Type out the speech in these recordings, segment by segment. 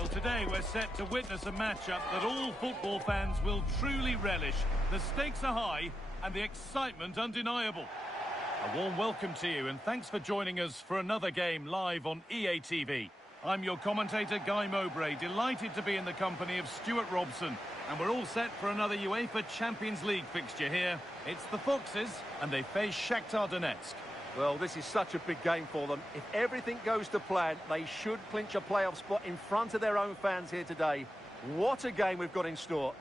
Well, today we're set to witness a matchup that all football fans will truly relish. The stakes are high and the excitement undeniable. A warm welcome to you and thanks for joining us for another game live on EA TV. I'm your commentator, Guy Mowbray, delighted to be in the company of Stuart Robson. And we're all set for another UEFA Champions League fixture here. It's the Foxes and they face Shakhtar Donetsk. Well, this is such a big game for them. If everything goes to plan, they should clinch a playoff spot in front of their own fans here today. What a game we've got in store.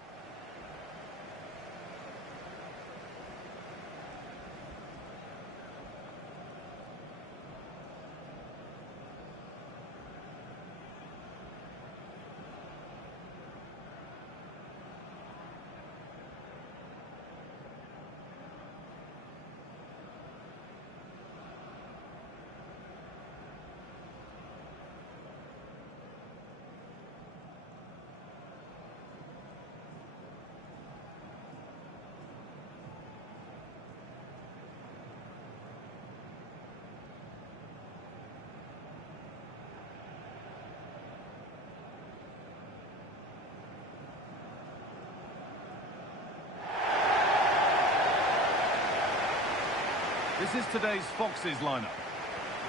This is today's Foxes lineup.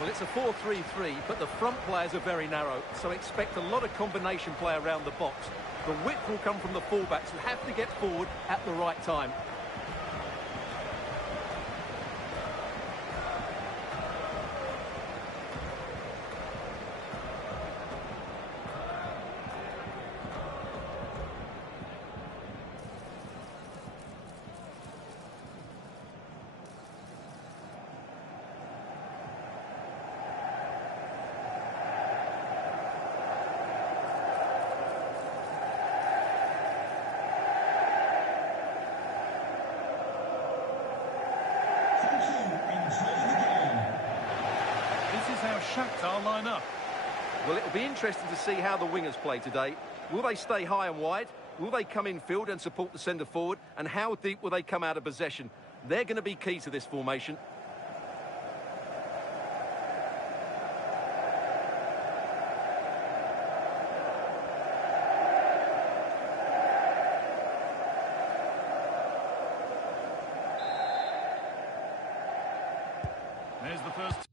Well, it's a 4-3-3, but the front players are very narrow, so expect a lot of combination play around the box. The width will come from the fullbacks who have to get forward at the right time. This is how Shakhtar line up. Well, it'll be interesting to see how the wingers play today. Will they stay high and wide? Will they come in field and support the centre forward? And how deep will they come out of possession? They're going to be key to this formation. There's the first...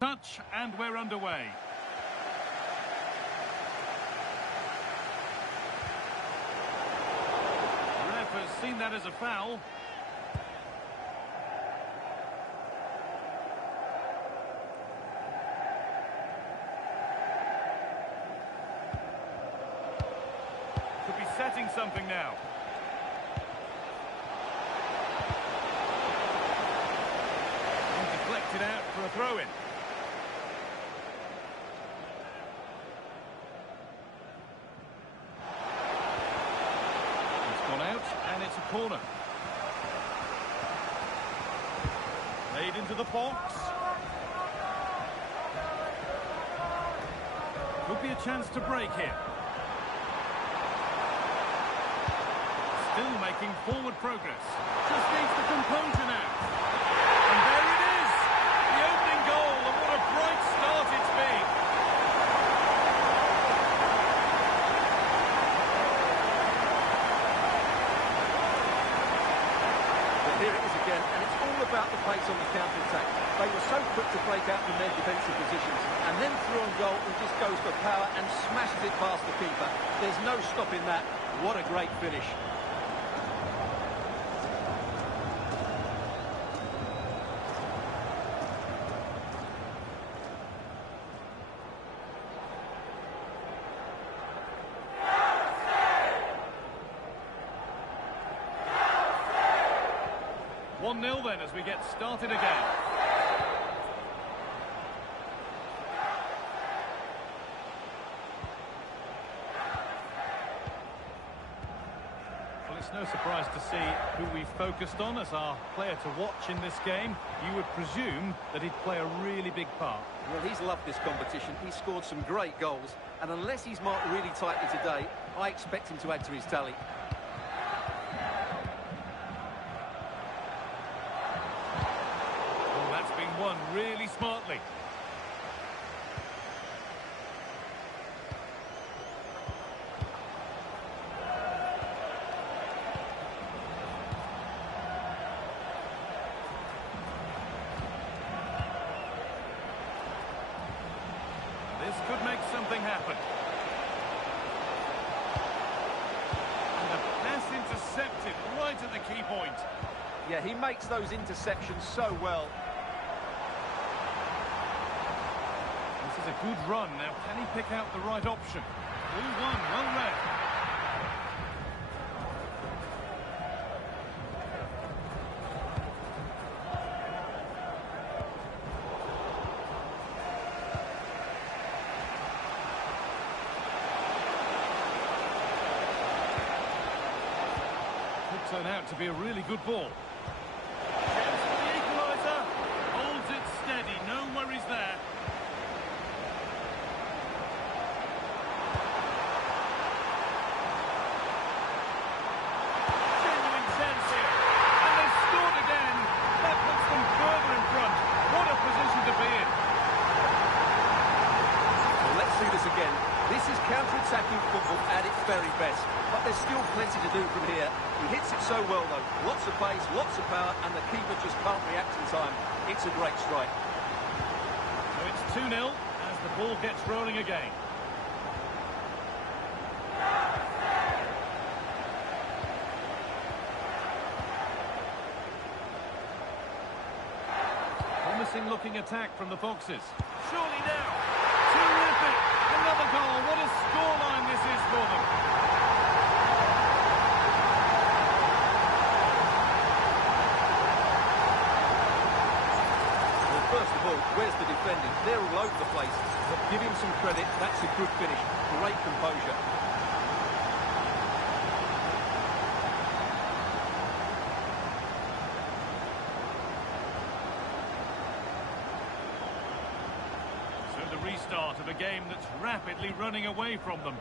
Touch, and we're underway. The ref has seen that as a foul. Could be setting something now. And deflected out for a throw-in. And it's a corner. Played into the box. Could be a chance to break here. Still making forward progress. Just needs the composure now. And there it is! The opening goal, and what a bright start it's been. Here it is again, and it's all about the pace on the counter-attack. They were so quick to break out from their defensive positions, and then through on goal and just goes for power and smashes it past the keeper. There's no stopping that. What a great finish. Nil then as we get started again. Well, it's no surprise to see who we focused on as our player to watch in this game. You would presume that he'd play a really big part. Well, he's loved this competition. He's scored some great goals, and unless he's marked really tightly today, I expect him to add to his tally. Won really smartly. This could make something happen. And the pass intercepted right at the key point. Yeah, he makes those interceptions so well. This is a good run. Now, can he pick out the right option? 2-1, well read. Could turn out to be a really good ball. Chance for the equaliser. Holds it steady, no worries there. Counter-attacking football at its very best, but there's still plenty to do from here. He hits it so well though, lots of pace, lots of power, and the keeper just can't react in time. It's a great strike. So it's 2-0 as the ball gets rolling again. Promising looking attack from the Foxes. Surely now. Terrific. Another goal. What a scoreline this is for them. Well, first of all, where's the defending? They're all over the place. But give him some credit. That's a good finish. Great composure. Restart of a game that's rapidly running away from them.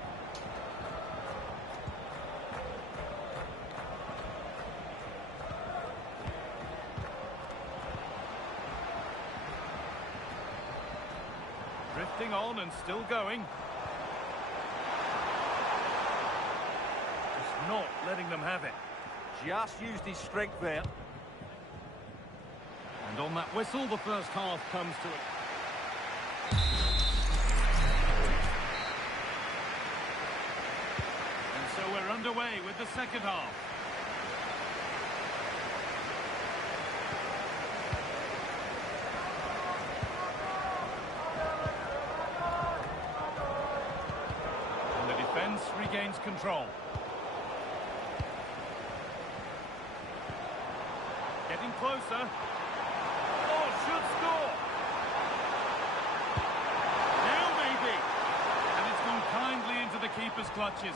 Drifting on and still going. Just not letting them have it. Just used his strength there. And on that whistle, the first half comes to it. underway with the second half. And the defence regains control. Getting closer. Oh, should score. Now maybe. And it's gone kindly into the keeper's clutches.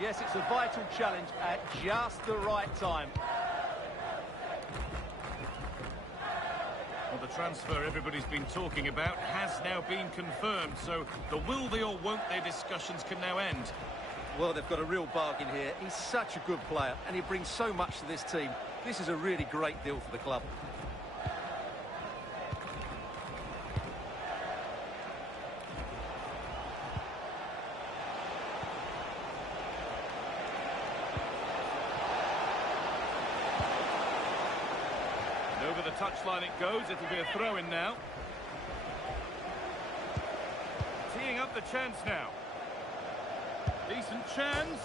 Yes, it's a vital challenge at just the right time. Well, the transfer everybody's been talking about has now been confirmed, so the will they or won't they discussions can now end. Well, they've got a real bargain here. He's such a good player, and he brings so much to this team. This is a really great deal for the club. And over the touchline it goes. It'll be a throw-in now. Teeing up the chance now. Decent chance.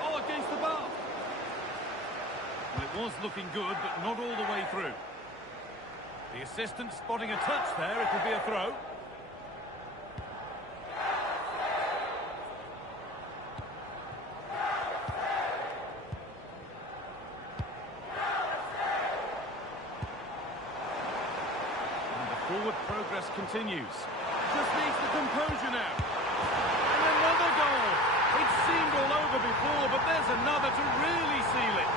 Oh, against the bar. Well, it was looking good, but not all the way through. The assistant spotting a touch there. It could be a throw. And the forward progress continues. Just needs the composure now. And another goal. It seemed all over before, but there's another to really seal it.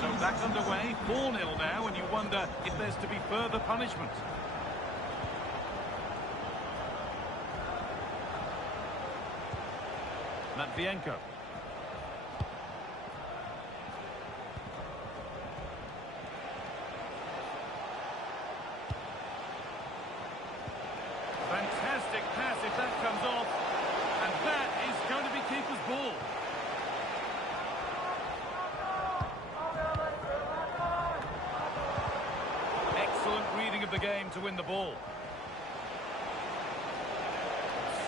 So back underway, 4-0 now, and you wonder if there's to be further punishment. Matvienko. Fantastic pass if that comes off. And that is going to be keeper's ball. Excellent reading of the game to win the ball.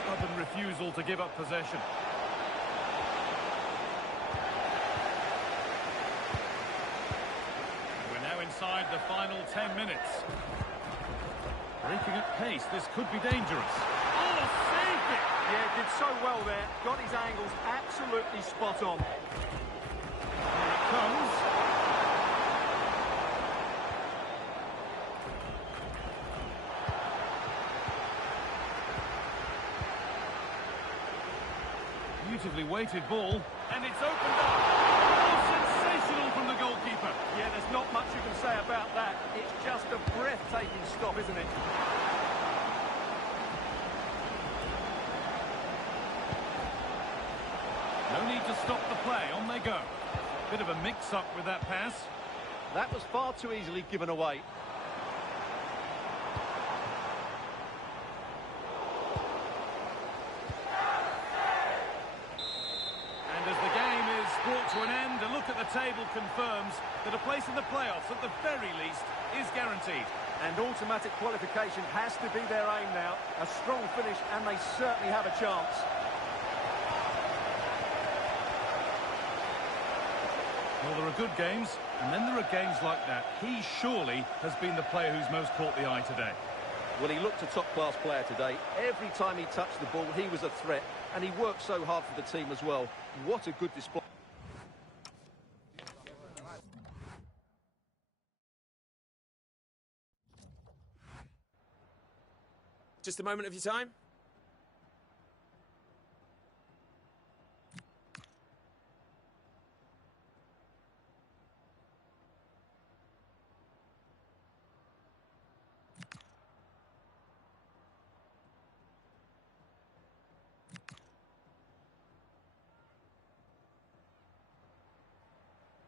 Stubborn refusal to give up possession. We're now inside the final 10 minutes. Breaking at pace, this could be dangerous. Oh, saved it! Yeah, did so well there. Got his angles absolutely spot on. Here it comes. Beautifully weighted ball, and it's opened up. Oh, sensational from the goalkeeper. Yeah, there's not much you can say about that. It's just a breathtaking stop, isn't it? No need to stop the play. On they go. Bit of a mix-up with that pass. That was far too easily given away. And as the game is brought to an end, a look at the table confirms that a place in the playoffs, at the very least, is guaranteed. And automatic qualification has to be their aim now. A strong finish, and they certainly have a chance. Well, there are good games, and then there are games like that. He surely has been the player who's most caught the eye today. Well, he looked a top-class player today. Every time he touched the ball, he was a threat, and he worked so hard for the team as well. What a good display. Just a moment of your time.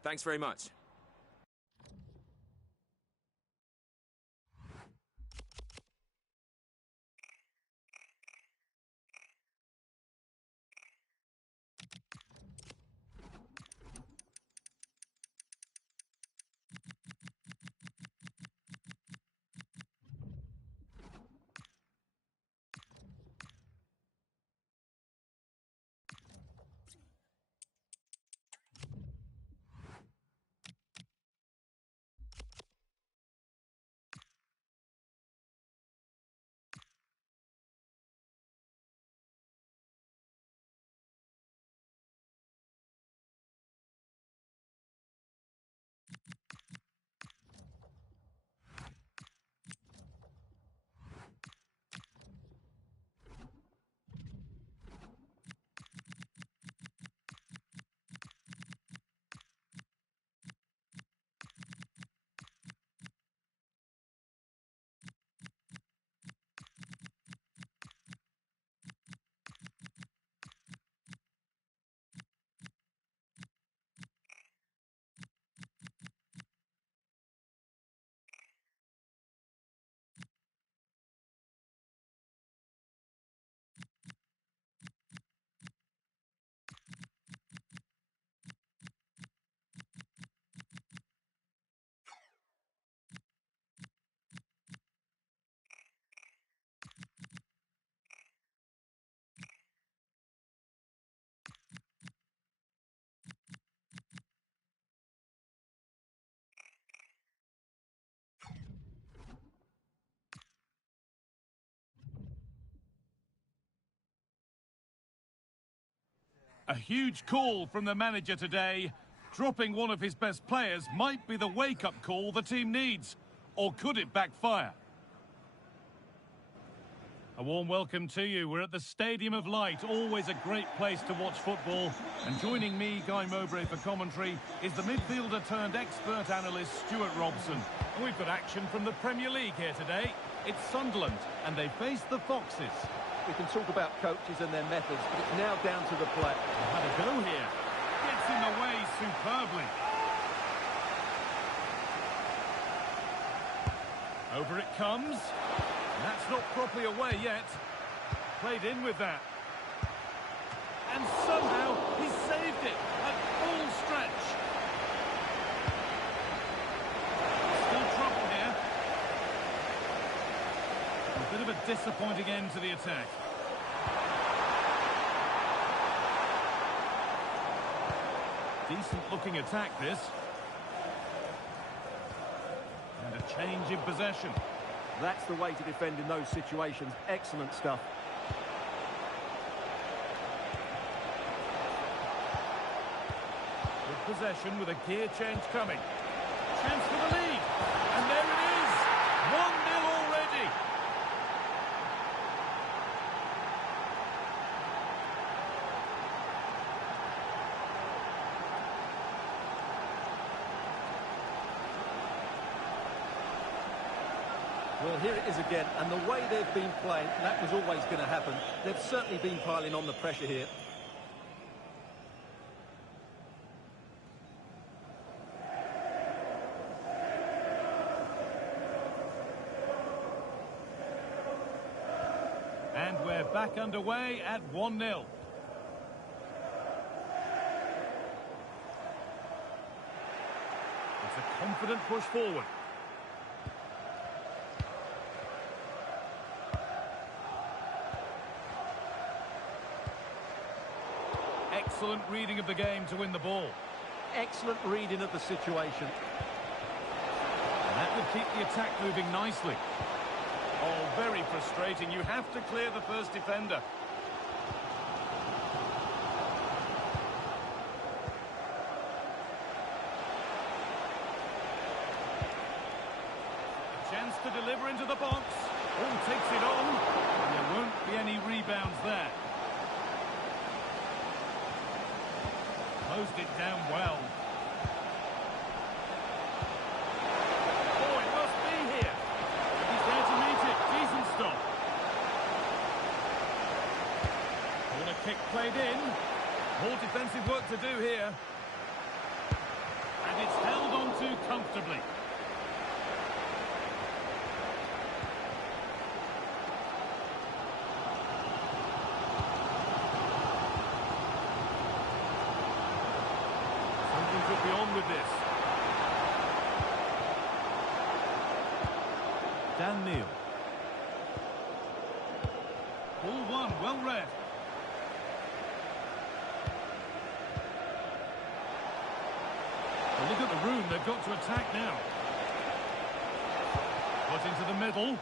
Thanks very much. A huge call from the manager today. Dropping one of his best players might be the wake-up call the team needs. Or could it backfire? A warm welcome to you. We're at the Stadium of Light, always a great place to watch football. And joining me, Guy Mowbray, for commentary is the midfielder turned expert analyst Stuart Robson. And we've got action from the Premier League here today. It's Sunderland, and they face the Foxes. We can talk about coaches and their methods, but it's now down to the player. Had a go here. Gets in the way superbly. Over it comes. That's not properly away yet. Played in with that. And somehow he saved it at full stretch. Still trouble here. A bit of a disappointing end to the attack. Decent looking attack this. And a change in possession. That's the way to defend in those situations. Excellent stuff. Good possession with a gear change coming. Chance for the lead. And there it is. 1-0 already. Well, here it is again, and the way they've been playing, that was always going to happen. They've certainly been piling on the pressure here. And we're back underway at 1-0. It's a confident push forward. Excellent reading of the game to win the ball. Excellent reading of the situation. And that would keep the attack moving nicely. Oh, very frustrating. You have to clear the first defender. A chance to deliver into the box. Oh, takes it on. And there won't be any rebounds there. Closed it down well. Oh, it must be here. He's there to meet it. Decent stop. Corner kick played in. More defensive work to do here. And it's held on to comfortably. Something could be on with this. Dan Neil. Ball one, well read. Well, look at the room they've got to attack now. Put into the middle.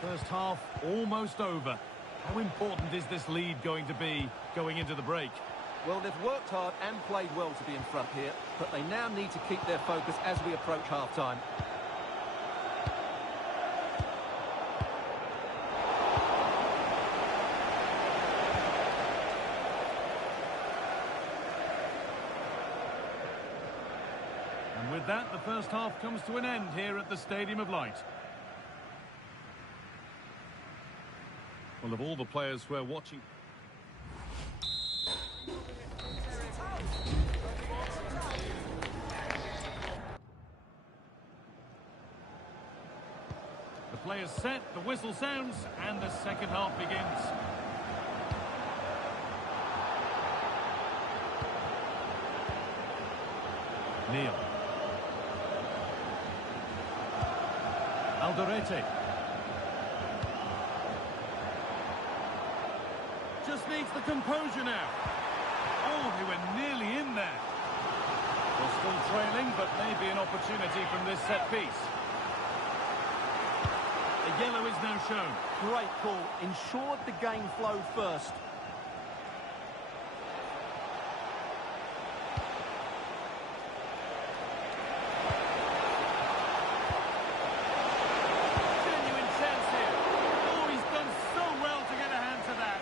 The first half almost over. How important is this lead going to be going into the break? Well, they've worked hard and played well to be in front here, but they now need to keep their focus as we approach half-time. And with that, the first half comes to an end here at the Stadium of Light. Well, of all the players we're watching... The players set, the whistle sounds, and the second half begins. Neil. Alderete. Just needs the composure now. Oh, they were nearly in there. They're still trailing, but maybe an opportunity from this set piece. The yellow is now shown. Great call. Ensured the game flowed first. Genuine chance here. Oh, he's done so well to get a hand to that.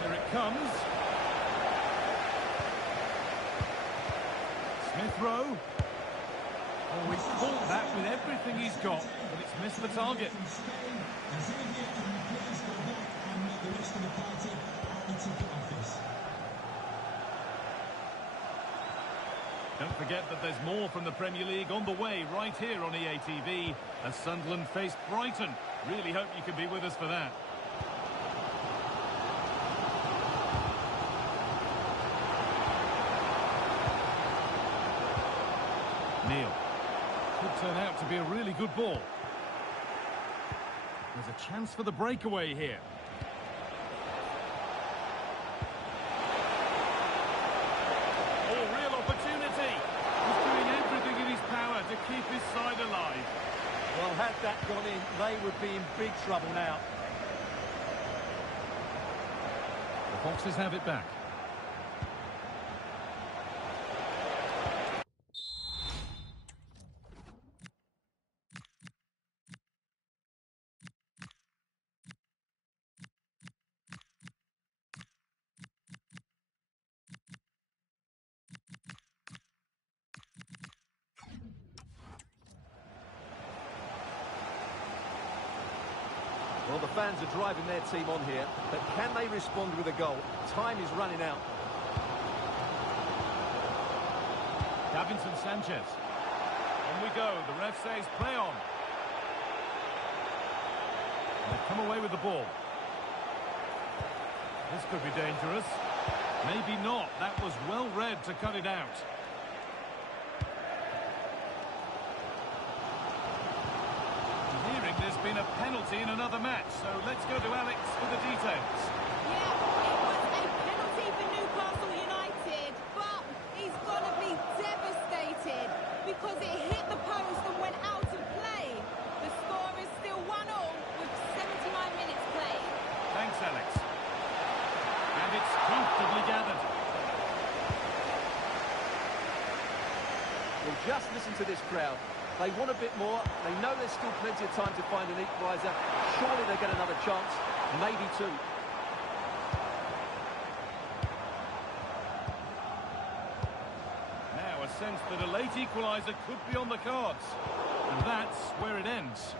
Here it comes. Smith Rowe. Oh, he's caught that with everything he's got, but it's missed the target. Don't forget that there's more from the Premier League on the way right here on EA TV as Sunderland face Brighton. Really hope you can be with us for that. Neil. Could turn out to be a really good ball. There's a chance for the breakaway here. Oh, real opportunity. He's doing everything in his power to keep his side alive. Well, had that gone in, they would be in big trouble now. The Foxes have it back. Well, the fans are driving their team on here, but can they respond with a goal? Time is running out. Davinson Sanchez. On we go. The ref says play on. And they've come away with the ball. This could be dangerous. Maybe not. That was well read to cut it out. There's been a penalty in another match, so let's go to Alex for the details. Yeah, it was a penalty for Newcastle United, but he's going to be devastated because it hit the post and went out of play. The score is still 1-0 with 79 minutes played. Thanks, Alex. And it's comfortably gathered. Well, just listen to this crowd. They want a bit more. They know there's still plenty of time to find an equaliser. Surely they'll get another chance, maybe two. Now a sense that a late equaliser could be on the cards. And that's where it ends.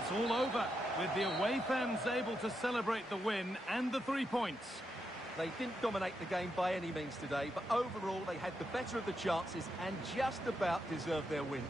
it's all over, with the away fans able to celebrate the win and the 3 points. They didn't dominate the game by any means today, but overall they had the better of the chances and just about deserved their win.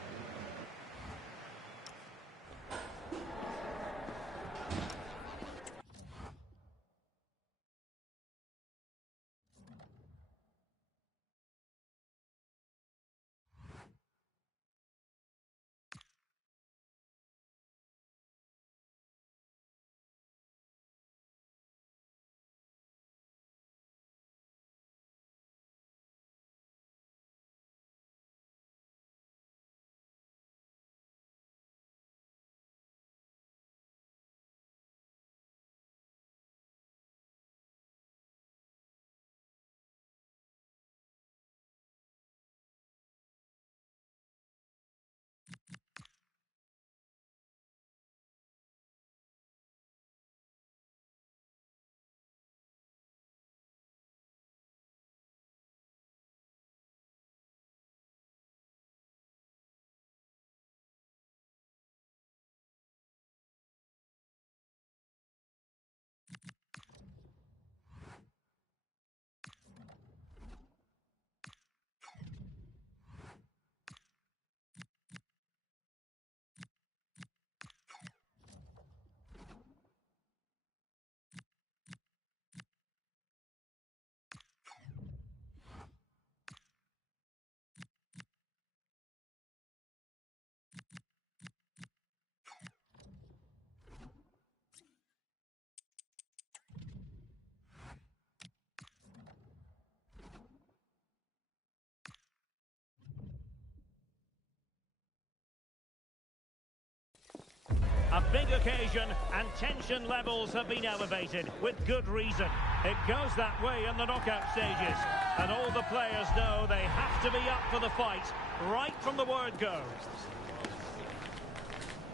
A big occasion, and tension levels have been elevated, with good reason. It goes that way in the knockout stages, and all the players know they have to be up for the fight, right from the word go.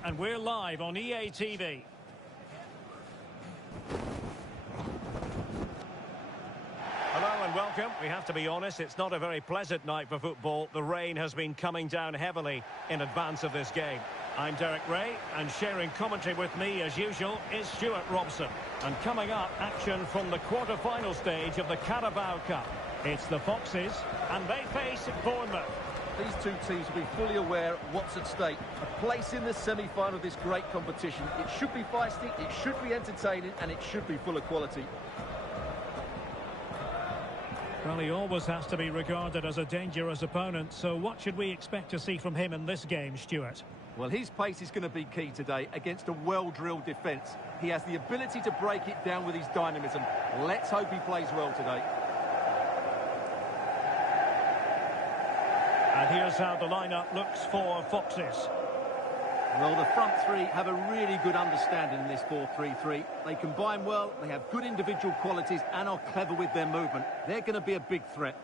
And we're live on EA TV. Hello and welcome. We have to be honest, it's not a very pleasant night for football. The rain has been coming down heavily in advance of this game. I'm Derek Ray, and sharing commentary with me, as usual, is Stuart Robson. And coming up, action from the quarter-final stage of the Carabao Cup. It's the Foxes, and they face Bournemouth. These two teams will be fully aware of what's at stake. A place in the semi-final of this great competition. It should be feisty, it should be entertaining, and it should be full of quality. Well, he always has to be regarded as a dangerous opponent, so what should we expect to see from him in this game, Stuart? Well, his pace is going to be key today against a well-drilled defence. He has the ability to break it down with his dynamism. Let's hope he plays well today. And here's how the lineup looks for Foxes. Well, the front three have a really good understanding in this 4-3-3. They combine well, they have good individual qualities and are clever with their movement. They're going to be a big threat.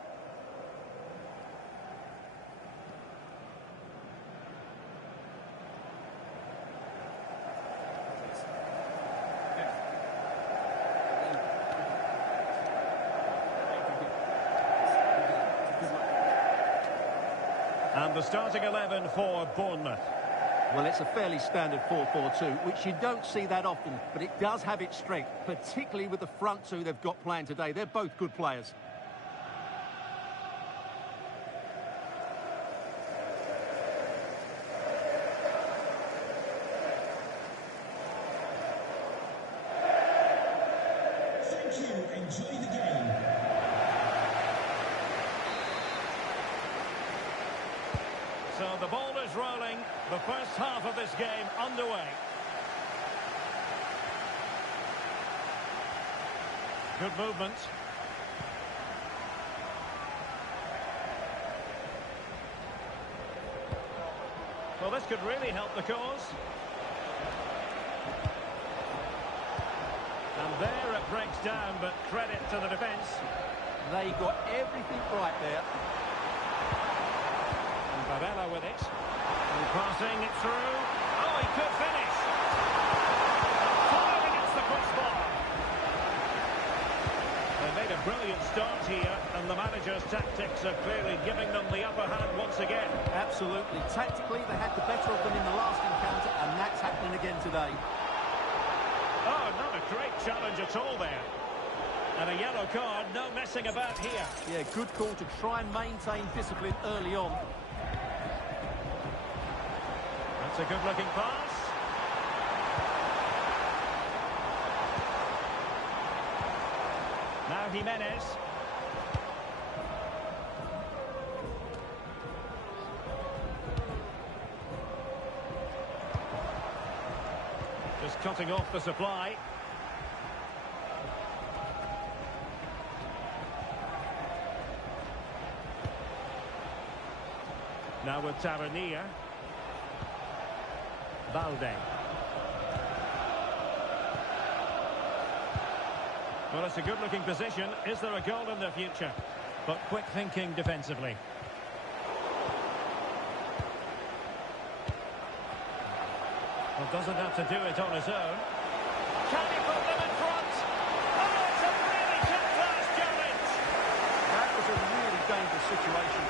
And the starting 11 for Bournemouth. Well, it's a fairly standard 4-4-2, which you don't see that often, but it does have its strength, particularly with the front two they've got playing today. They're both good players. Thank you. Enjoy the game. So the ball is rolling. The first half of this game underway. Good movement. Well, this could really help the cause. And there it breaks down, but credit to the defence. They got everything right there. Varela with it. And passing it through. Oh, he could finish. Fired against the crossbar. They made a brilliant start here, and the manager's tactics tactics are clearly giving them the upper hand once again. Absolutely. Tactically, they had the better of them in the last encounter, and that's happening again today. Oh, not a great challenge at all there. And a yellow card, no messing about here. Yeah, good call to try and maintain discipline early on. That's a good-looking pass. Now Jimenez. Just cutting off the supply. Now with Tavernier. Balde. Well, it's a good-looking position. Is there a goal in the future? But quick thinking defensively. Well, doesn't have to do it on his own. Can he put them in front? Oh, it's a really top-class challenge! That was a really dangerous situation.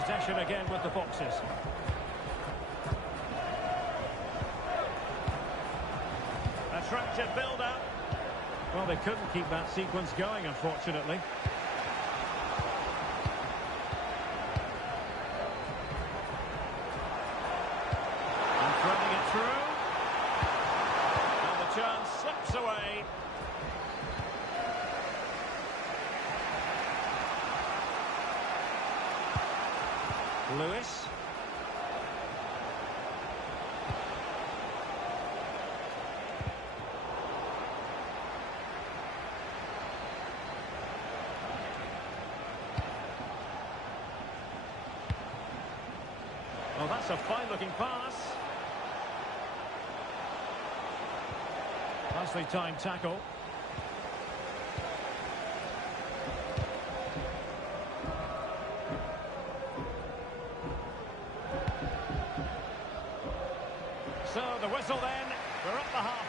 Possession again with the Foxes. Attractive build-up. Well, they couldn't keep that sequence going, unfortunately. And threading it through. And the chance slips away. Lewis. Well, that's a fine-looking pass. Nicely timed tackle. So the whistle then, we're up the half.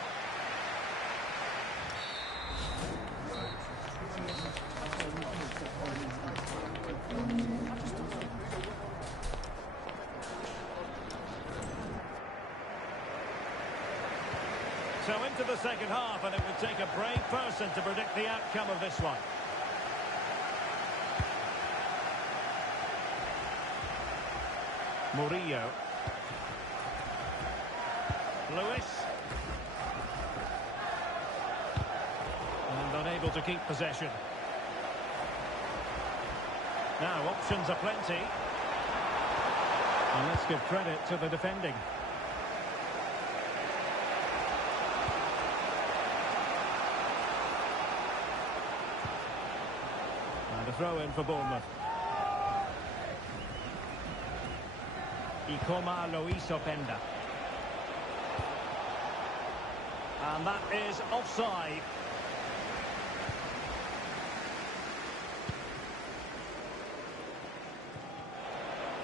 So into the second half, and it would take a brave person to predict the outcome of this one. Murillo. Lewis. And unable to keep possession. Now options are plenty. And let's give credit to the defending. And a throw in for Bournemouth. Ikoma Loiso Penda. And that is offside.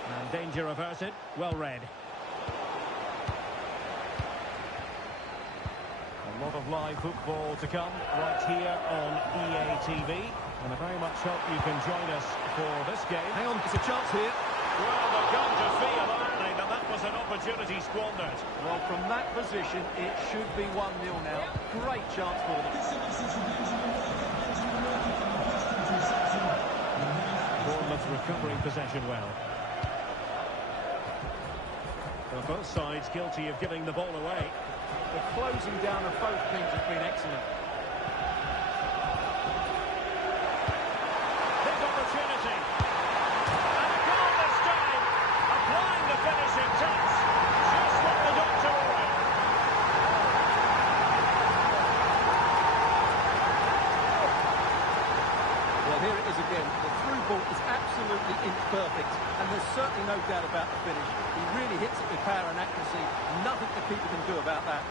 And danger averted. Well read. A lot of live football to come right here on EA TV. And I very much hope you can join us for this game. Hang on, it's a chance here. Well, they're going to feel, aren't they, that that was an opportunity squandered. Well, from that position, it should be 1-0 now. Great chance for them. Bournemouth recovering possession well. Well, both sides guilty of giving the ball away. The closing down of both teams has been excellent. Big opportunity. And a goal this time. Applying the finishing touch. Just what the doctor ordered. Well, here it is again. The through ball is absolutely imperfect, and there's certainly no doubt about the finish. He really hits it with power and accuracy. Nothing the keeper can do about that.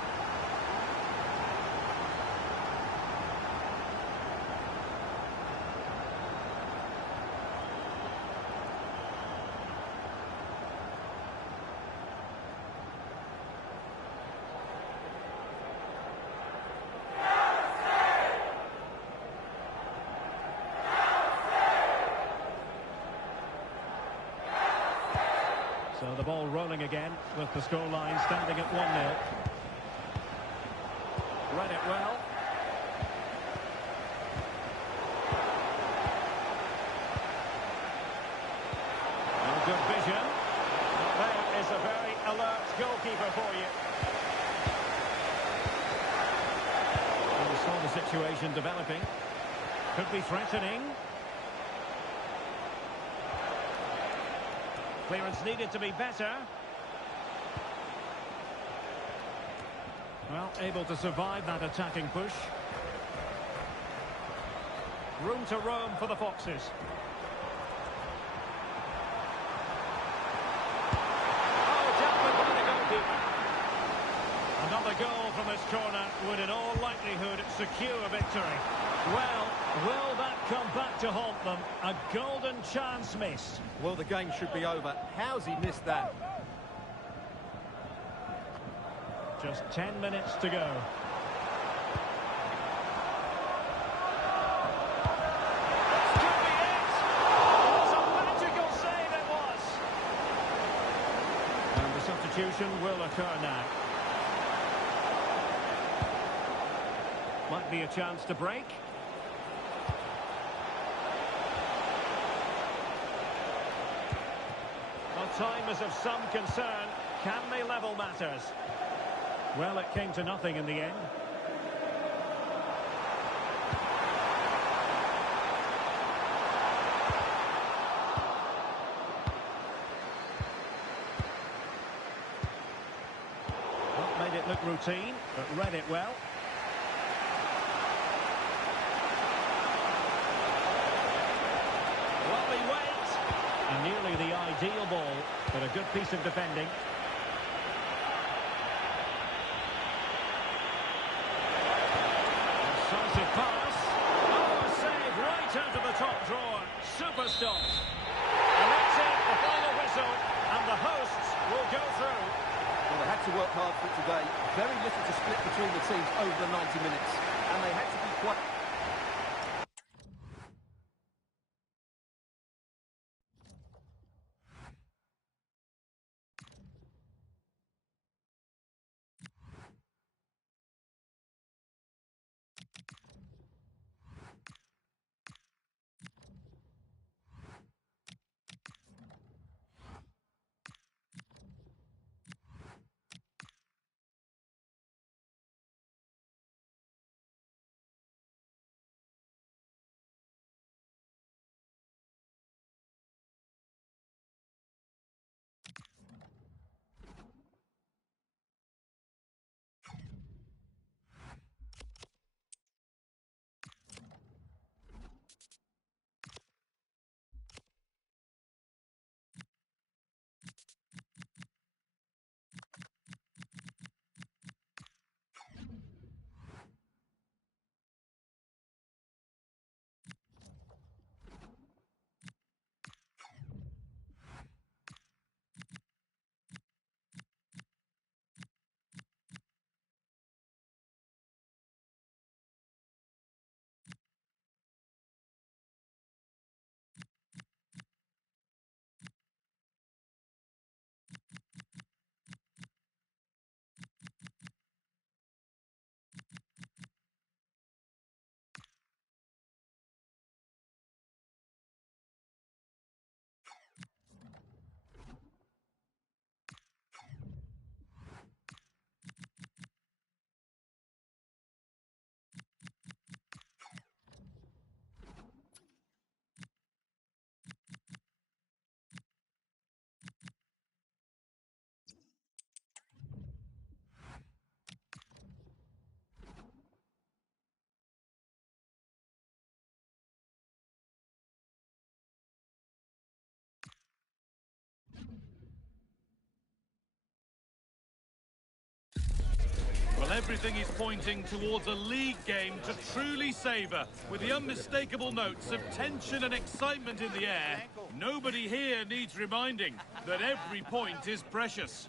So the ball rolling again with the scoreline standing at 1-0. Read it well. Oh, good vision. That is a very alert goalkeeper for you. And we saw the situation developing. Could be threatening. Clearance needed to be better. Well, able to survive that attacking push. Room to roam for the Foxes. Oh, dealt with by the goalkeeper. Another goal from this corner would in all likelihood secure a victory. Well, will that come back to haunt them? A golden chance missed. Well, the game should be over. How's he missed that? Just 10 minutes to go. This could be it! What a magical save it was! And the substitution will occur now. Might be a chance to break. Well, time is of some concern. Can they level matters? Well, it came to nothing in the end. Well, made it look routine, but read it well. Lovely weight. And nearly the ideal ball, but a good piece of defending. Decisive pass. Oh, a save right out of the top drawer. Super stop. And that's it, the final whistle. And the hosts will go through. Well, they had to work hard for it today. Very little to split between the teams over the 90 minutes. And they had to be quite... Well, everything is pointing towards a league game to truly savour, with the unmistakable notes of tension and excitement in the air. Nobody here needs reminding that every point is precious.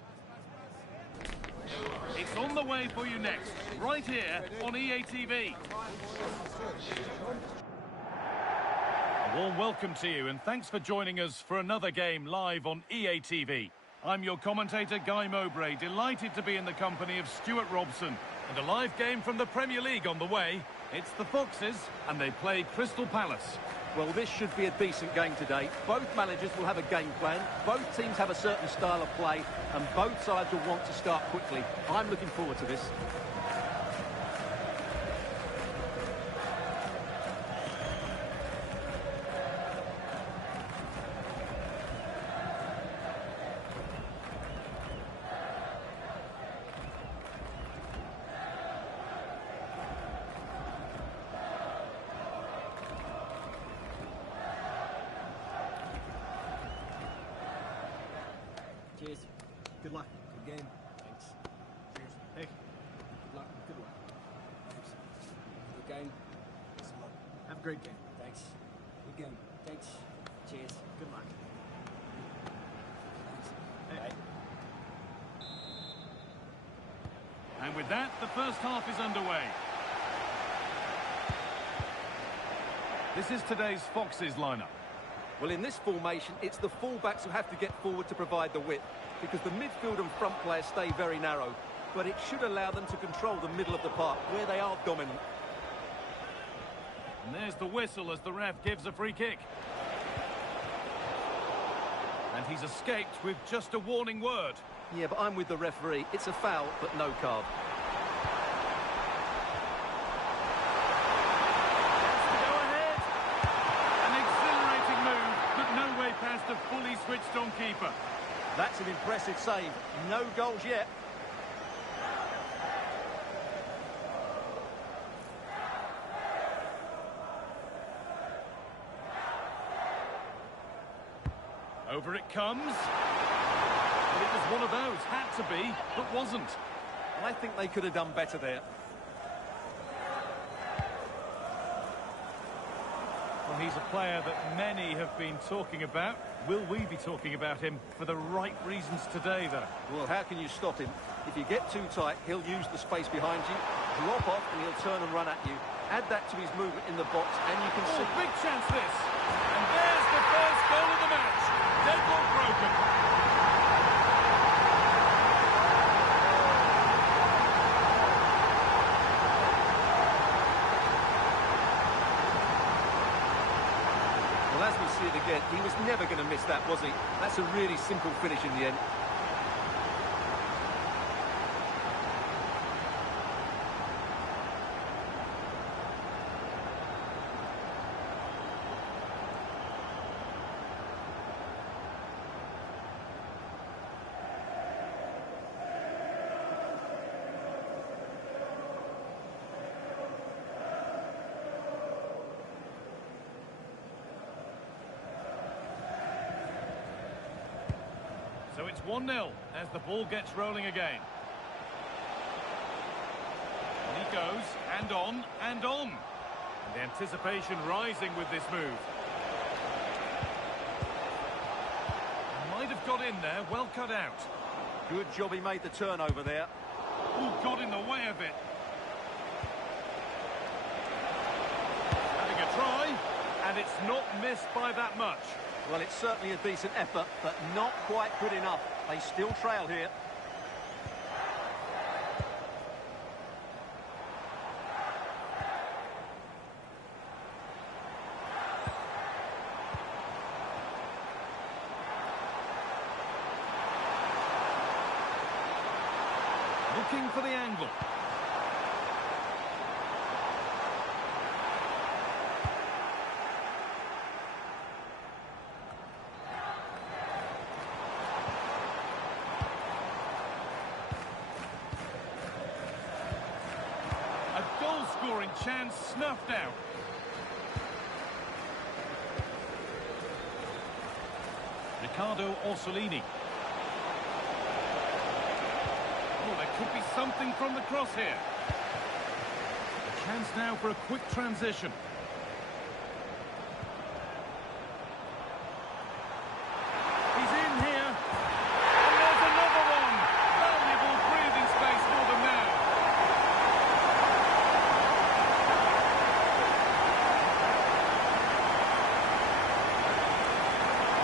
It's on the way for you next, right here on EA TV. A warm welcome to you, and thanks for joining us for another game live on EA TV. I'm your commentator, Guy Mowbray, delighted to be in the company of Stuart Robson. And a live game from the Premier League on the way. It's the Foxes, and they play Crystal Palace. Well, this should be a decent game today. Both managers will have a game plan. Both teams have a certain style of play, and both sides will want to start quickly. I'm looking forward to this. Cheers. Good luck. Good game. Thanks. Cheers. Hey. Good luck. Good luck. Thanks. Good game. Thanks a lot. Have a great game. Thanks. Good game. Thanks. Cheers. Good luck. Thanks. Hey. And with that, the first half is underway. This is today's Foxes lineup. Well, in this formation, it's the fullbacks who have to get forward to provide the width, because the midfield and front players stay very narrow. But it should allow them to control the middle of the park, where they are dominant. And there's the whistle as the ref gives a free kick. And he's escaped with just a warning word. Yeah, but I'm with the referee. It's a foul, but no card. Past a fully switched-on keeper. That's an impressive save. No goals yet. Over it comes. But it was one of those. Had to be, but wasn't. I think they could have done better there. Well, he's a player that many have been talking about. Will we be talking about him for the right reasons today, though? Well, how can you stop him? If you get too tight, he'll use the space behind you, drop off, and he'll turn and run at you. Add that to his movement in the box, and you can see... Oh, big chance this! And there's the first goal of the match. Deadlock broken. Well, as we see it again, he was never going to miss that, was he? That's a really simple finish in the end. So it's 1-0 as the ball gets rolling again. And he goes, and on, and on. And the anticipation rising with this move. Might have got in there, well cut out. Good job he made the turnover there. Ooh, got in the way of it. Having a try, and it's not missed by that much. Well, it's certainly a decent effort, but not quite good enough. They still trail here. Looking for the angle. A goal-scoring chance snuffed out. Riccardo Orsolini. Oh, there could be something from the cross here. A chance now for a quick transition. He's in here. And there's another one. Valuable breathing space for them now.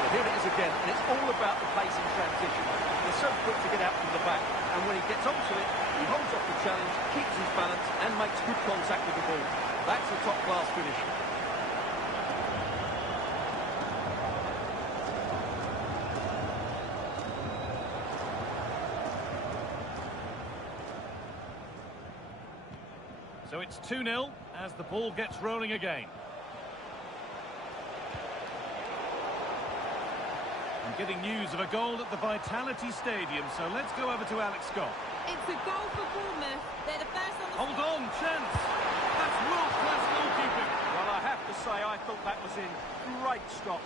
Well, here it is again, and it's all about the pace in transition. He's so quick to get out from the back, and when he gets onto it, he holds off the challenge, keeps his balance, and makes good contact with the ball. That's a top-class finish. So it's 2-0 as the ball gets rolling again. I'm getting news of a goal at the Vitality Stadium, so let's go over to Alex Scott. It's a goal for Bournemouth. They're the first on the... Hold on, chance! That's world-class goalkeeping. Well, I have to say, I thought that was in. Great stop.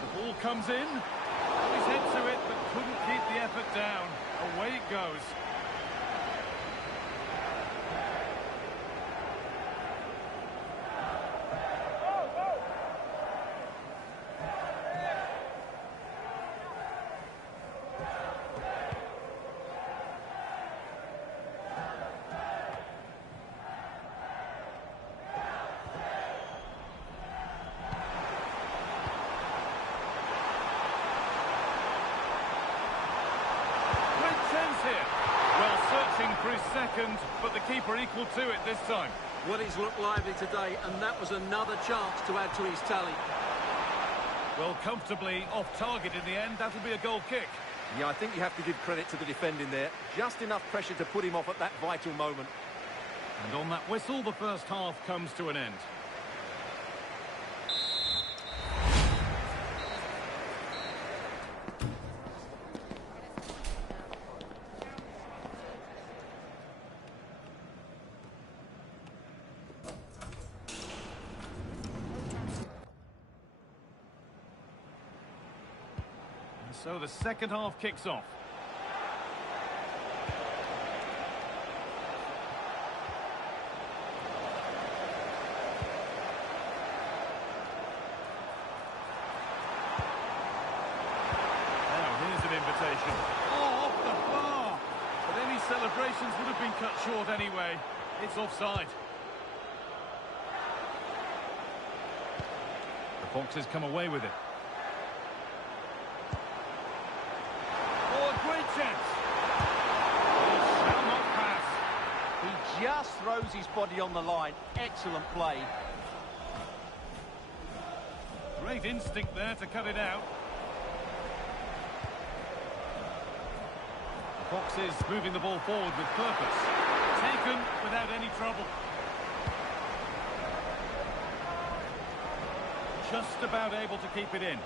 The ball comes in. Got his head to it, but couldn't keep the effort down. Away it goes. Well, searching for his second, but the keeper equal to it this time. Well, he's looked lively today, and that was another chance to add to his tally. Well, comfortably off target in the end. That'll be a goal kick. Yeah, I think you have to give credit to the defending there. Just enough pressure to put him off at that vital moment. And on that whistle, the first half comes to an end. So the second half kicks off. Now here's an invitation. Oh, off the bar! But any celebrations would have been cut short anyway. It's offside. The Foxes come away with it. Chance. Shall not pass. He just throws his body on the line. Excellent play. Great instinct there to cut it out. The Foxes moving the ball forward with purpose. Taken without any trouble. Just about able to keep it in.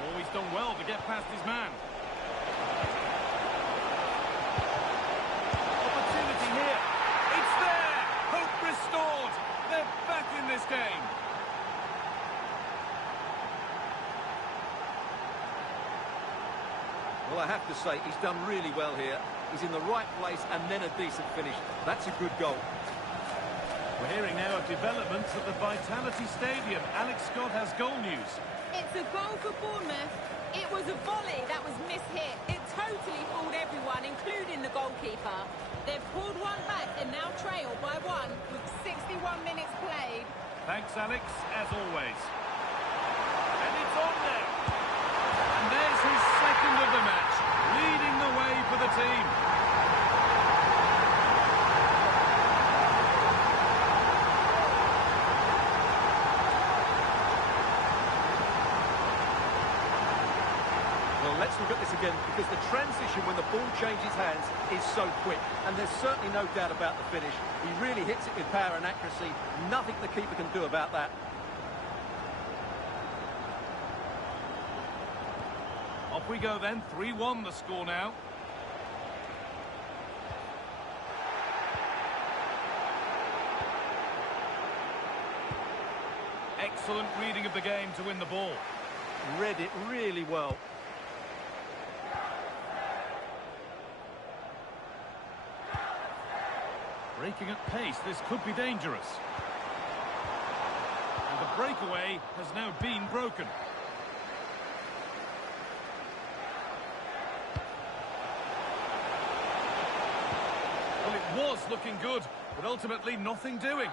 Oh, he's done well to get past his man. Opportunity here. It's there! Hope restored! They're back in this game. Well, I have to say, he's done really well here. He's in the right place and then a decent finish. That's a good goal. We're hearing now of developments at the Vitality Stadium. Alex Scott has goal news. It's a goal for Bournemouth. It was a volley that was mishit. It totally fooled everyone, including the goalkeeper. They've pulled one back and now trail by one with 61 minutes played. Thanks, Alex, as always. And it's on now. And there's his second of the match, leading the way for the team. Let's look at this again, because the transition when the ball changes hands is so quick, and there's certainly no doubt about the finish. He really hits it with power and accuracy. Nothing the keeper can do about that. Off we go then, 3-1 the score now. Excellent reading of the game to win the ball. Read it really well. Breaking at pace, this could be dangerous. And the breakaway has now been broken. Well, it was looking good, but ultimately nothing doing.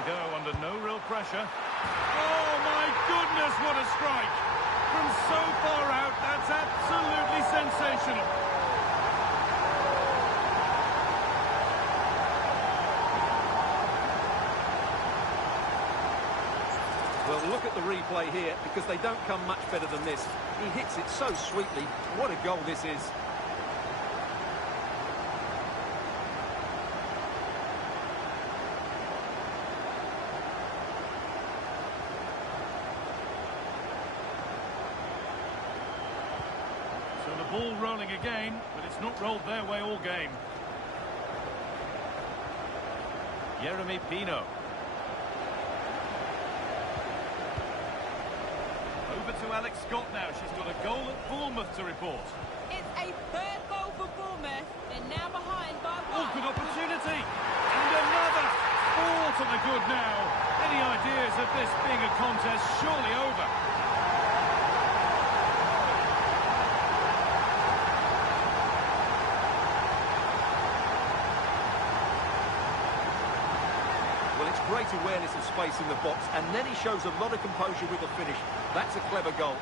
they go under no real pressure. Oh, my goodness, what a strike! From so far out, that's absolutely sensational. Well, look at the replay here, because they don't come much better than this. He hits it so sweetly. What a goal this is. So the ball rolling again, but it's not rolled their way all game. Jeremy Pino. Over to Alex Scott now. She's got a goal at Bournemouth to report. It's a third goal for Bournemouth. They're now behind by Oh, one. good opportunity. And another. Four to the good now. Any ideas of this being a contest surely over? Well, it's great awareness of space in the box, and then he shows a lot of composure with the finish. That's a clever goal.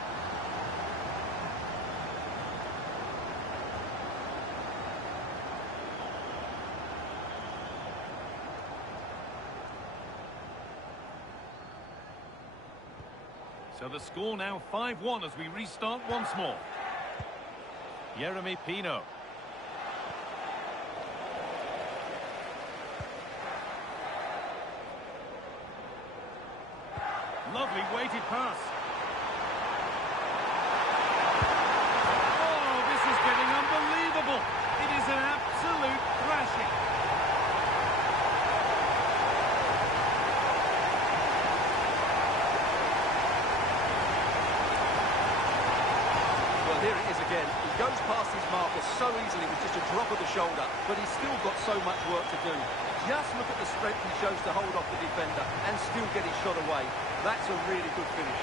So the score now 5-1 as we restart once more. Jeremy Pino. Lovely weighted pass. Oh, this is getting unbelievable. It is an absolute thrashing. Well, here it is again. He goes past his marker so easily with just a drop of the shoulder, but he's still got so much work to do. Just look at the strength he shows to hold off the defender and still get his shot away. That's a really good finish.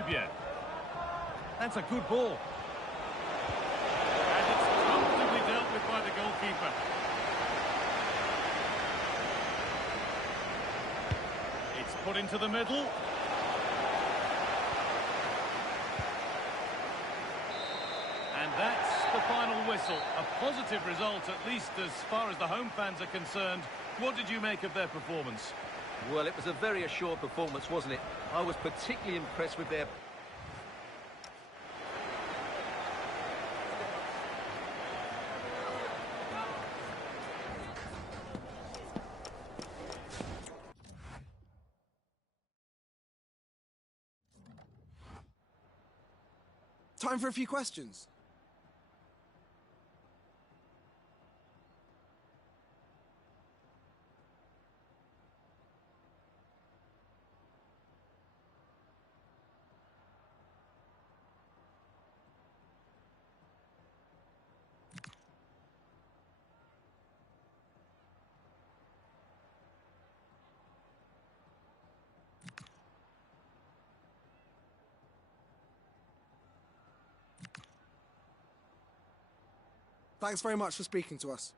phobia. That's a good ball. And it's comfortably dealt with by the goalkeeper. It's put into the middle. And that's the final whistle. A positive result, at least as far as the home fans are concerned. What did you make of their performance? Well, it was a very assured performance, wasn't it? I was particularly impressed with their... Time for a few questions. Thanks very much for speaking to us.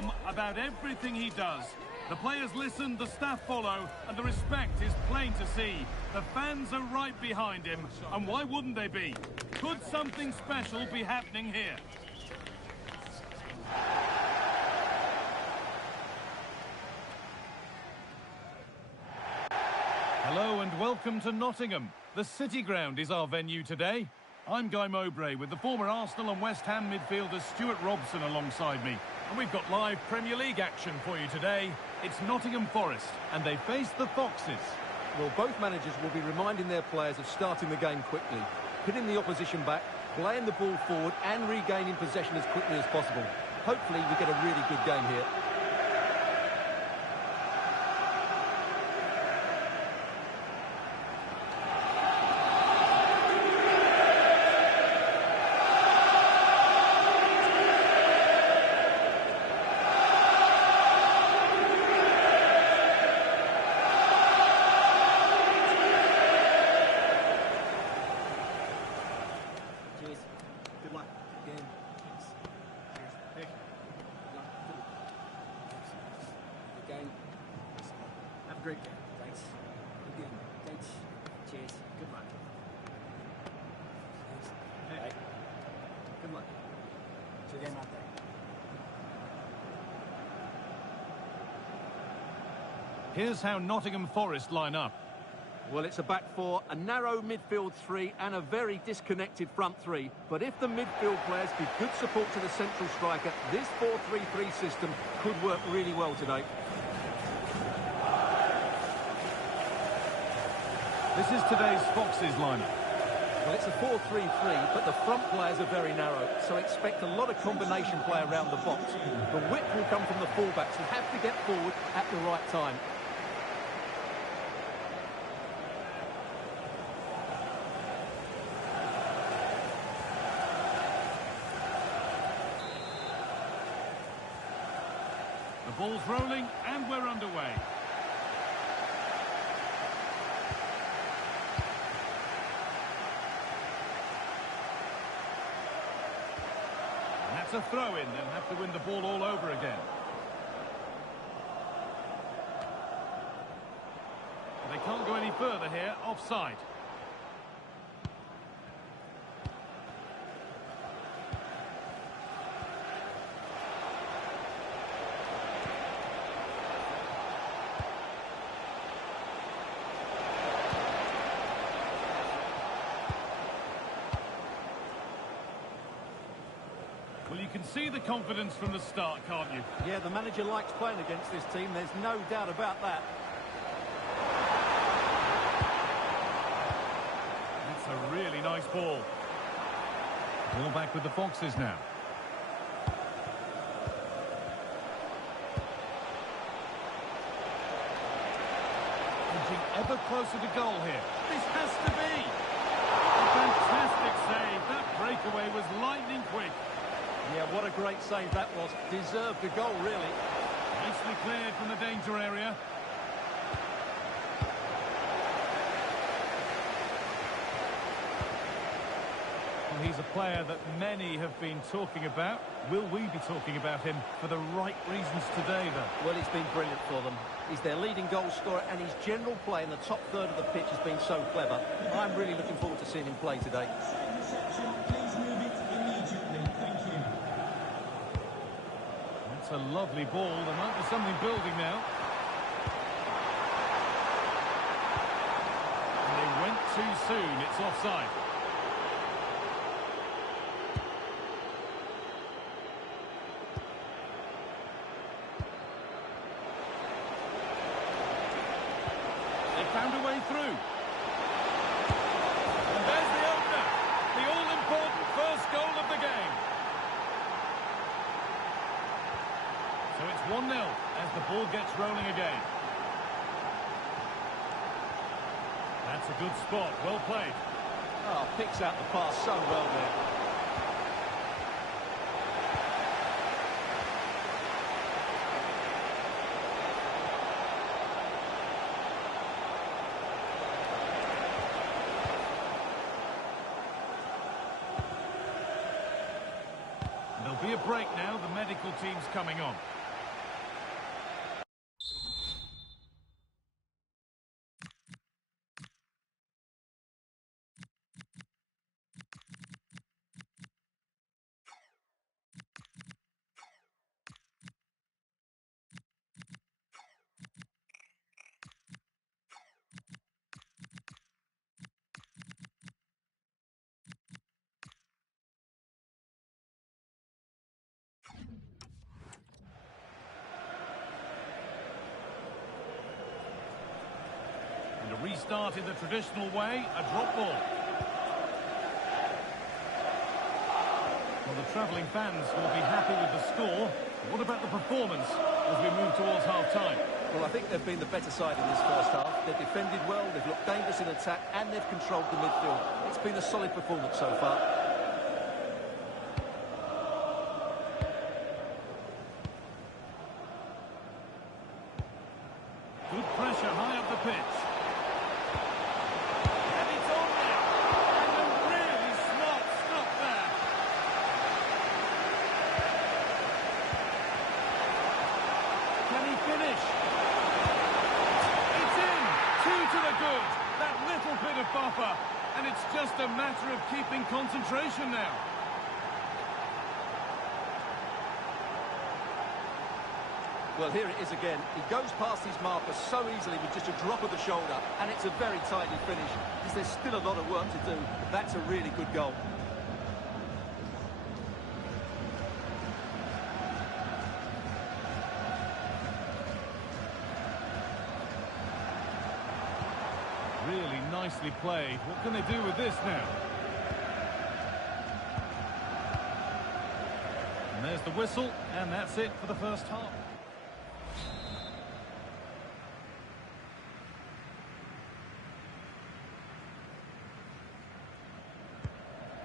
calm about everything he does. The players listen, the staff follow, and the respect is plain to see. The fans are right behind him, and why wouldn't they be? Could something special be happening here? Hello and welcome to Nottingham. The City Ground is our venue today. I'm Guy Mowbray with the former Arsenal and West Ham midfielder Stuart Robson alongside me. And we've got live Premier League action for you today. It's Nottingham Forest and they face the Foxes. Well, both managers will be reminding their players of starting the game quickly, hitting the opposition back, playing the ball forward and regaining possession as quickly as possible. Hopefully we get a really good game here. Good luck. Good game. Thanks. Cheers. Hey. Good luck. Good game. Have a great game. Thanks. Good game. Thanks. Cheers. Good luck. Thanks. Hey. Good luck. To the game out there. Here's how Nottingham Forest line up. Well, it's a back four, a narrow midfield three and a very disconnected front three. But if the midfield players give good support to the central striker, this 4-3-3 system could work really well today. This is today's Foxes lineup. Well, it's a 4-3-3, but the front players are very narrow, so expect a lot of combination play around the box. The width will come from the fullbacks who have to get forward at the right time. The ball's rolling and we're underway. And that's a throw-in. They'll have to win the ball all over again. They can't go any further here. Offside. Well, you can see the confidence from the start, can't you? Yeah, the manager likes playing against this team, there's no doubt about that. That's a really nice ball. Ball back with the Foxes now. Inching ever closer to goal here. This has to be! A fantastic save. That breakaway was lightning quick. Yeah, what a great save that was. Deserved a goal, really. Nicely cleared from the danger area. Well, he's a player that many have been talking about. Will we be talking about him for the right reasons today, though? Well, he's been brilliant for them. He's their leading goal scorer, and his general play in the top third of the pitch has been so clever. I'm really looking forward to seeing him play today. Please move it immediately. Thank you. That's a lovely ball. There might be something building now. And they went too soon. It's offside. They found a way through. And there's the opener. The all-important first goal of the game. So it's 1-0 as the ball gets rolling again. That's a good spot. Well played. Oh, picks out the pass so well there. There'll be a break now. The medical team's coming on. start in the traditional way, a drop ball. Well, the travelling fans will be happy with the score. What about the performance as we move towards half-time? Well, I think they've been the better side in this first half. They've defended well, they've looked dangerous in attack, and they've controlled the midfield. It's been a solid performance so far. Good pressure high up the pitch. And it's on now. And a really smart stop there. Can he finish? It's in. 2 to the good. That little bit of buffer. And it's just a matter of keeping concentration now. Well, here it is again. He goes past his marker so easily with just a drop of the shoulder, and it's a very tidy finish, because there's still a lot of work to do. That's a really good goal. Really nicely played. What can they do with this now? And there's the whistle, and that's it for the first half.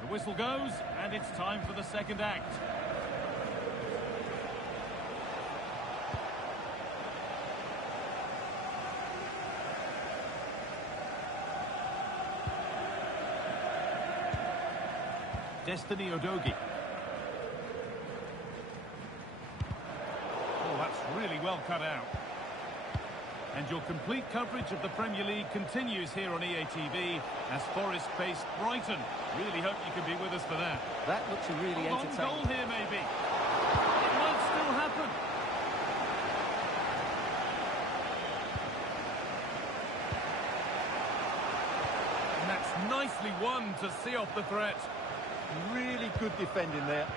The whistle goes, and it's time for the second act. Destiny Udogie. Oh, that's really well cut out. And your complete coverage of the Premier League continues here on EA TV as Forest face Brighton. Really hope you can be with us for that. That looks a really entertaining goal here, maybe. It might still happen. And that's nicely won to see off the threat. Really good defending there.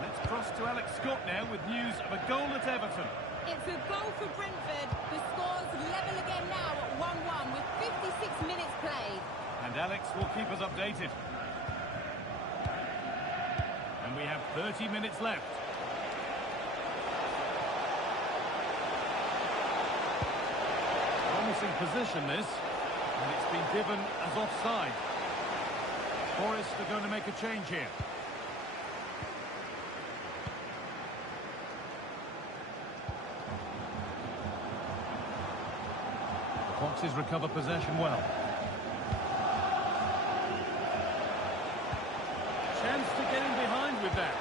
Let's cross to Alex Scott now with news of a goal at Everton. It's a goal for Brentford. The score's level again now at 1-1 with 56 minutes played. And Alex will keep us updated. And we have 30 minutes left. Promising position this, and it's been given as offside. Forest are going to make a change here. The Foxes recover possession well. Chance to get in behind with that.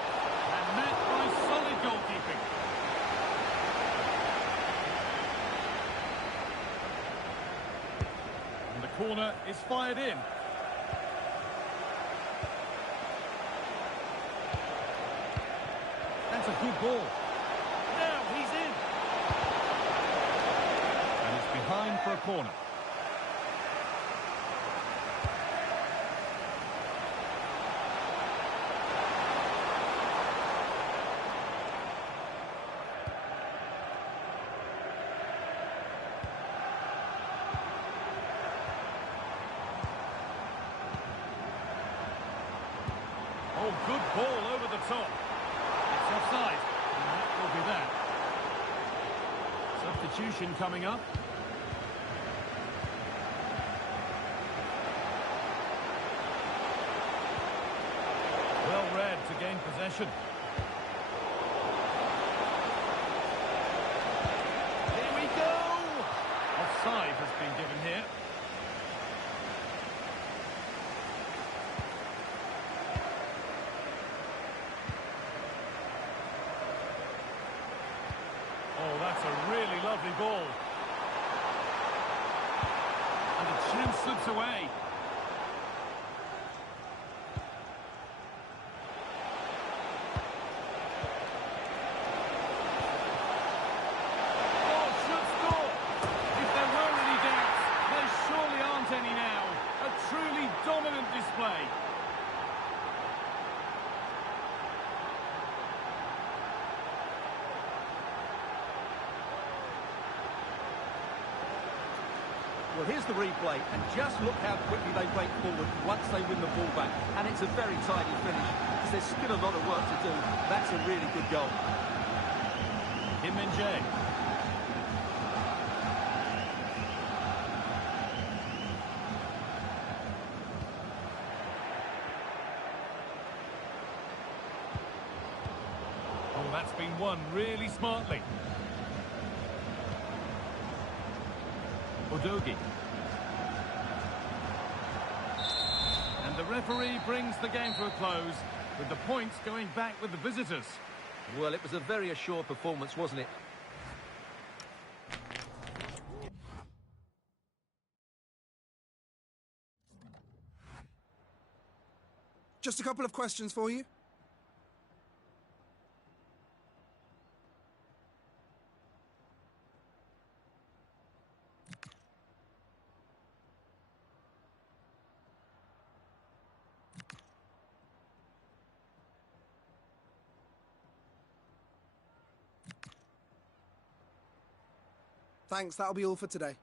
And met by solid goalkeeping. And the corner is fired in. That's a good ball. Now he's in. And it's behind for a corner. Oh, good ball over the top. It's offside, and that will be that. Substitution coming up. Well read to gain possession. Here we go! Offside has been given here. Oh, that's a really lovely ball. And the chance slips away. Oh, should score. If there were any doubts, there surely aren't any now. A truly dominant display. Well, here's the replay, and just look how quickly they break forward once they win the ball back. And it's a very tidy finish, because there's still a lot of work to do. That's a really good goal. Kim Min-jae. Oh, that's been won really smartly. Odogi. And the referee brings the game to a close, with the points going back with the visitors. Well, it was a very assured performance, wasn't it? Just a couple of questions for you. Thanks, that'll be all for today.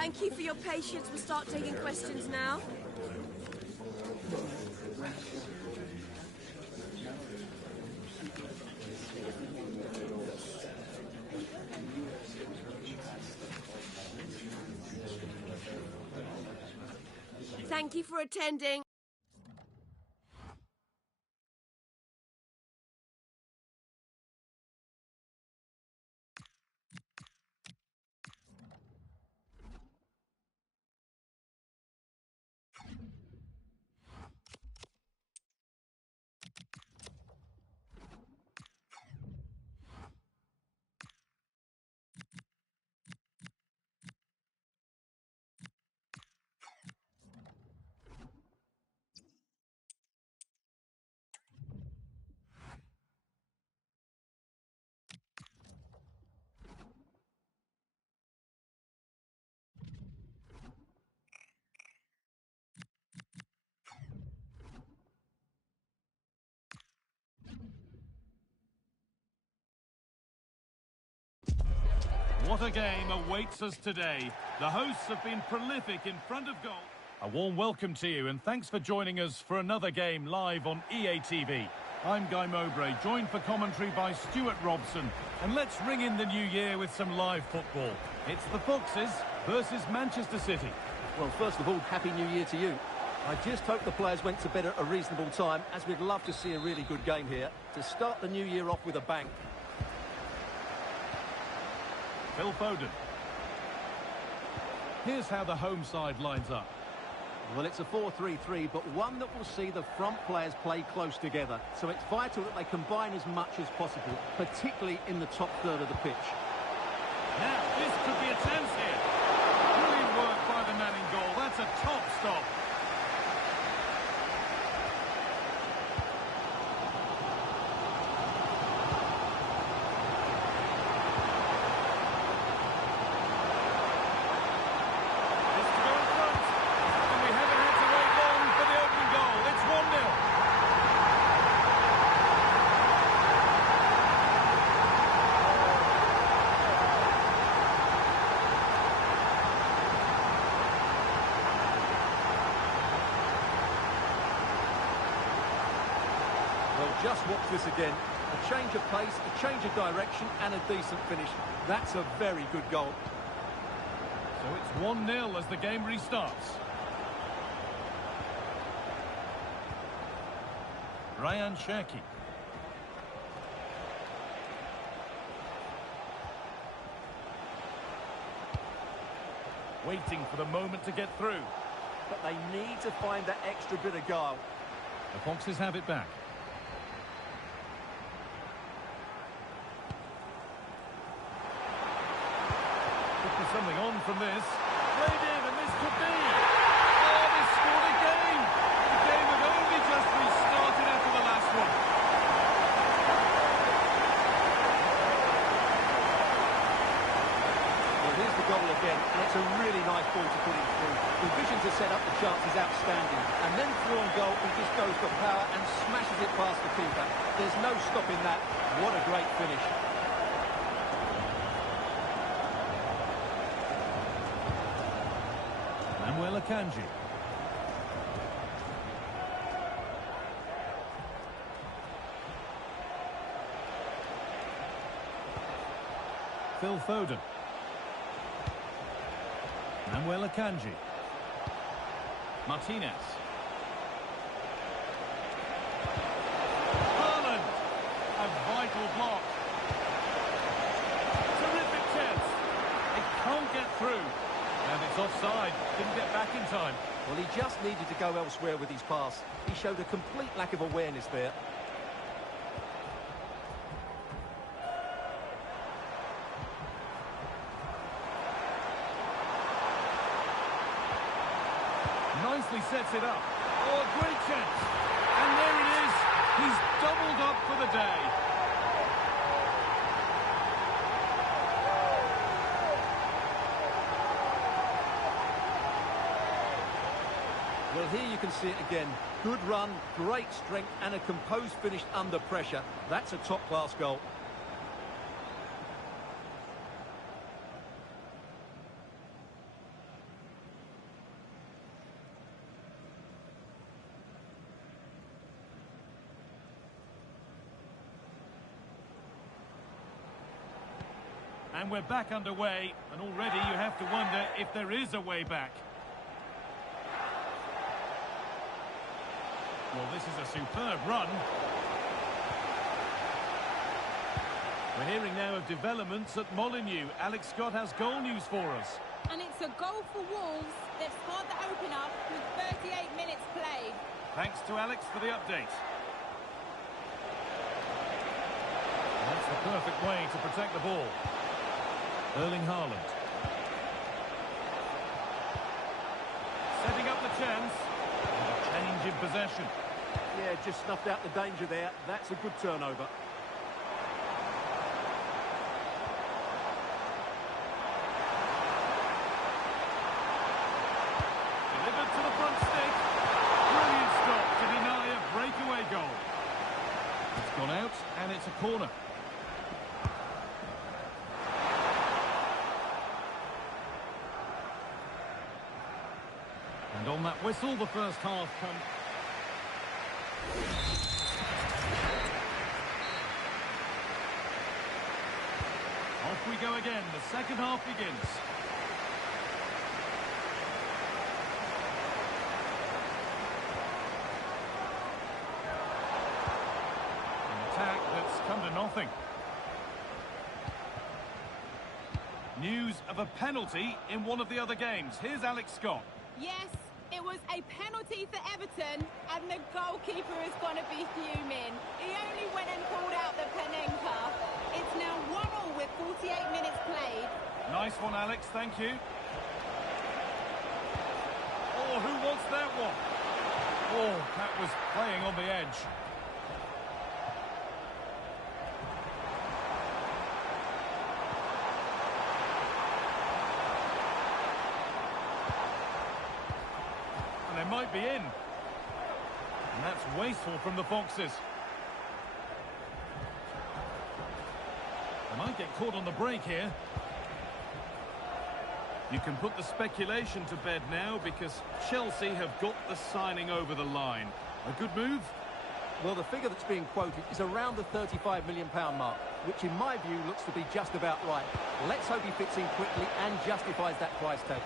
Thank you for your patience. We'll start taking questions now. Thank you for attending. What a game awaits us today. The hosts have been prolific in front of goal. A warm welcome to you and thanks for joining us for another game live on EA TV. I'm Guy Mowbray, joined for commentary by Stuart Robson. And let's ring in the new year with some live football. It's the Foxes versus Manchester City. Well, first of all, Happy New Year to you. I just hope the players went to bed at a reasonable time, as we'd love to see a really good game here to start the new year off with a bang. Phil Foden. Here's how the home side lines up. Well, it's a 4-3-3, but one that will see the front players play close together. So it's vital that they combine as much as possible, particularly in the top third of the pitch. Now, this could be a chance here. Brilliant work by the man in goal. That's a top stop. Just watch this again. A change of pace, a change of direction and a decent finish. That's a very good goal. So it's 1-0 as the game restarts. Ryan Cherki. Waiting for the moment to get through. But they need to find that extra bit of guile. The Foxes have it back. Something on from this. Played in, and this could be. Oh, they scored again. The game had only just restarted after the last one. Well, here's the goal again, and it's a really nice ball to put it through. The vision to set up the chance is outstanding. And then through on goal, he just goes for power and smashes it past the keeper. There's no stopping that. What a great finish. Kanji. Phil Foden. Manuel Akanji. Martinez. Haaland. A vital block. Terrific chance. They can't get through. And it's offside. Didn't get back in time. Well, he just needed to go elsewhere with his pass. He showed a complete lack of awareness there. Nicely sets it up. Oh, a great chance. And there it is. He's doubled up for the day. Well, here you can see it again. Good run, great strength, and a composed finish under pressure. That's a top-class goal. And we're back underway, and already you have to wonder if there is a way back. Well, this is a superb run. We're hearing now of developments at Molineux. Alex Scott has goal news for us. And it's a goal for Wolves. They've scored the opener with 38 minutes played. Thanks to Alex for the update. That's the perfect way to protect the ball. Erling Haaland. Setting up the chance. And a change in possession. Yeah, just snuffed out the danger there. That's a good turnover. Delivered to the front stick. Brilliant stop to deny a breakaway goal. It's gone out, and it's a corner. And on that whistle, the first half comes. Off we go again. The second half begins. An attack that's come to nothing. News of a penalty in one of the other games. Here's Alex Scott. Yes, it was a penalty for Everton, and the goalkeeper is going to be fuming. He only went and pulled out the Panenka. It's now 1-1 with 48 minutes played. Nice one, Alex, thank you. Oh, who wants that one? Oh, that was playing on the edge. And they might be in. And that's wasteful from the Foxes. They might get caught on the break here. You can put the speculation to bed now because Chelsea have got the signing over the line. A good move? Well, the figure that's being quoted is around the £35 million mark, which in my view looks to be just about right. Let's hope he fits in quickly and justifies that price tag.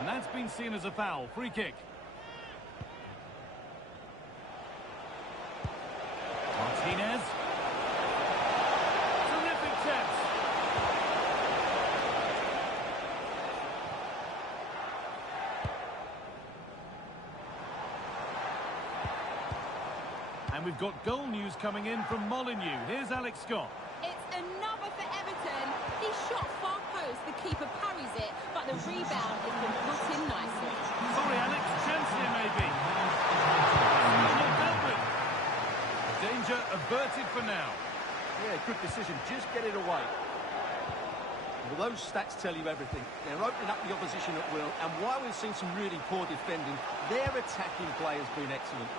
And that's been seen as a foul. Free kick. Martinez. Terrific chance. And we've got goal news coming in from Molineux. Here's Alex Scott. It's another for Everton. He shot far post, the keeper parries it, but the rebound has been put in nicely. Sorry, Alex, chance here maybe. Not dealt with. Danger averted for now. Yeah, good decision. Just get it away. Well, those stats tell you everything. They're opening up the opposition at will, and while we've seen some really poor defending, their attacking play has been excellent.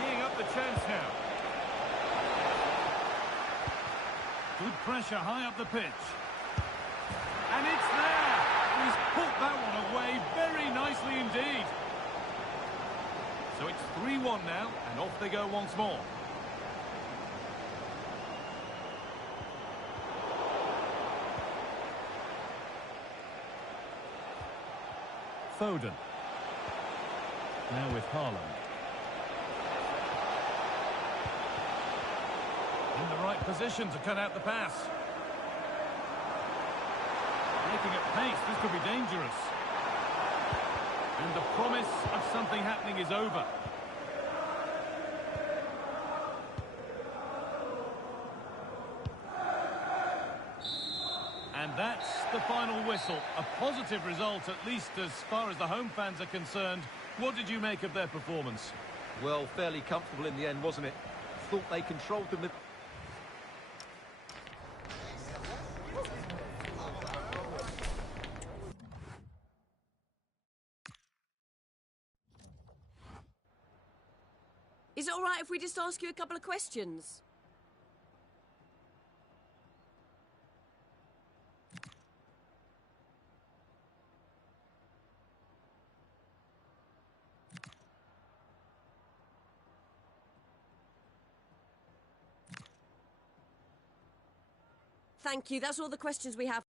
Teeing up the chance now. Good pressure high up the pitch. And it's there! He's put that one away very nicely indeed. So it's 3-1 now, and off they go once more. Foden. Now with Haaland. In the right position to cut out the pass. Making at pace, this could be dangerous. And the promise of something happening is over. And that's the final whistle. A positive result, at least as far as the home fans are concerned. What did you make of their performance? Well, fairly comfortable in the end, wasn't it? Thought they controlled the... Is it all right if we just ask you a couple of questions? Thank you. That's all the questions we have.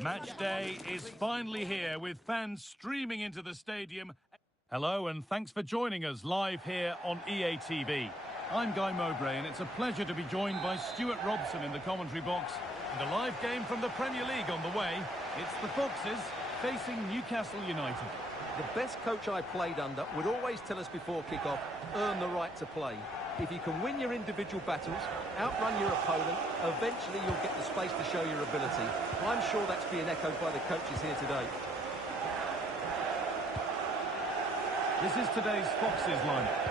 Match day is finally here with fans streaming into the stadium. Hello and thanks for joining us live here on EA TV. I'm Guy Mowbray and it's a pleasure to be joined by Stuart Robson in the commentary box. And a live game from the Premier League on the way. It's the Foxes facing Newcastle United. The best coach I played under would always tell us before kick-off, earn the right to play. If you can win your individual battles, outrun your opponent, eventually you'll get the space to show your ability. I'm sure that's being echoed by the coaches here today. This is today's Foxes lineup.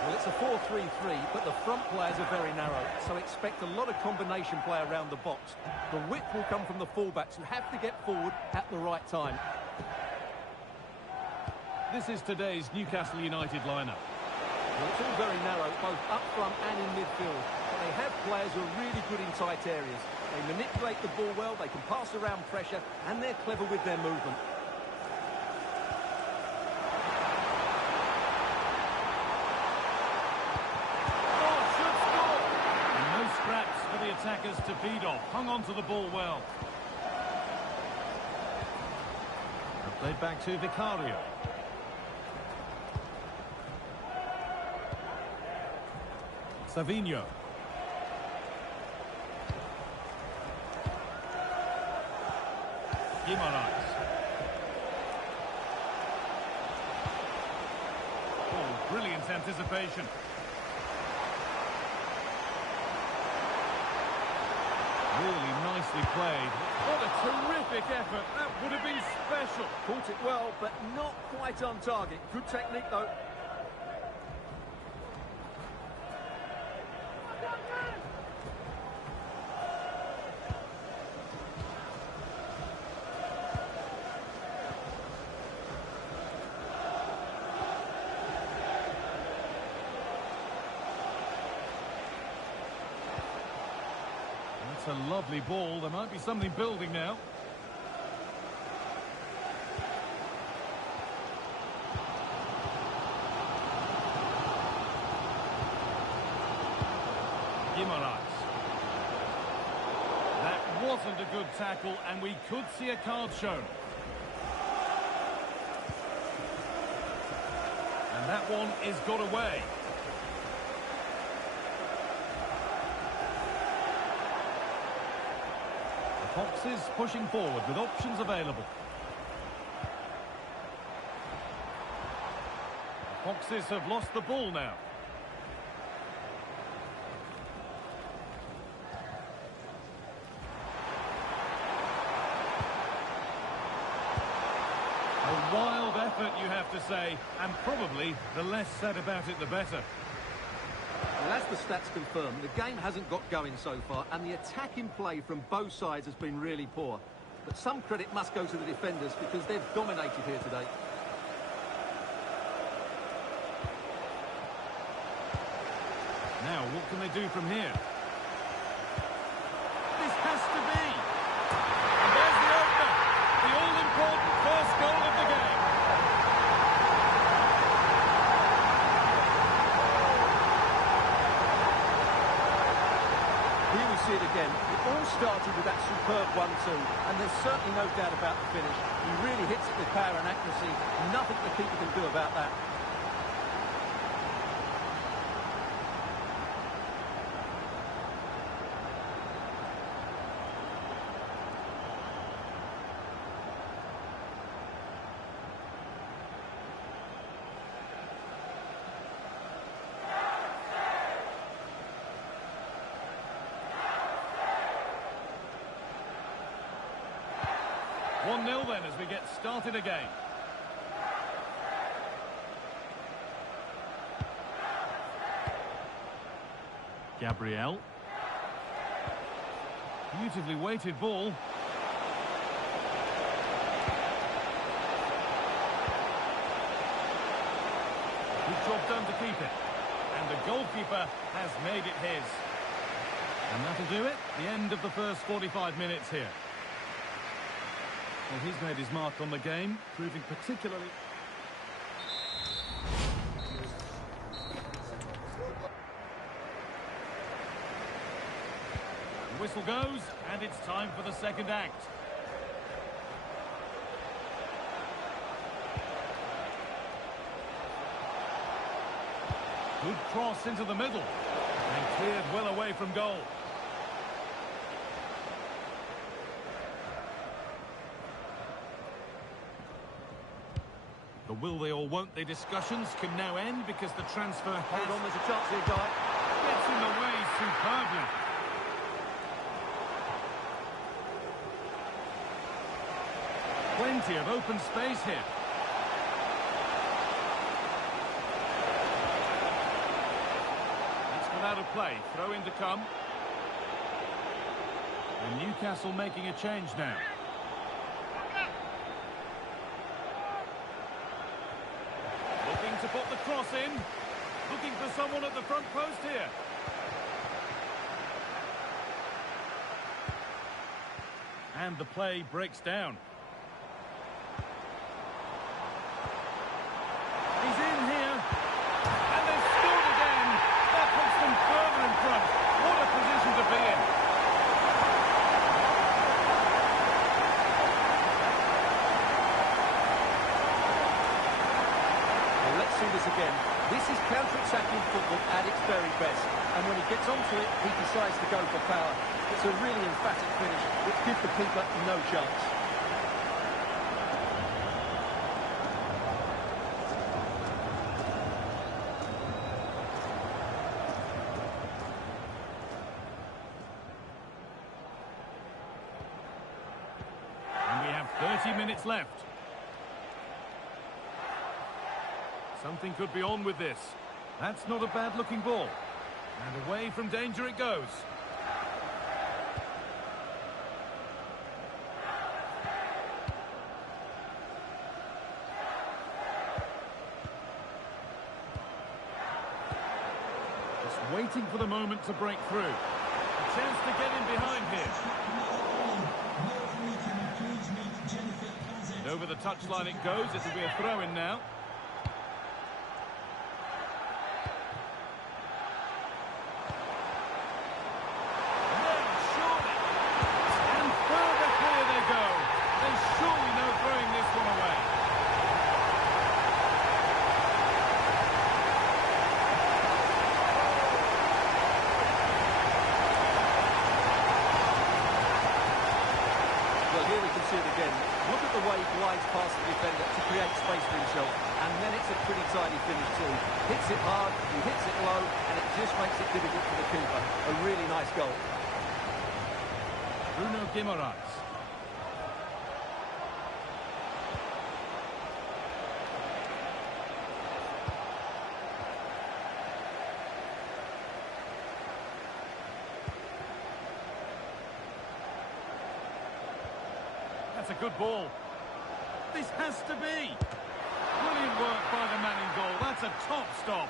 Well, it's a 4-3-3, but the front players are very narrow, so expect a lot of combination play around the box. The width will come from the fullbacks who have to get forward at the right time. this is today's Newcastle United lineup. Well, it's all very narrow, both up front and in midfield. But they have players who are really good in tight areas. They manipulate the ball well, they can pass around pressure, and they're clever with their movement. Oh, should score! And no scraps for the attackers to feed off. Hung on to the ball well. And played back to Vicario. Savinho. Guimaraes. Oh, brilliant anticipation. Really nicely played. What a terrific effort. That would have been special. Caught it well, but not quite on target. Good technique, though. That's a lovely ball. There might be something building now. Guimaraes. That wasn't a good tackle, and we could see a card shown. And that one is got away. The Foxes pushing forward with options available. The Foxes have lost the ball now. A wild effort, you have to say, and probably the less said about it, the better. Well, as the stats confirm, the game hasn't got going so far, and the attacking play from both sides has been really poor. But some credit must go to the defenders because they've dominated here today. Now, what can they do from here? This has to be! And there's the opener! The all-important first goal of the game. Here we see it again. It all started with that superb 1-2, and there's certainly no doubt about the finish. He really hits it with power and accuracy. Nothing the keeper can do about that. One 0 then as we get started again. Gabriel. Beautifully weighted ball. Good job done to keep it. And the goalkeeper has made it his. And that'll do it. The end of the first 45 minutes here. Well, he's made his mark on the game, proving particularly... The whistle goes, and it's time for the second act. Good cross into the middle, and cleared well away from goal. The will they or won't they discussions can now end because the transfer has... Hold on, there's a chance here, Guy. Gets in the way superbly. Plenty of open space here. It's got out of play. Throw in to come. And Newcastle making a change now. to put the cross in. Looking for someone at the front post here. And the play breaks down. He's in here. And they've scored again. That puts them further in front. What a position to be in. Well, let's see this again. This is counter-attacking football at its very best. And when he gets onto it, he decides to go for power. It's a really emphatic finish that gives the keeper no chance. And we have 30 minutes left. Something could be on with this. That's not a bad-looking ball. And away from danger it goes. Just waiting for the moment to break through. A chance to get in behind here. And over the touchline it goes. It'll be a throw-in now. See it again. Look at the way he glides past the defender to create space for himself, and then it's a pretty tidy finish too. Hits it hard, he hits it low, and it just makes it difficult for the keeper. A really nice goal. Bruno Guimaraes. That's a good ball. This has to be. Brilliant work by the man in goal. That's a top stop.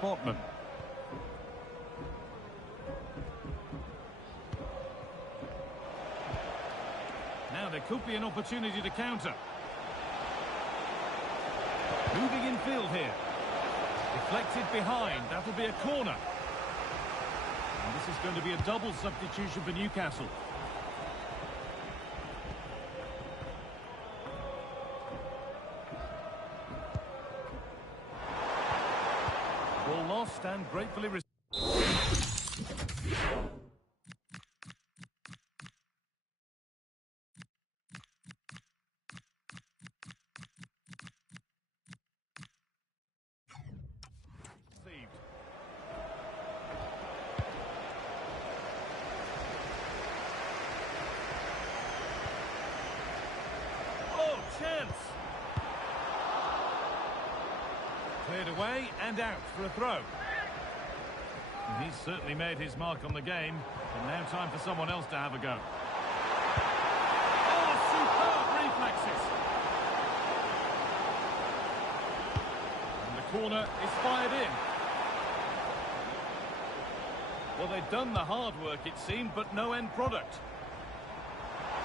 Portman. Now there could be an opportunity to counter. Moving in field here. Deflected behind. That'll be a corner. And this is going to be a double substitution for Newcastle. Ball lost and gratefully received. Oh, chance! Cleared away and out for a throw. And he's certainly made his mark on the game, and now time for someone else to have a go. Oh, superb reflexes! And the corner is fired in. Well, they've done the hard work, it seemed, but no end product.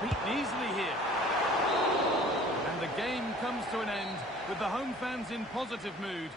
Beaten easily here. And the game comes to an end with the home fans in positive mood.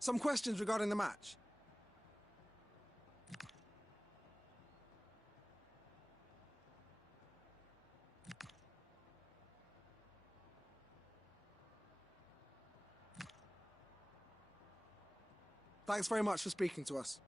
Some questions regarding the match. Thanks very much for speaking to us.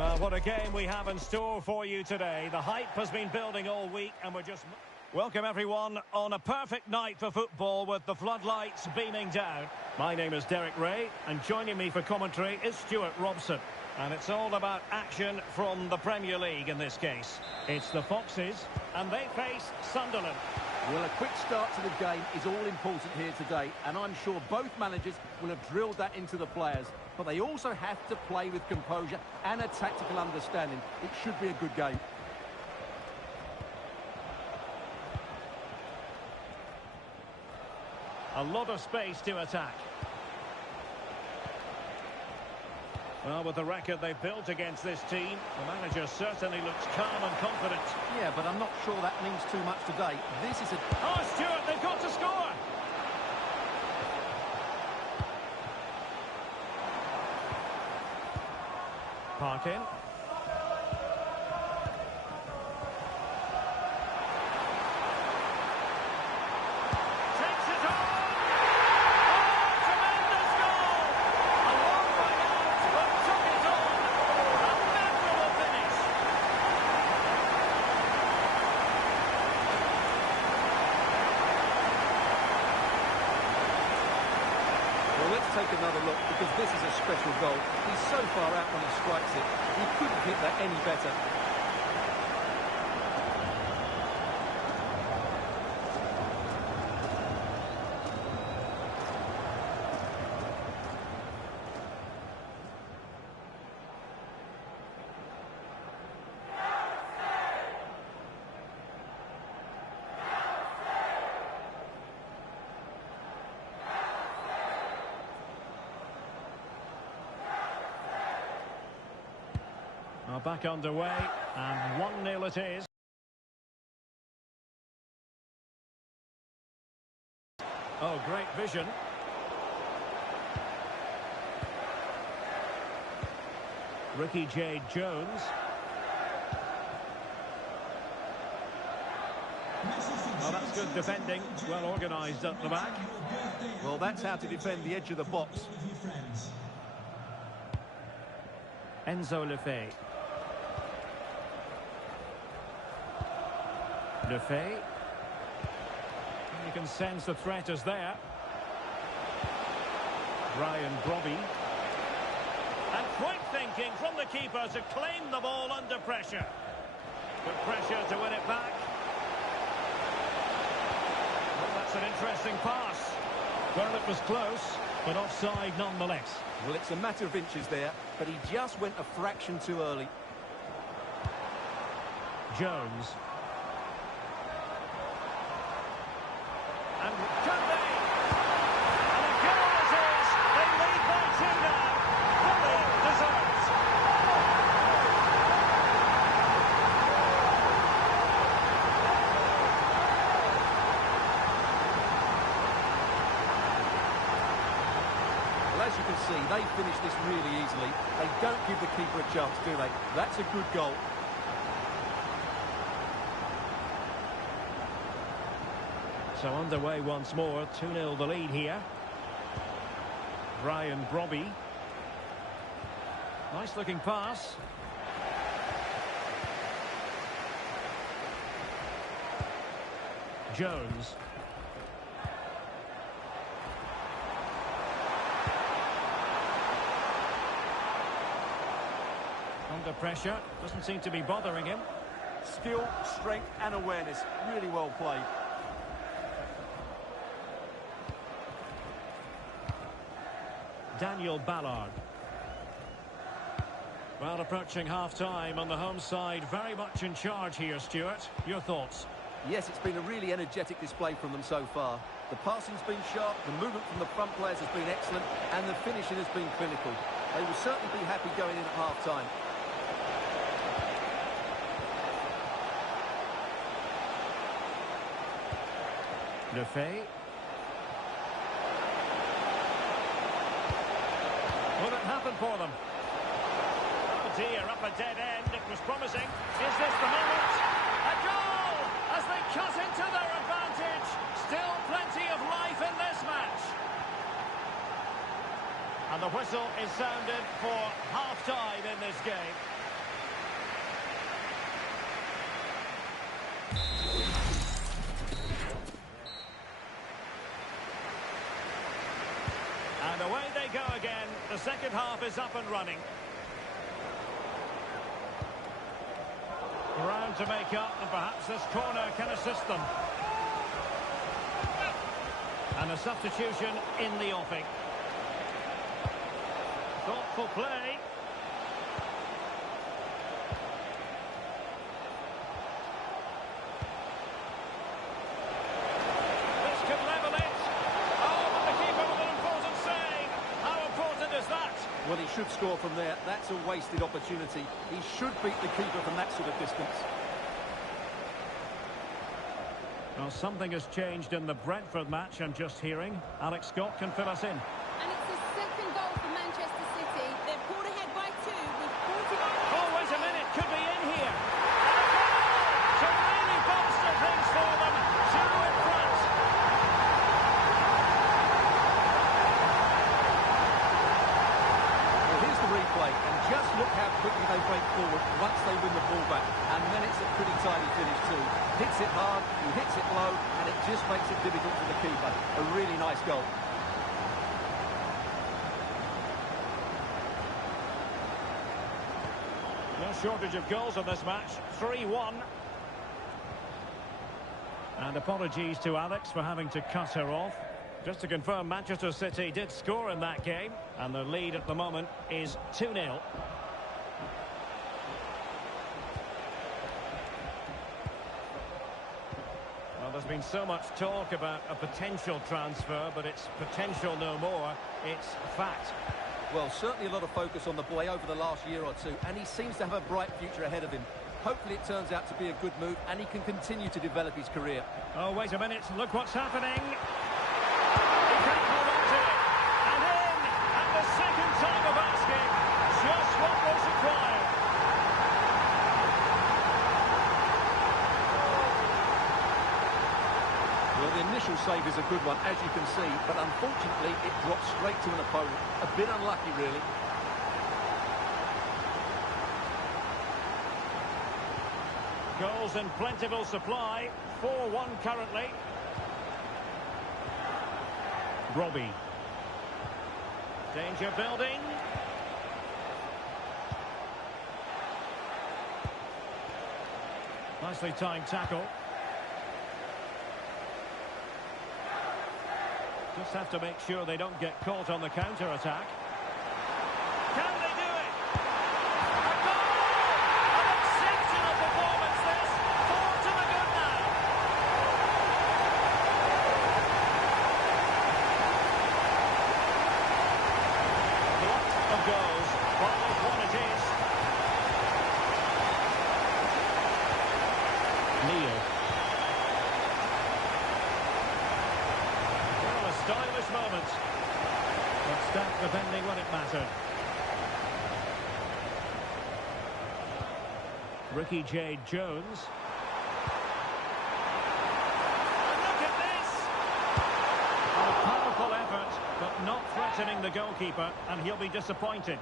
Well, what a game we have in store for you today. The hype has been building all week and we're just... Welcome everyone on a perfect night for football with the floodlights beaming down. My name is Derek Ray and joining me for commentary is Stuart Robson. And it's all about action from the Premier League in this case. It's the Foxes and they face Sunderland. Well, a quick start to the game is all important here today, and I'm sure both managers will have drilled that into the players. But they also have to play with composure and a tactical understanding. It should be a good game. A lot of space to attack. Well, with the record they've built against this team, the manager certainly looks calm and confident. Yeah, but I'm not sure that means too much today. This is a... Oh, Stuart, they've got to score! Parkin. Takes it on! Oh, tremendous goal! A long way out, but took it on. A memorable finish. Well, let's take another look, because this is a special goal. He's so far out when he strikes it. He couldn't hit that any better. Well, back underway, and 1-0 it is. Oh, great vision. Ricky J. Jones. Well, that's good defending. Well organised at the back. Well, that's how to defend the edge of the box. Enzo Lefebvre. Lefebvre. You can sense the threat is there. Brian Brobby. And quick thinking from the keeper to claim the ball under pressure. Good pressure to win it back. Well, that's an interesting pass. Well, it was close, but offside nonetheless. Well, it's a matter of inches there, but he just went a fraction too early. Jones. And could they? And a goal it is! They lead by 2 now. Fully deserved. Well, as you can see, they finish this really easily. They don't give the keeper a chance, do they? That's a good goal. So underway once more, 2-0 the lead here. Brian Brobby. Nice looking pass. Jones. Under pressure, doesn't seem to be bothering him. Skill, strength and awareness. Really well played. Daniel Ballard. Well, approaching half-time on the home side, very much in charge here, Stuart. Your thoughts? Yes, it's been a really energetic display from them so far. The passing's been sharp, the movement from the front players has been excellent, and the finishing has been clinical. They will certainly be happy going in at half-time. Lefebvre. Will it happen for them? Oh dear, up a dead end. It was promising. Is this the moment? A goal as they cut into their advantage. Still plenty of life in this match. And the whistle is sounded for half-time in this game. Away they go again. The second half is up and running. Ground to make up, and perhaps this corner can assist them. And a substitution in the offing. Thoughtful play. This could level it. Oh, but the keeper with an important save. How important is that? Well, he should score from there. That's a wasted opportunity. He should beat the keeper from that sort of distance. Well, something has changed in the Brentford match, I'm just hearing. Alex Scott can fill us in. And it's the second goal for Manchester City. They're pulled ahead by 2 with 49 minutes. Oh, wait a minute, could be in here. To really bolster things for them. 2 in front. Well, here's the replay, and just look how quickly they break forward once they win the ball back. And then it's a pretty tidy finish too. Hits it hard, he hits it low, and it just makes it difficult for the keeper. A really nice goal. No shortage of goals in this match. 3-1. And apologies to Alex for having to cut her off. Just to confirm, Manchester City did score in that game, and the lead at the moment is 2-0. Well, there's been so much talk about a potential transfer, but it's potential no more. It's fact. Well, certainly a lot of focus on the boy over the last year or two, and he seems to have a bright future ahead of him. Hopefully it turns out to be a good move, and he can continue to develop his career. Oh, wait a minute. Look what's happening. He can't hold on to it. And in at the second time of asking. Just what was required. Well, the initial save is a good one, as you can see, but unfortunately it drops straight to an opponent. A bit unlucky, really. Goals in plentiful supply. 4-1 currently. Robbie. Danger building. Nicely timed tackle. Just have to make sure they don't get caught on the counter-attack. Can they do it? A goal! An exceptional performance this. 4 to the good now. Lots of goals. 5-1 it is. Neil. Stylish moment, but stacked defending when it mattered. Ricky J. Jones. And look at this! A powerful effort, but not threatening the goalkeeper, and he'll be disappointed.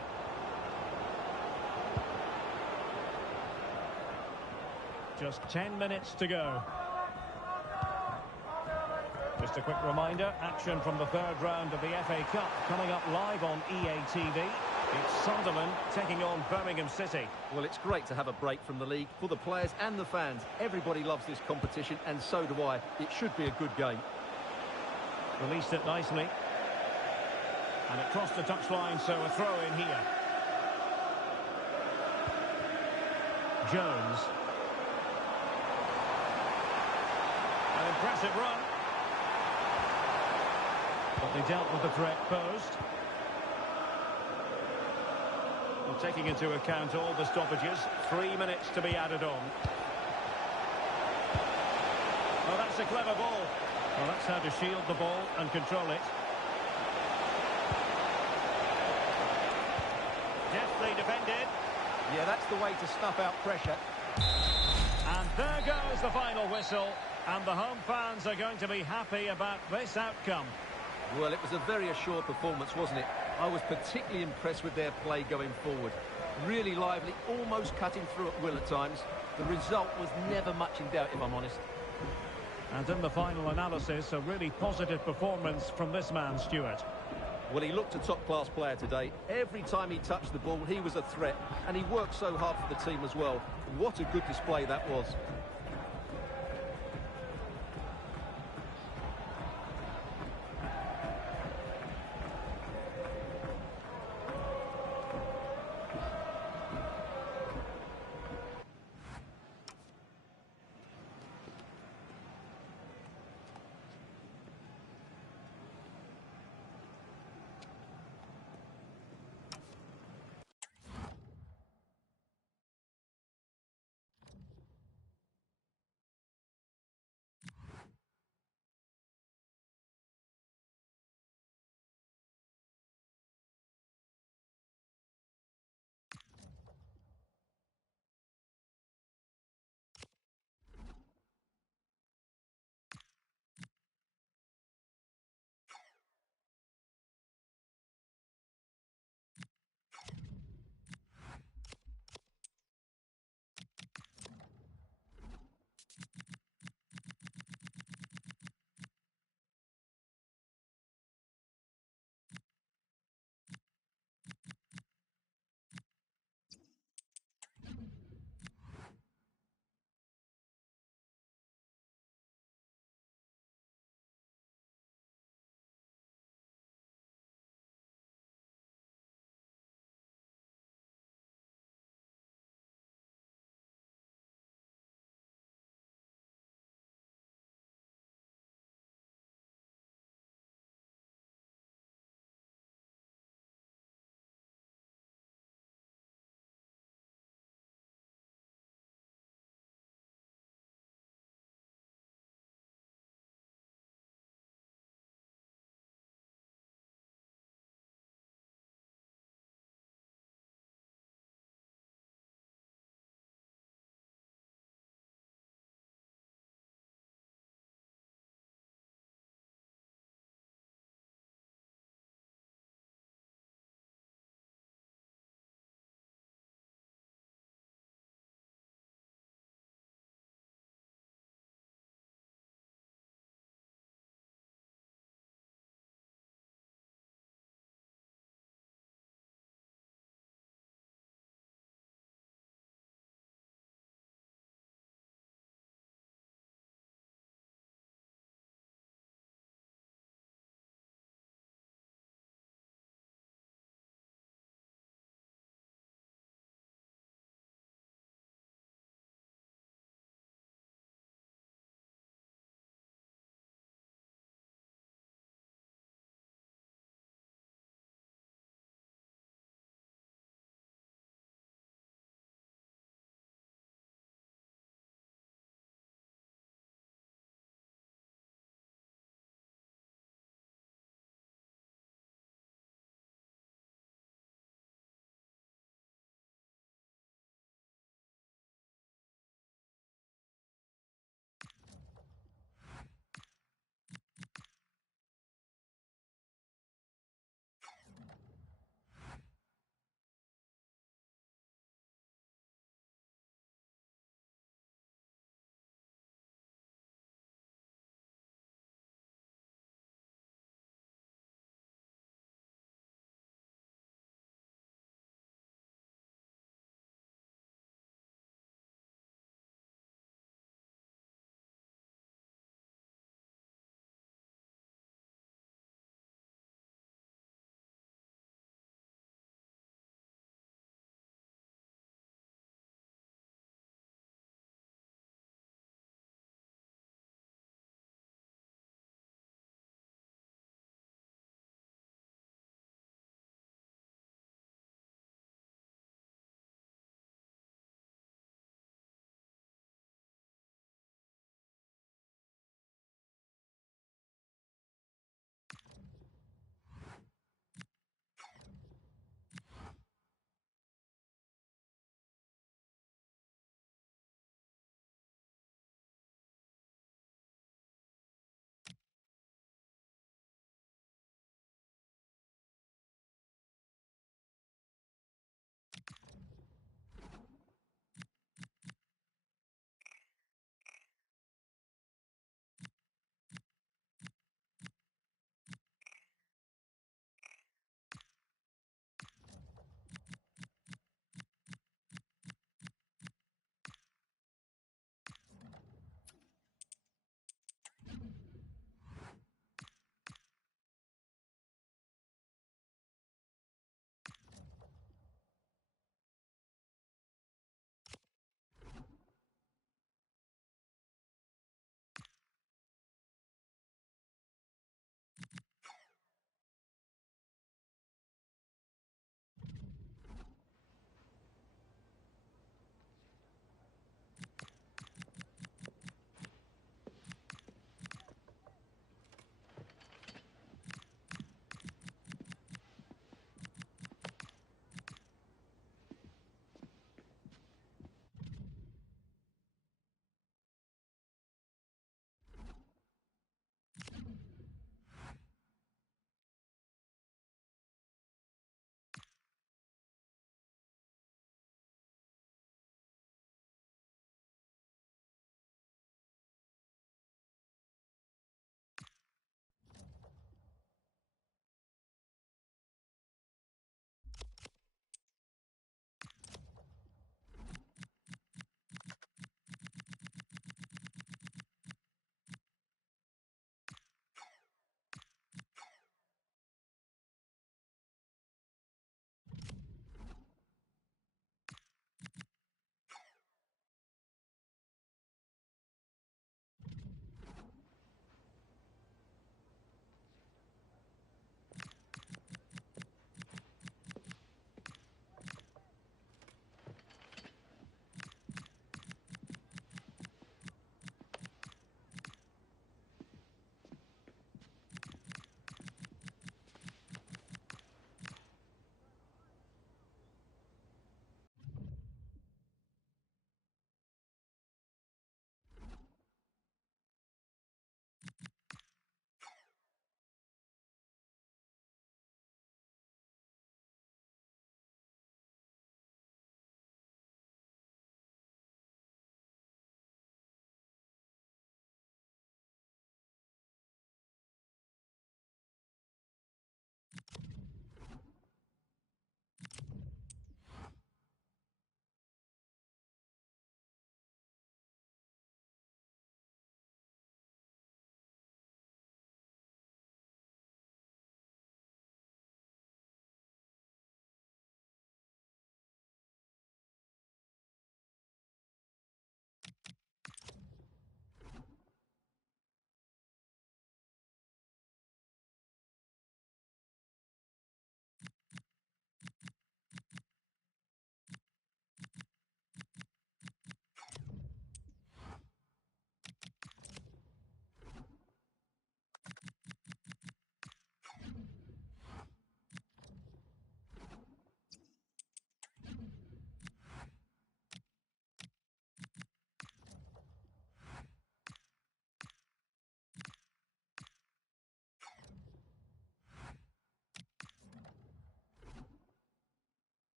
Just 10 minutes to go. Just a quick reminder, action from the third round of the FA Cup coming up live on EA TV. It's Sunderland taking on Birmingham City. Well, it's great to have a break from the league for the players and the fans. Everybody loves this competition, and so do I. It should be a good game. Released it nicely. And it crossed the touchline, so a throw in here. Jones. An impressive run. But they dealt with the threat posed. Well, taking into account all the stoppages, 3 minutes to be added on. Well, that's a clever ball. Well, that's how to shield the ball and control it. Deftly defended. Yeah, that's the way to snuff out pressure. And there goes the final whistle. And the home fans are going to be happy about this outcome. Well, it was a very assured performance, wasn't it? I was particularly impressed with their play going forward. Really lively, almost cutting through at will at times. The result was never much in doubt, if I'm honest. And in the final analysis, a really positive performance from this man, Stuart. Well, he looked a top-class player today. Every time he touched the ball, he was a threat, and he worked so hard for the team as well. What a good display that was.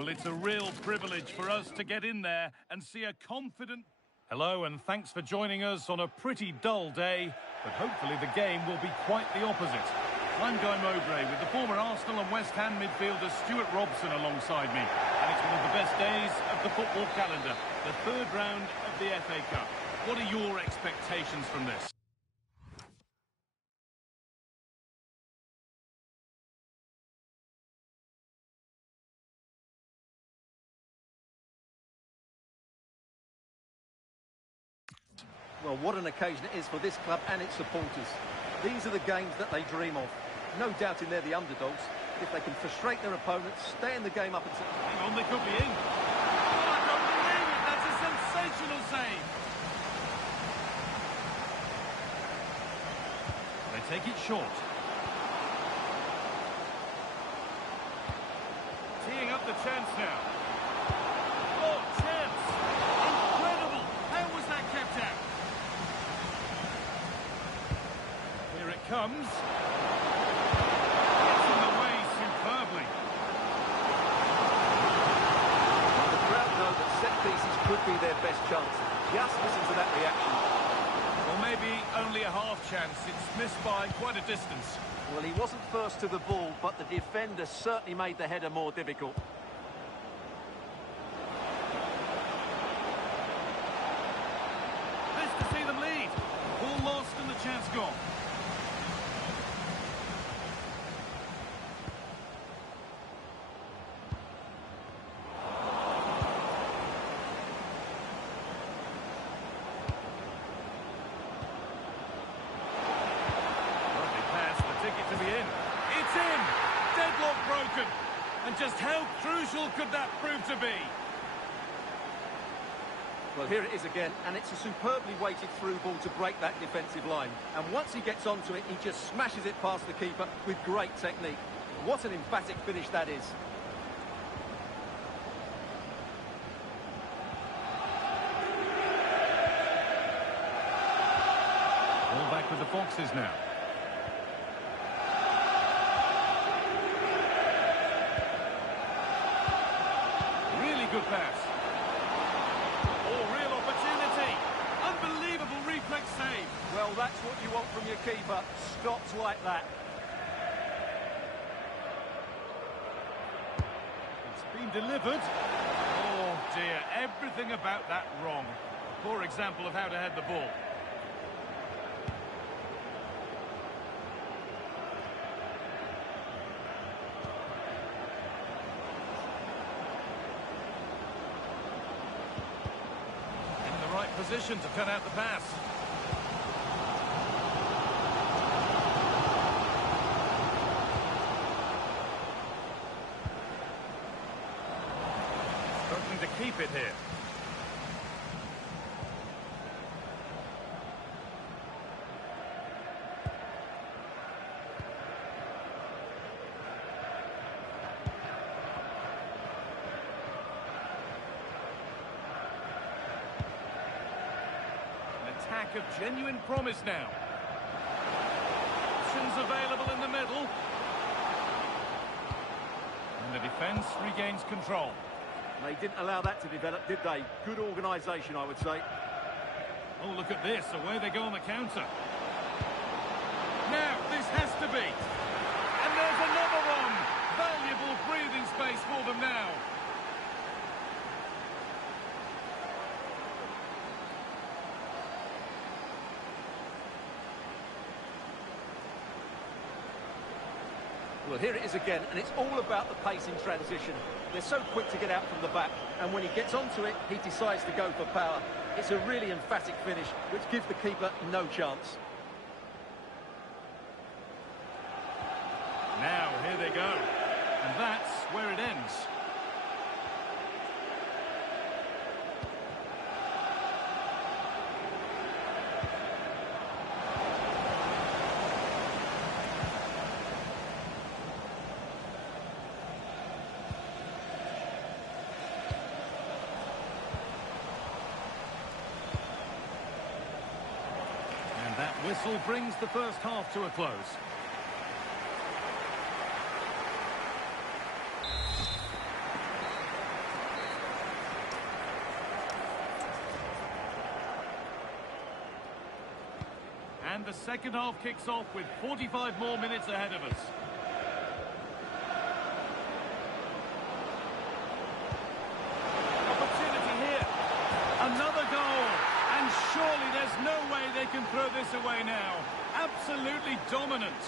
Well, it's a real privilege for us to get in there and see a confident... Hello, and thanks for joining us on a pretty dull day, but hopefully the game will be quite the opposite. I'm Guy Mowbray with the former Arsenal and West Ham midfielder Stuart Robson alongside me. And it's one of the best days of the football calendar, the third round of the FA Cup. What are your expectations from this? Well, what an occasion it is for this club and its supporters. These are the games that they dream of. No doubting they're the underdogs. If they can frustrate their opponents, stay in the game up until... Hang on, they could be in. Oh, I don't believe it! That's a sensational save! They take it short. Teeing up the chance now. Oh, chance! Incredible! How was that kept out? Here it comes. Gets in the way superbly. The crowd know that set pieces could be their best chance. Just listen to that reaction. Or maybe only a half chance. It's missed by quite a distance. Well, he wasn't first to the ball, but the defender certainly made the header more difficult. Nice to see them lead. Ball lost and the chance gone. To be in. It's in! Deadlock broken. And just how crucial could that prove to be? Well, here it is again, and it's a superbly weighted through ball to break that defensive line. And once he gets onto it, he just smashes it past the keeper with great technique. What an emphatic finish that is. All back with the Foxes now. Good pass. Oh, real opportunity. Unbelievable reflex save. Well, that's what you want from your keeper. Stops like that. It's been delivered. Oh, dear. Everything about that wrong. A poor example of how to head the ball. Position to cut out the pass. Struggling to keep it here. Attack of genuine promise now. Options available in the middle. And the defence regains control. They didn't allow that to develop, did they? Good organisation, I would say. Oh, look at this. Away they go on the counter. Now, this has to be. And there's another one. Valuable breathing space for them now. Well, here it is again, and it's all about the pace in transition. They're so quick to get out from the back, and when he gets onto it, he decides to go for power. It's a really emphatic finish, which gives the keeper no chance. Now, here they go. And that's where it ends. That whistle brings the first half to a close. And the second half kicks off with 45 more minutes ahead of us. Opportunity here. Another goal. And surely there's no way they can throw this away now. Absolutely dominant.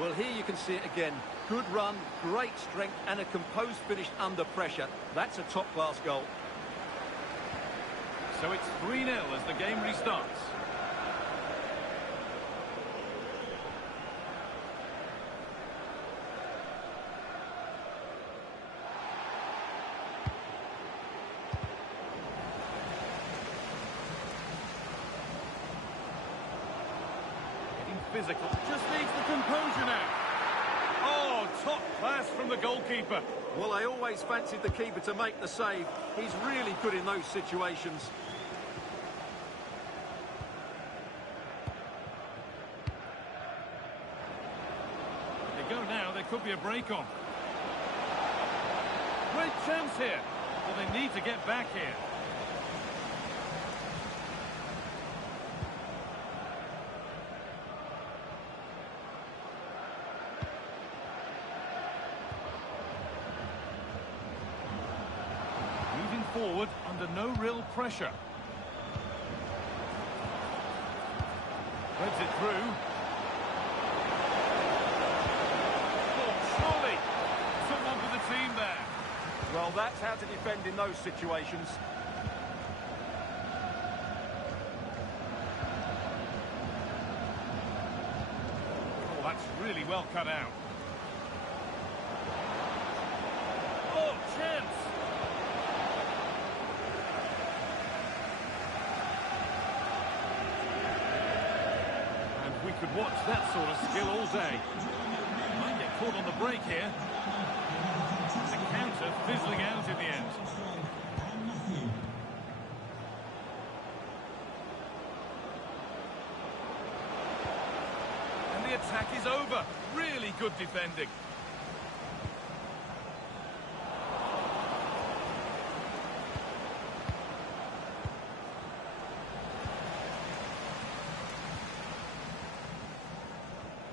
Well, here you can see it again. Good run, great strength, and a composed finish under pressure. That's a top-class goal. So it's 3-0 as the game restarts. Getting physical. Just needs the composure now. Oh, top class from the goalkeeper. Well, I always fancied the keeper to make the save. He's really good in those situations. They go now, there could be a break on. Great chance here. Well, they need to get back here. Moving forward under no real pressure. Threads it through. Surely, someone for the team there. Well, that's how to defend in those situations. Oh, that's really well cut out. Oh, chance. And we could watch that sort of skill all day. Might get caught on the break here. The counter fizzling out in the end. And the attack is over. Really good defending.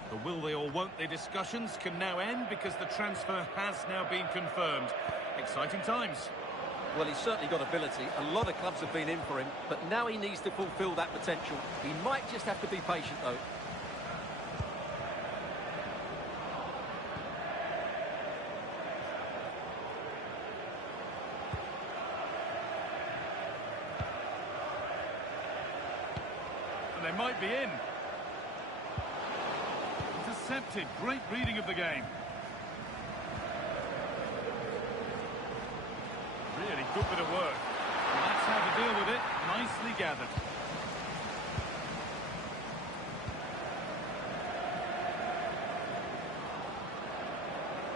The will they or won't they discussions can now end because the transfer has now been confirmed. Exciting times. Well, he's certainly got ability. A lot of clubs have been in for him, but now he needs to fulfil that potential. He might just have to be patient, though. And they might be in. Intercepted. Great reading of the game. Really good bit of work. And that's how to deal with it. Nicely gathered.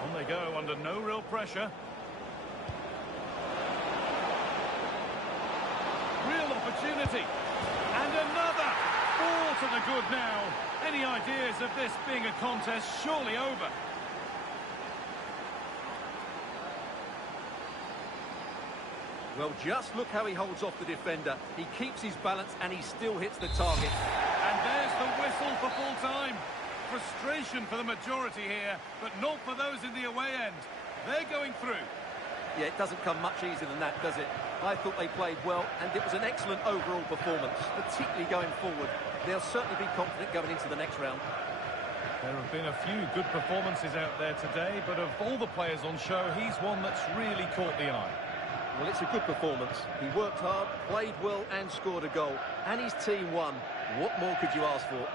On they go under no real pressure. Real opportunity. And another. All to the good now. Any ideas of this being a contest surely over? Well, just look how he holds off the defender. He keeps his balance and he still hits the target. And there's the whistle for full time. Frustration for the majority here, but not for those in the away end. They're going through. Yeah, it doesn't come much easier than that, does it? I thought they played well, and it was an excellent overall performance, particularly going forward. They'll certainly be confident going into the next round. There have been a few good performances out there today, but of all the players on show, he's one that's really caught the eye. Well, it's a good performance. He worked hard, played well, and scored a goal. And his team won. What more could you ask for?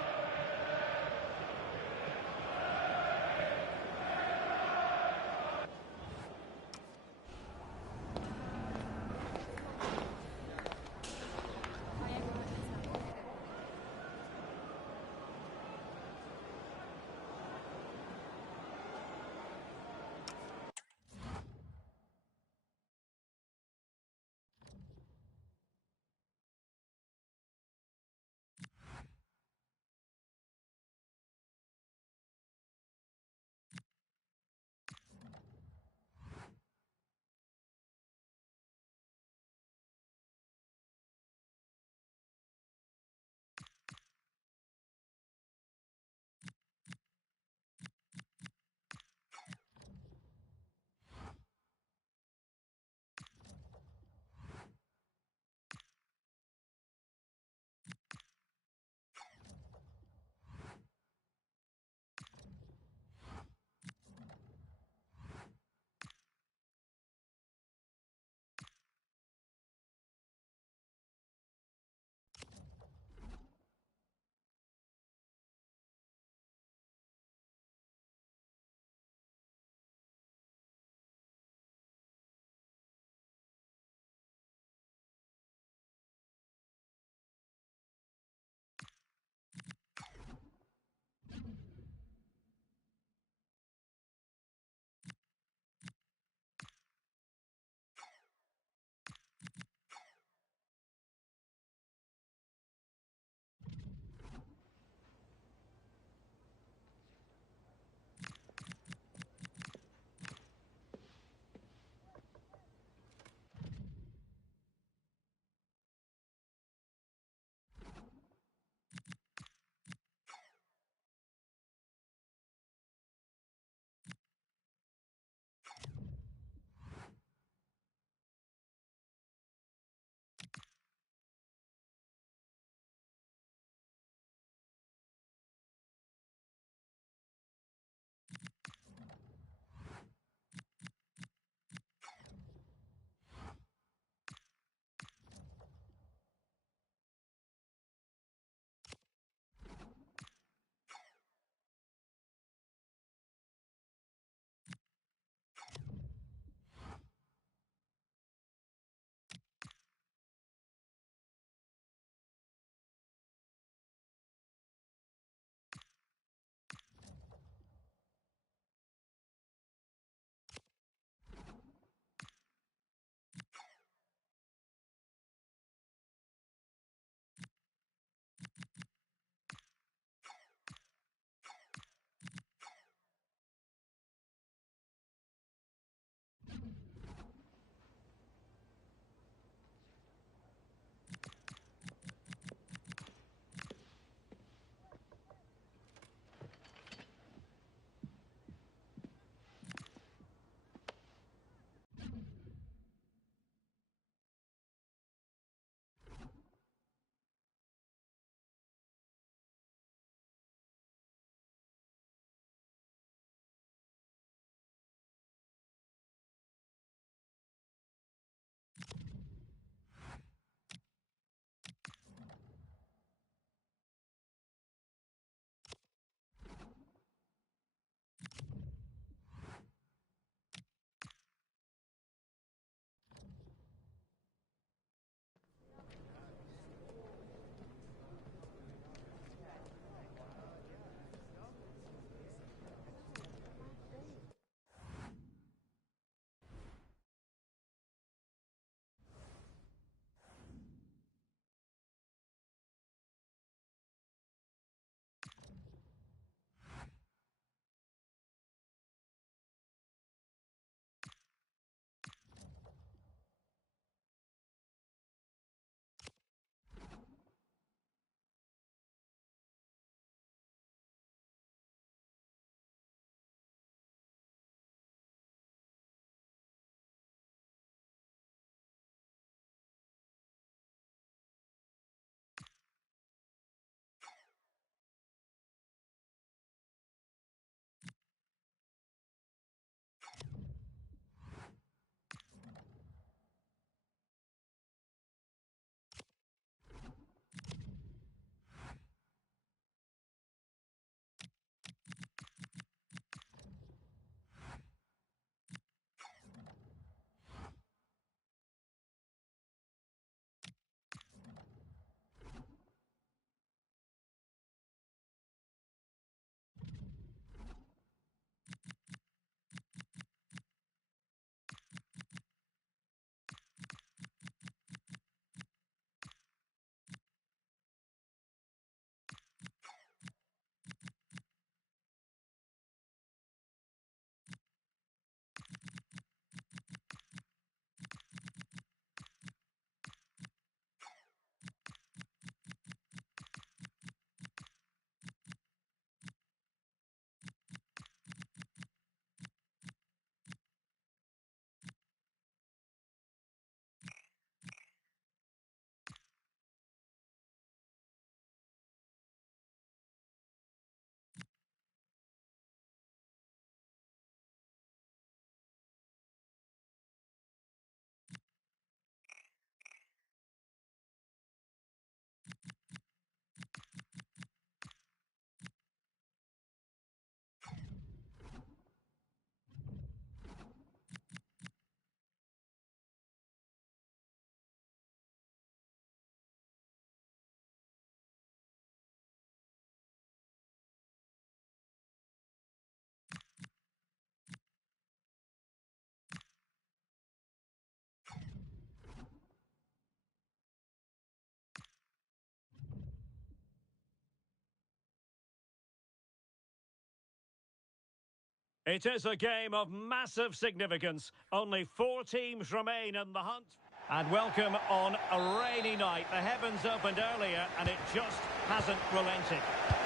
It is a game of massive significance. Only 4 teams remain in the hunt. And welcome on a rainy night. The heavens opened earlier and it just hasn't relented.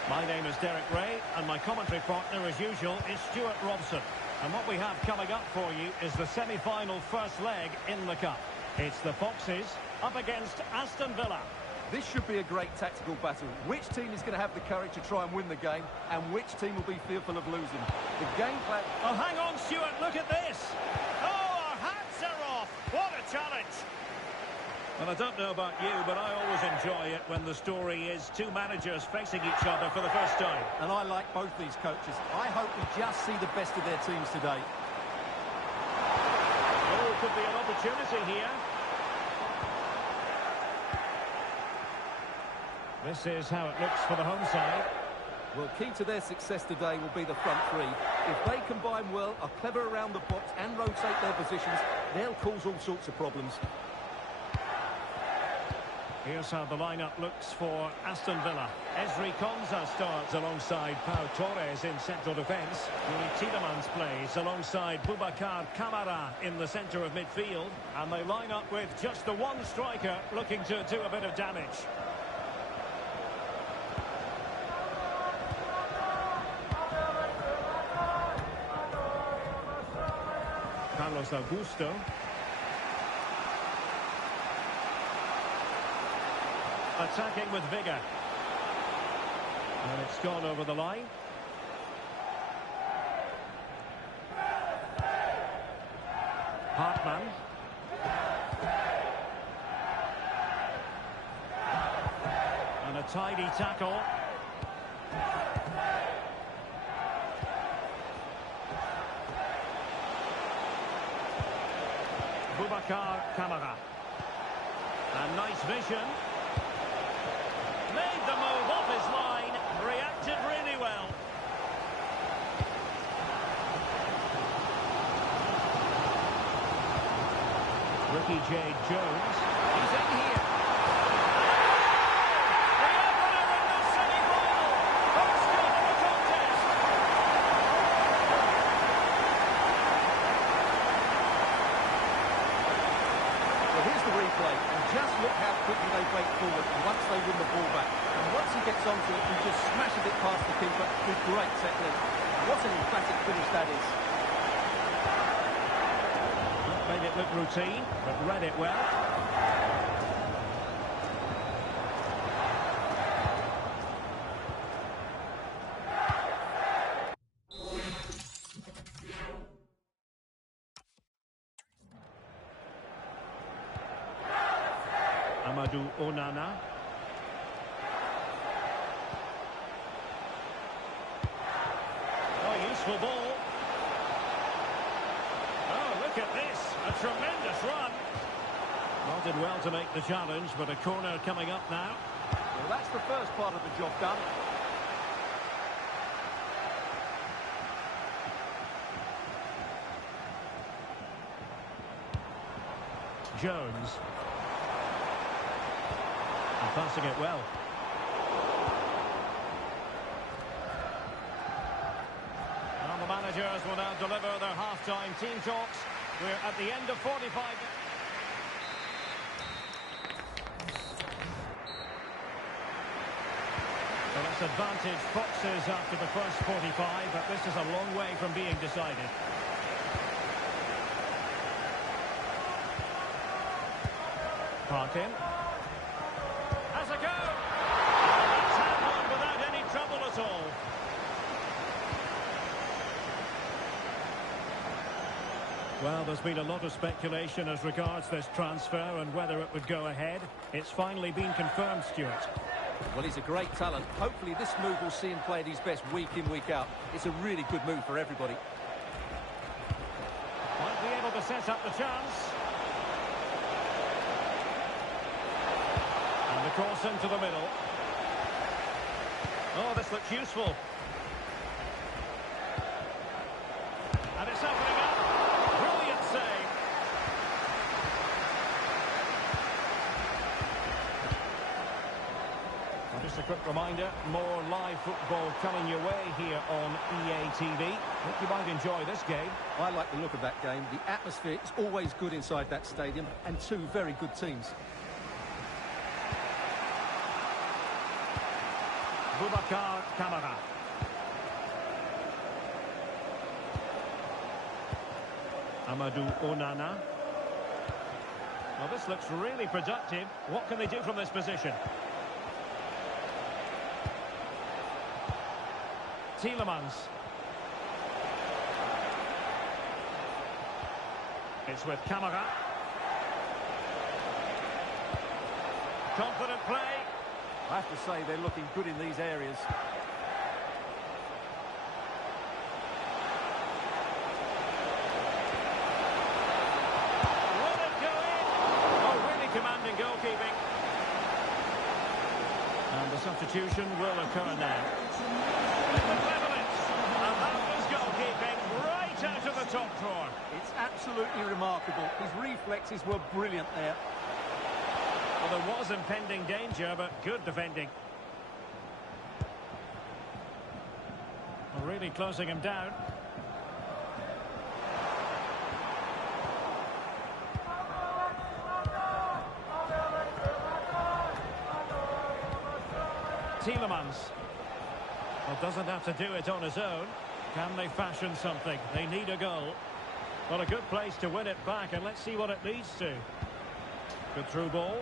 My name is Derek Ray and my commentary partner, as usual, is Stuart Robson. And what we have coming up for you is the semi-final first leg in the Cup. It's the Foxes up against Aston Villa. This should be a great tactical battle. Which team is going to have the courage to try and win the game, and which team will be fearful of losing? The game plan... Oh, hang on, Stuart, look at this! Oh, our hats are off! What a challenge! Well, I don't know about you, but I always enjoy it when the story is 2 managers facing each other for the first time. And I like both these coaches. I hope we just see the best of their teams today. Oh, could be an opportunity here. This is how it looks for the home side. Well, key to their success today will be the front 3. If they combine well, are clever around the box and rotate their positions, they'll cause all sorts of problems. Here's how the lineup looks for Aston Villa. Ezri Konsa starts alongside Pau Torres in central defence. Yuri Tielemans plays alongside Boubacar Kamara in the centre of midfield. And they line up with just the one striker looking to do a bit of damage. Carlos Augusto. Attacking with vigour. And it's gone over the line. Hartman. And a tidy tackle. Boubacar Kamara. And nice vision. Made the move off his line. Reacted really well. Ricky J. Jones. He's in here. The opener in the semi-final. First goal of the contest. Well, here's the replay, and just look how quickly they break forward once they win the ball back. And once he gets onto it, he just smashes it past the keeper with great technique. What an emphatic finish that is. Made it look routine, but read it well. Amadou Onana. Oh, useful ball. Oh, look at this. A tremendous run. Well, did well to make the challenge, but a corner coming up now. Well, that's the first part of the job done. Jones. And passing it well. And the managers will now deliver their half-time team talks. We're at the end of 45 minutes. Well, it's advantage Foxes after the first 45, but this is a long way from being decided. Parkin. Has a go! And that's handled without any trouble at all. Well, there's been a lot of speculation as regards this transfer and whether it would go ahead. It's finally been confirmed, Stuart. Well, he's a great talent. Hopefully this move will see him play at his best week in, week out. It's a really good move for everybody. Might be able to set up the chance. And the cross into the middle. Oh, this looks useful. And it's opening up. Brilliant save. Well, just a quick reminder, more live football coming your way here on EA TV. Hope you might enjoy this game. I like the look of that game. The atmosphere is always good inside that stadium, and two very good teams. Boubacar Kamara. Amadou Onana. Well, this looks really productive. What can they do from this position? Tielemans. It's with Kamara. Confident play. I have to say they're looking good in these areas. Will it go in? Oh, really commanding goalkeeping. And the substitution will occur now. It will level it. And that was goalkeeping right out of the top drawer. It's absolutely remarkable. His reflexes were brilliant there. Well, there was impending danger, but good defending. Well, really closing him down. Tielemans. Well, doesn't have to do it on his own. Can they fashion something? They need a goal. Well, a good place to win it back, and let's see what it leads to. Good through ball.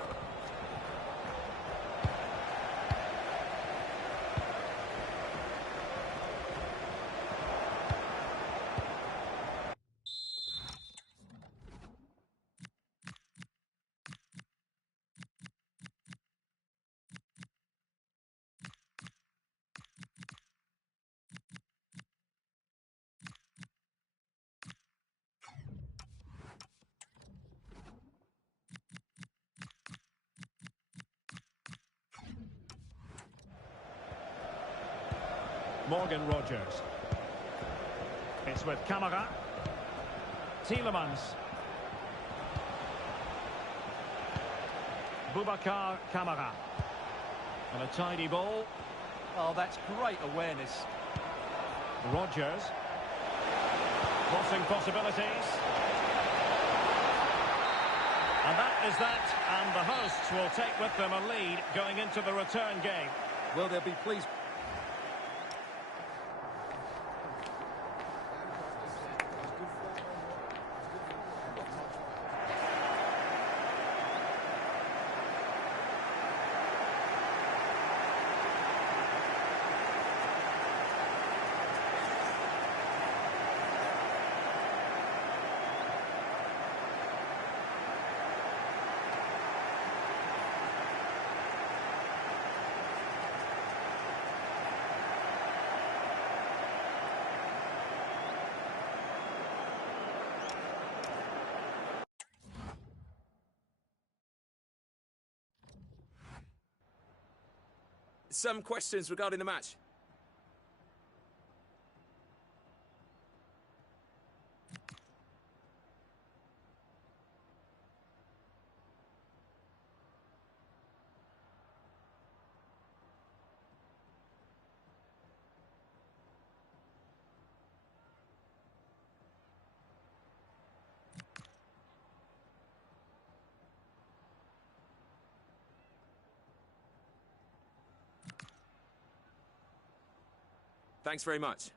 Morgan Rogers. It's with Kamara. Tielemans. Boubacar Kamara. And a tidy ball. Oh, that's great awareness. Rogers. Crossing possibilities. And that is that. And the hosts will take with them a lead going into the return game. Well, they'll be pleased. Some questions regarding the match. Thanks very much.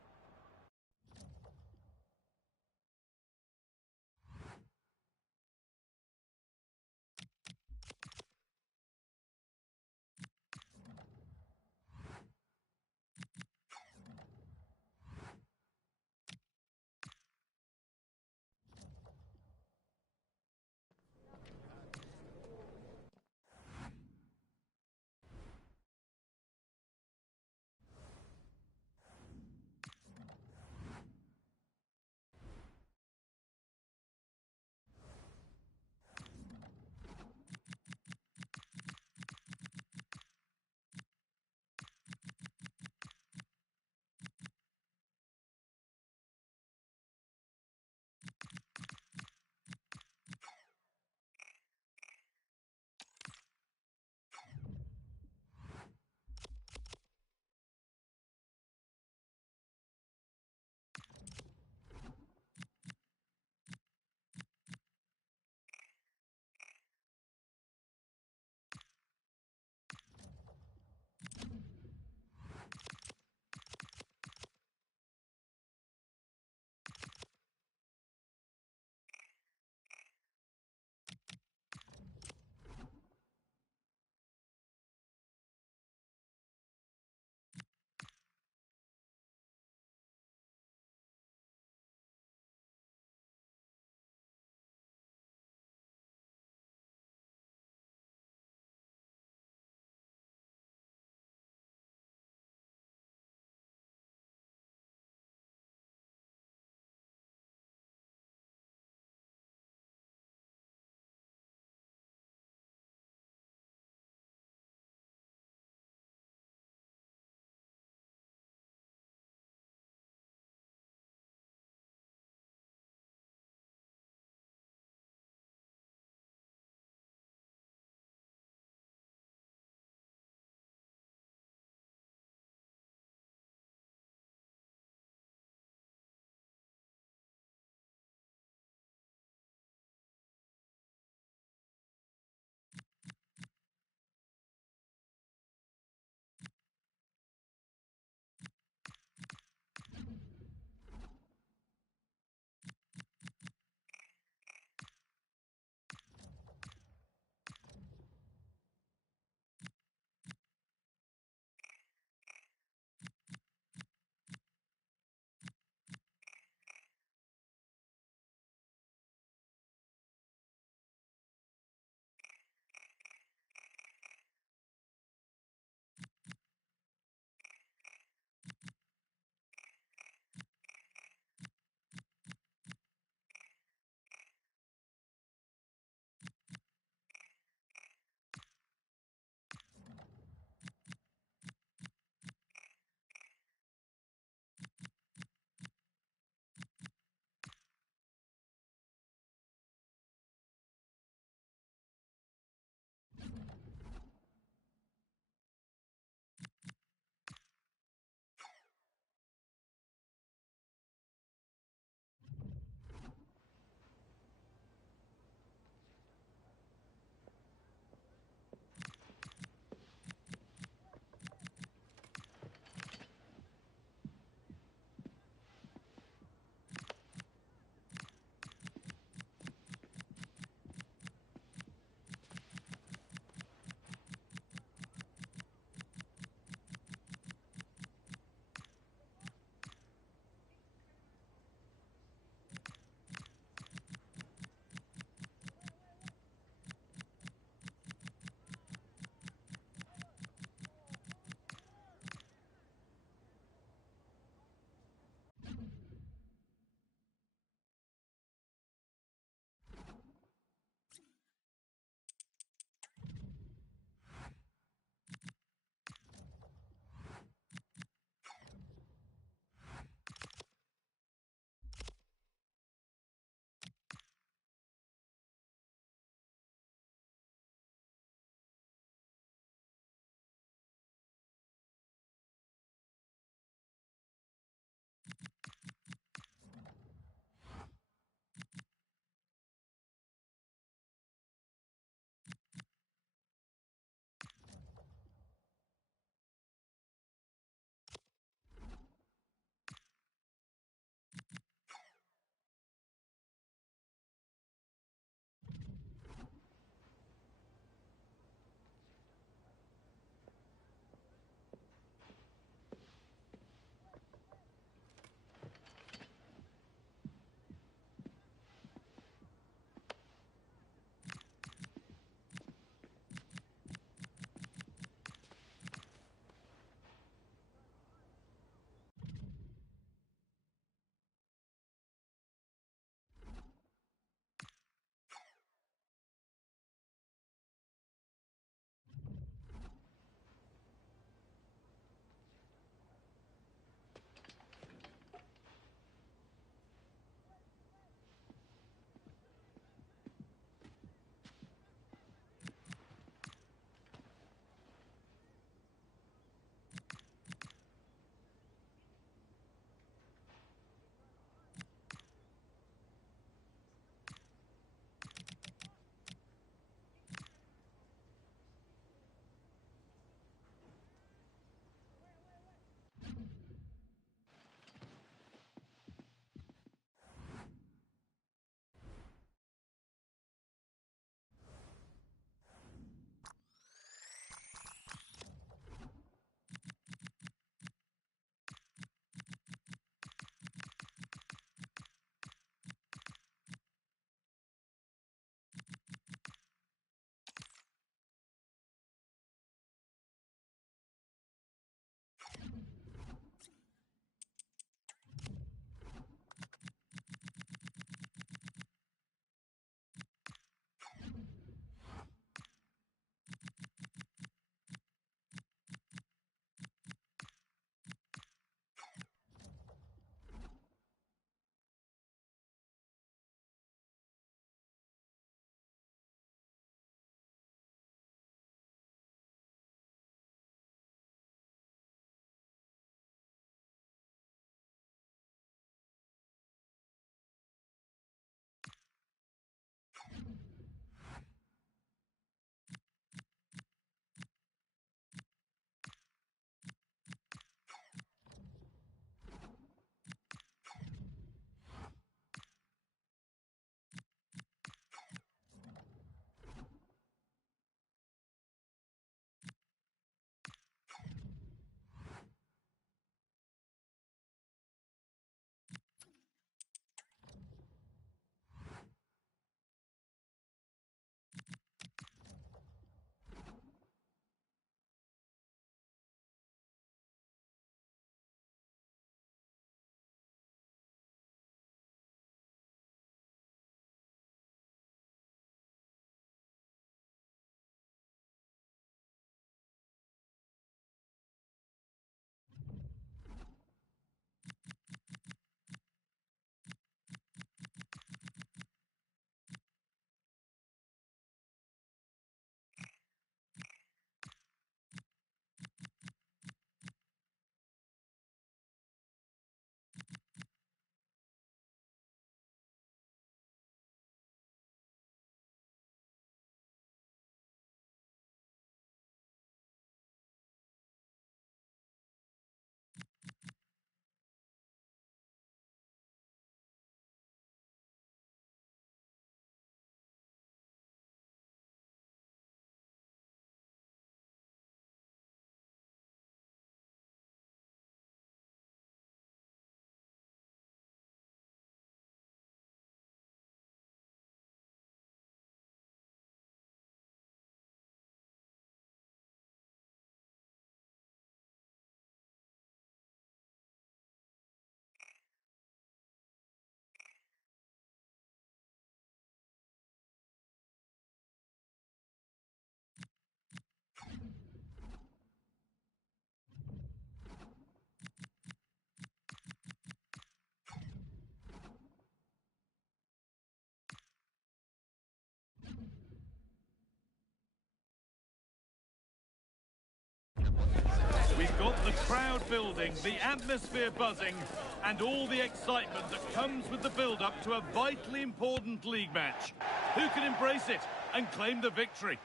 We've got the crowd building, the atmosphere buzzing, and all the excitement that comes with the build-up to a vitally important league match. Who can embrace it and claim the victory?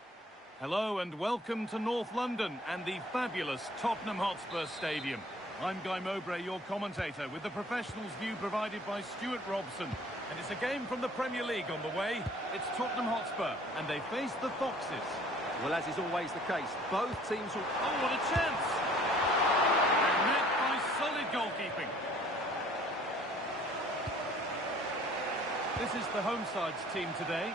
Hello and welcome to North London and the fabulous Tottenham Hotspur Stadium. I'm Guy Mowbray, your commentator, with the professionals' view provided by Stuart Robson. And it's a game from the Premier League on the way. It's Tottenham Hotspur, and they face the Foxes. Well, as is always the case, both teams will... Oh, what a chance! Met by solid goalkeeping. This is the home side's team today.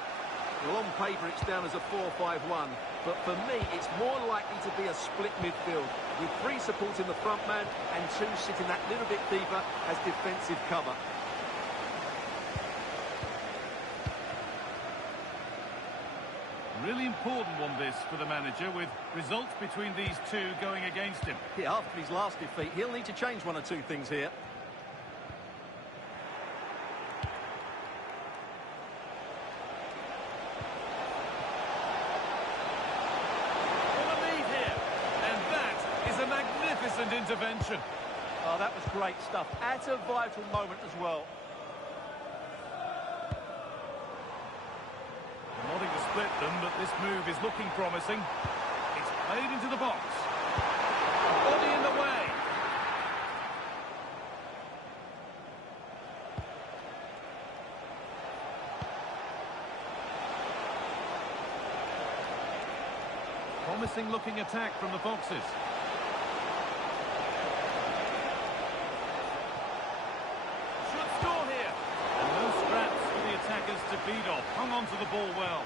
Well, on paper, it's down as a 4-5-1. But for me, it's more likely to be a split midfield, with 3 supporting the front man and 2 sitting that little bit deeper as defensive cover. Really important one, this, for the manager, with results between these two going against him. Yeah, after his last defeat, he'll need to change 1 or 2 things here. Intervention. Oh, that was great stuff. At a vital moment as well. Wanting to split them, but this move is looking promising. It's played into the box. Body in the way. Promising looking attack from the Foxes. To beat off, hung on to the ball well.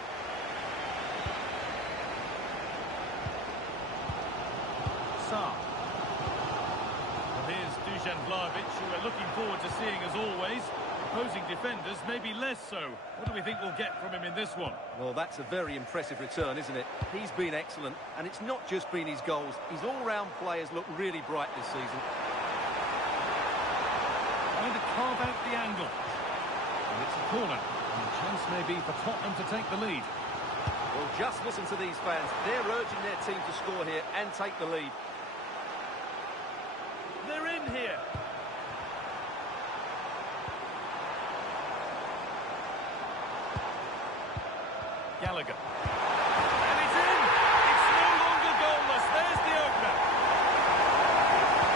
Sa. Well, here's Dusan Vlahovic, who we're looking forward to seeing as always. Opposing defenders, maybe less so. What do we think we'll get from him in this one? Well, that's a very impressive return, isn't it? He's been excellent, and it's not just been his goals. His all-round players look really bright this season. Trying to carve out the angle. And it's a corner. And the chance may be for Tottenham to take the lead. Well, just listen to these fans. They're urging their team to score here and take the lead. They're in here. Gallagher. And it's in! It's no longer goalless. There's the opener.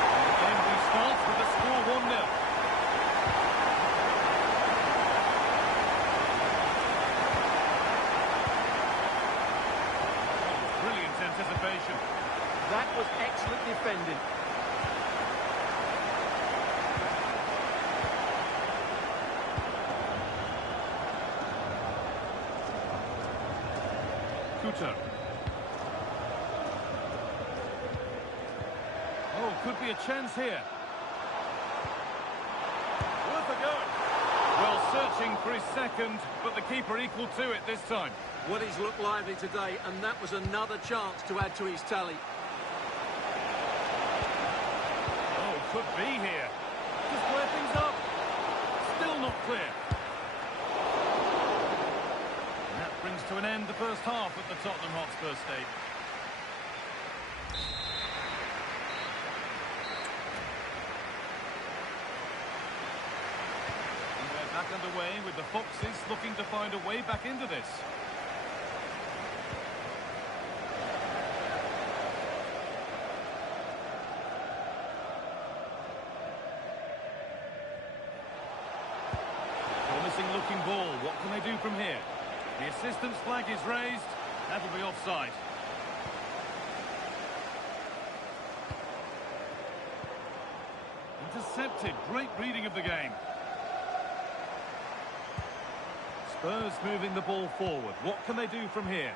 And the game restarts with the score 1-0. Anticipation. That was excellent defending. Kuter. Oh, could be a chance here. Worth a go. Well, searching for his second, but the keeper equal to it this time. Well, he's looked lively today, and that was another chance to add to his tally. Oh, could be here. To square things up. Still not clear. And that brings to an end the first half at the Tottenham Hotspur Stadium. And we're back underway with the Foxes looking to find a way back into this. Looking ball. What can they do from here? The assistant's flag is raised. That'll be offside. Intercepted. Great reading of the game. Spurs moving the ball forward. What can they do from here?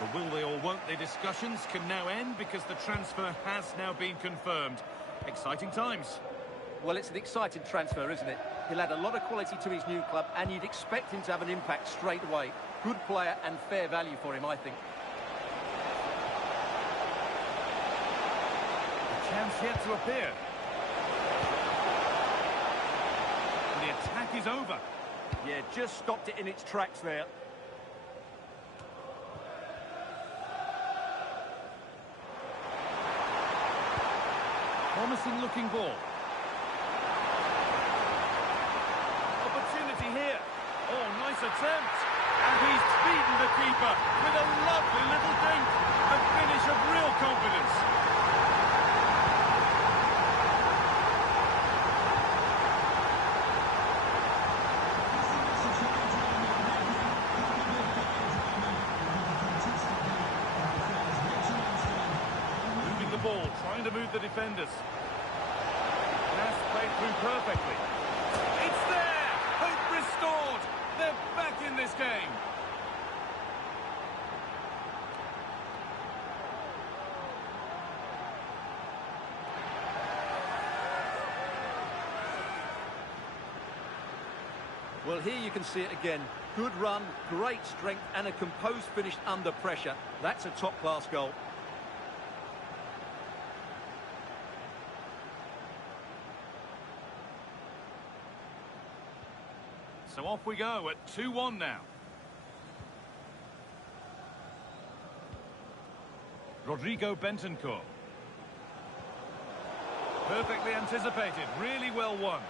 The will they or won't they discussions can now end because the transfer has now been confirmed. Exciting times. Well, it's an exciting transfer, isn't it? He'll add a lot of quality to his new club, and you'd expect him to have an impact straight away. Good player and fair value for him, I think. A chance yet to appear. And the attack is over. Yeah, just stopped it in its tracks there. Promising looking ball. Opportunity here. Oh, nice attempt. And he's beaten the keeper with a lovely little dink. A finish of real confidence. Moving the ball, trying to move the defenders. Pass played through perfectly. It's there! Hope restored! They're back in this game. Well, here you can see it again. Good run, great strength, and a composed finish under pressure. That's a top-class goal. So off we go at 2-1 now. Rodrigo Bentancur. Perfectly anticipated, really well won.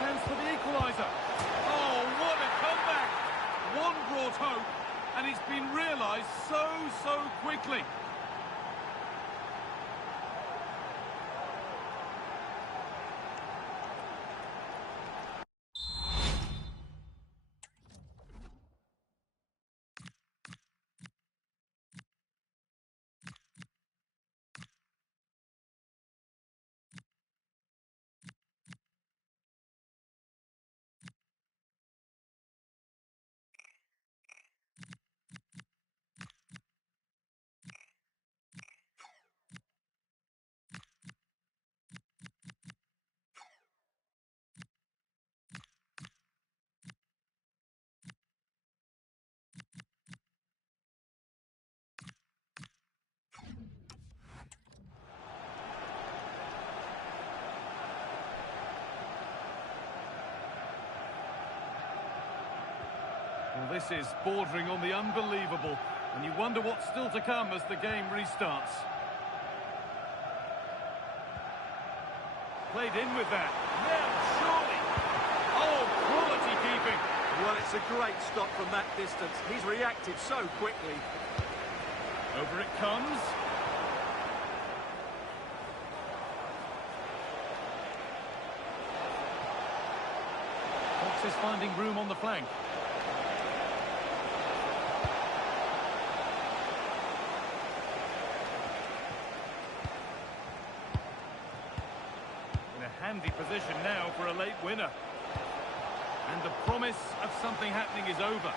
Chance for the equaliser. Oh, what a comeback! One brought hope, and it's been realised so quickly. Well, this is bordering on the unbelievable, and you wonder what's still to come as the game restarts. Played in with that. Yeah, surely. Oh, quality keeping. Well, it's a great stop from that distance. He's reacted so quickly. Over it comes. Fox is finding room on the flank. Handy position now for a late winner. And the promise of something happening is over.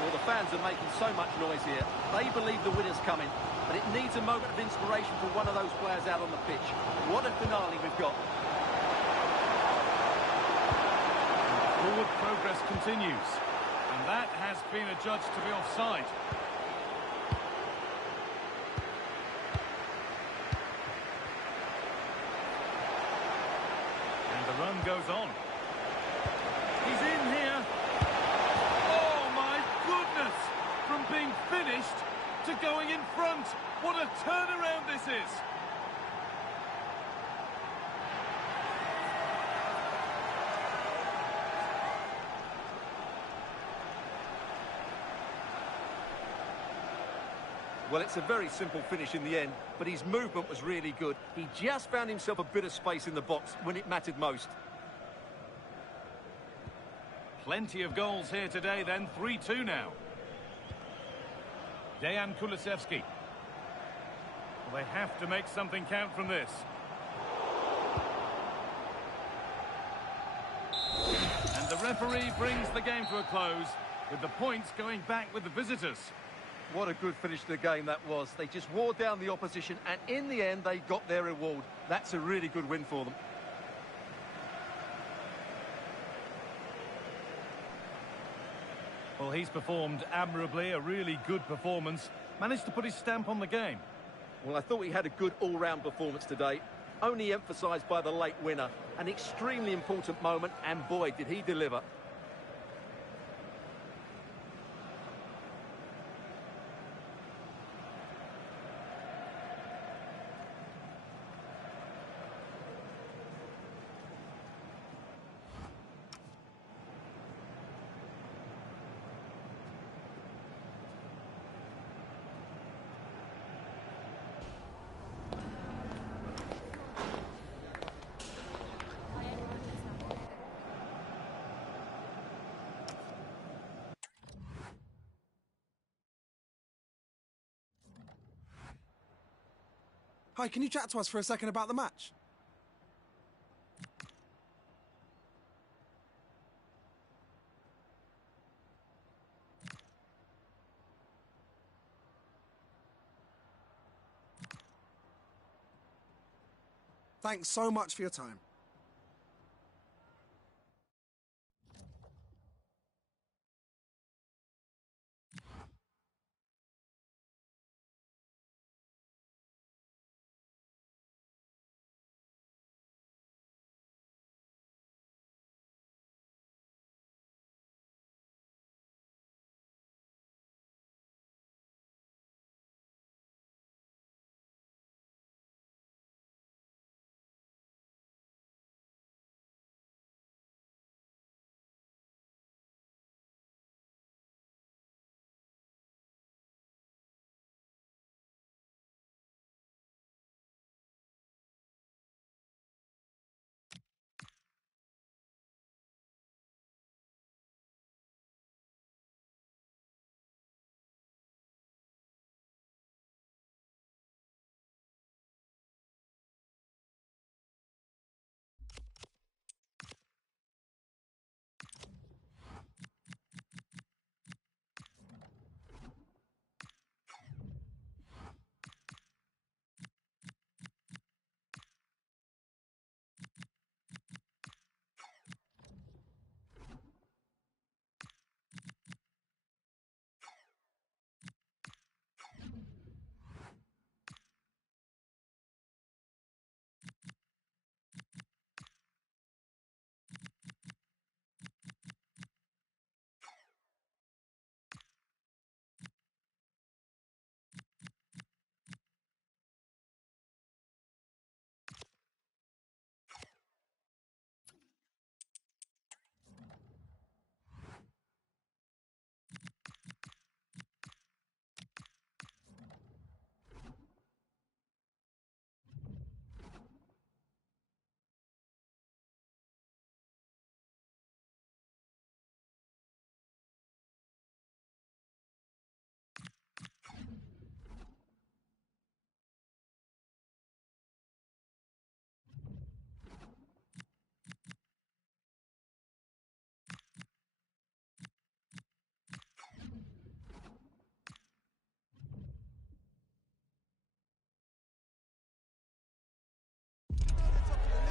Well, the fans are making so much noise here. They believe the winner's coming, but it needs a moment of inspiration for one of those players out on the pitch. What a finale we've got. Forward progress continues. And that has been adjudged to be offside. The run goes on. He's in here. Oh, my goodness! From being finished to going in front. What a turnaround this is! Well, it's a very simple finish in the end, but his movement was really good. He just found himself a bit of space in the box when it mattered most. Plenty of goals here today then, 3-2 now. Dejan Kulusevski. Well, they have to make something count from this. And the referee brings the game to a close, with the points going back with the visitors. What a good finish to the game that was. They just wore down the opposition, and in the end, they got their reward. That's a really good win for them. Well, he's performed admirably, a really good performance. Managed to put his stamp on the game. Well, I thought he had a good all-round performance today. Only emphasised by the late winner. An extremely important moment, and boy, did he deliver. Hi, can you chat to us for a second about the match? Thanks so much for your time.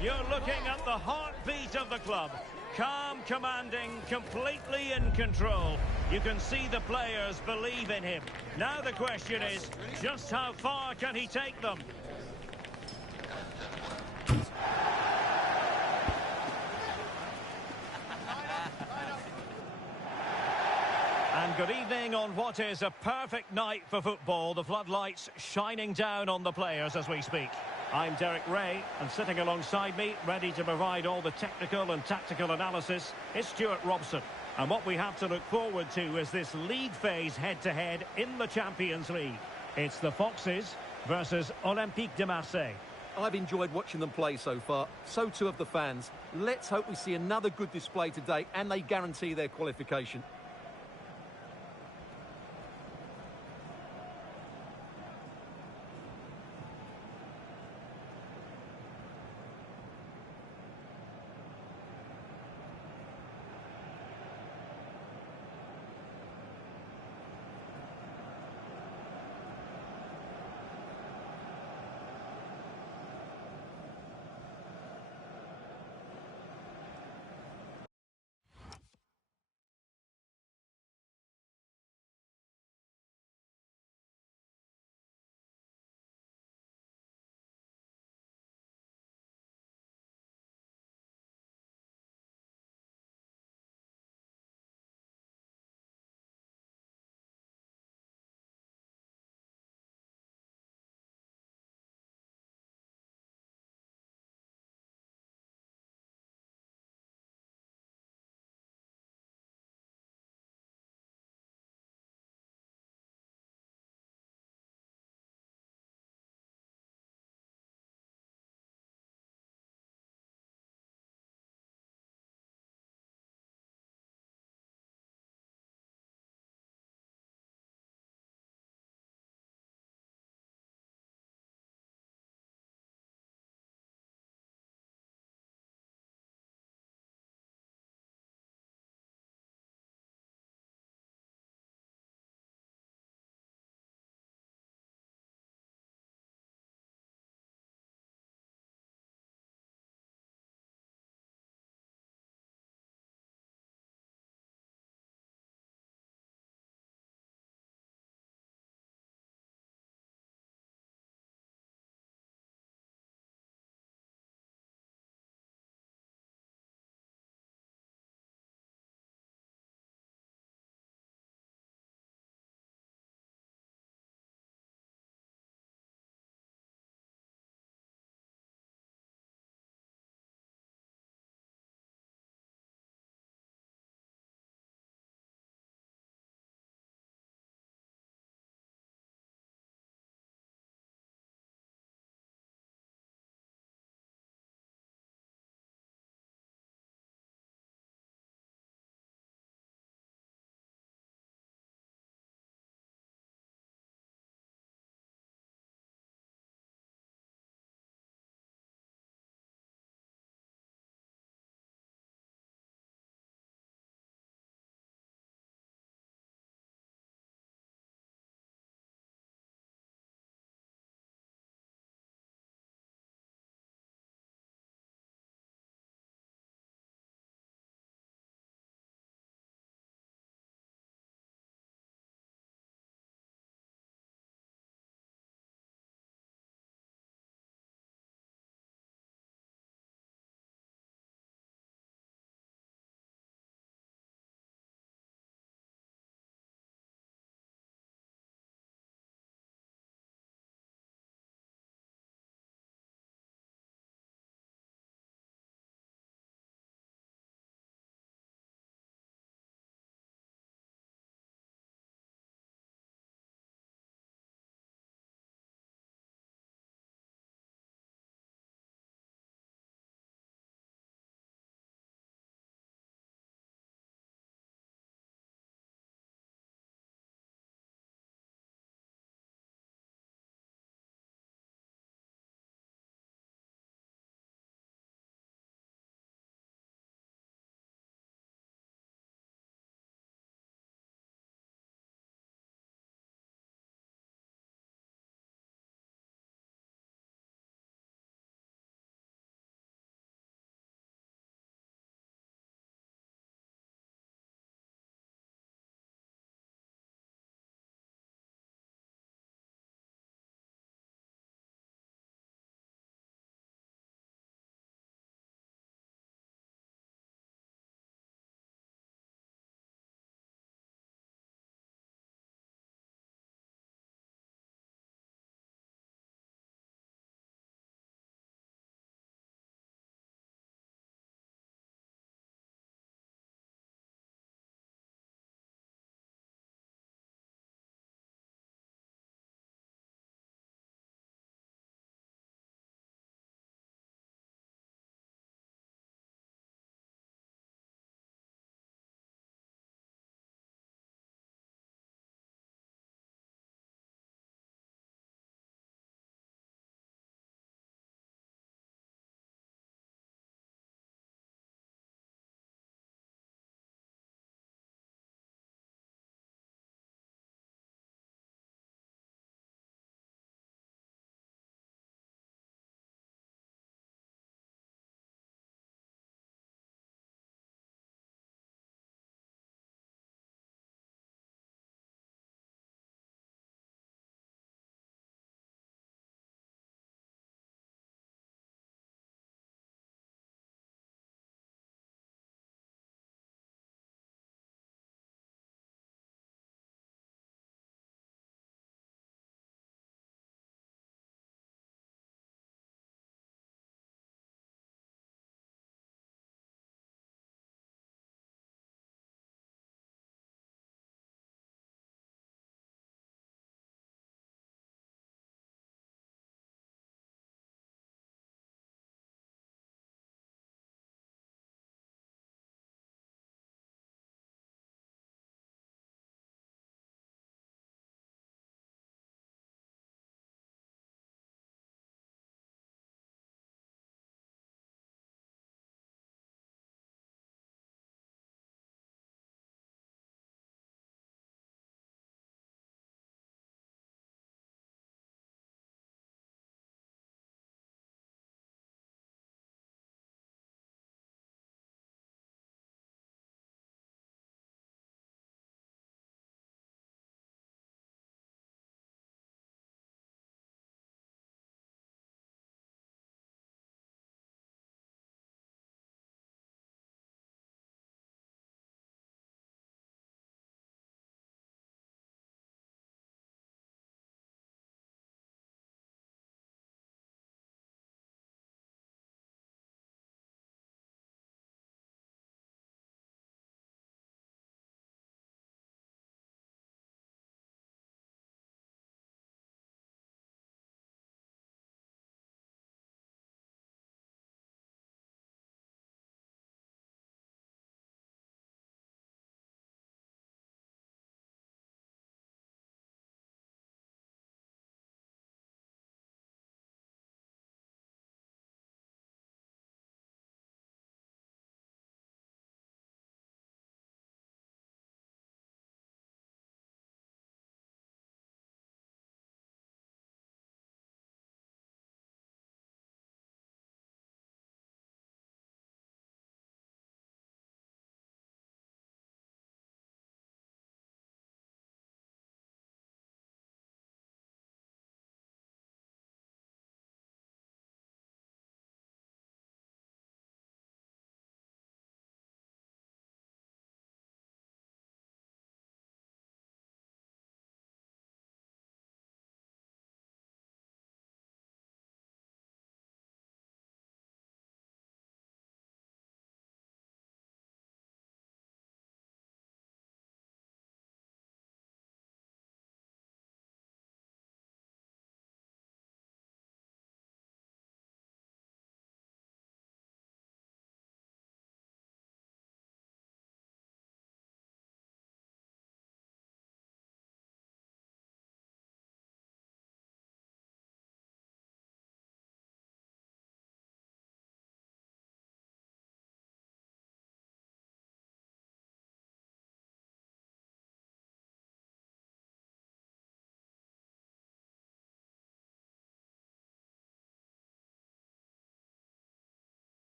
You're looking at the heartbeat of the club. Calm, commanding, completely in control. You can see the players believe in him. Now the question is, just how far can he take them? And good evening on what is a perfect night for football. The floodlights shining down on the players as we speak. I'm Derek Ray, and sitting alongside me, ready to provide all the technical and tactical analysis, is Stuart Robson. And what we have to look forward to is this league phase head-to-head in the Champions League. It's the Foxes versus Olympique de Marseille. I've enjoyed watching them play so far. So too have the fans. Let's hope we see another good display today and they guarantee their qualification.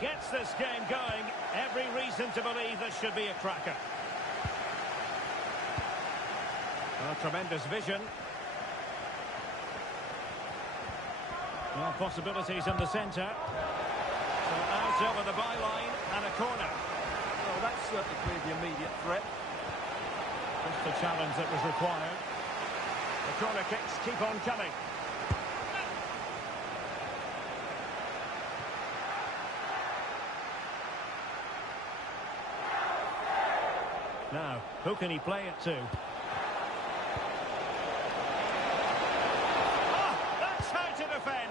gets this game going. Every reason to believe this should be a cracker. Oh, tremendous vision. Well, possibilities in the centre. So out over the byline and a corner. Well, that's certainly cleared the immediate threat. Just the challenge that was required. The corner kicks keep on coming. Now, who can he play it to? Oh, that's how to defend.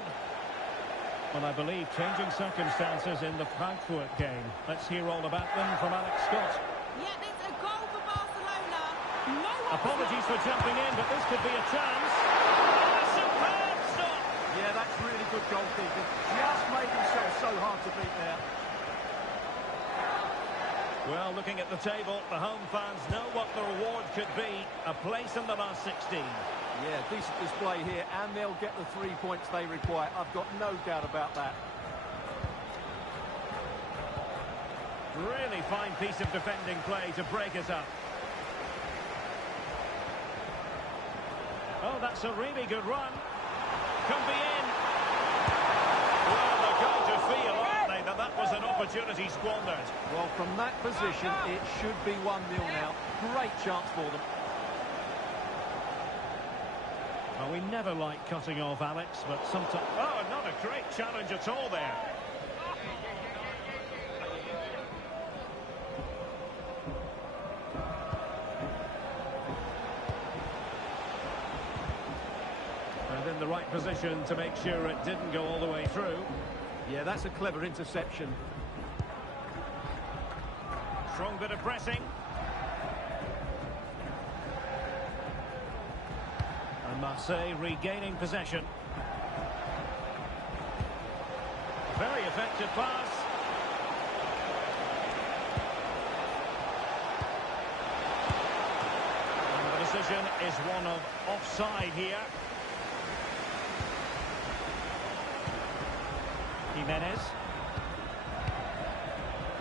Well, I believe changing circumstances in the Frankfurt game. Let's hear all about them from Alex Scott. Yeah, it's a goal for Barcelona. No one. Apologies for jumping in, but this could be a chance. And a superb stop. Yeah, that's really good goalkeeping. Just made himself so hard to beat there. Well, looking at the table, the home fans know what the reward could be. A place in the last 16. Yeah, decent display here, and they'll get the 3 points they require. I've got no doubt about that. Really fine piece of defending play to break us up. Oh, that's a really good run. Can be in. Well, they're going to feel, aren't they, that was an opportunity squandered. Well, from that position, it should be 1-0 now. Great chance for them. Well, we never like cutting off Alex, but sometimes... Oh, not a great challenge at all there. And in the right position to make sure it didn't go all the way through. Yeah, that's a clever interception. Strong bit of pressing. And Marseille regaining possession. Very effective pass. And the decision is one of offside here. Jimenez.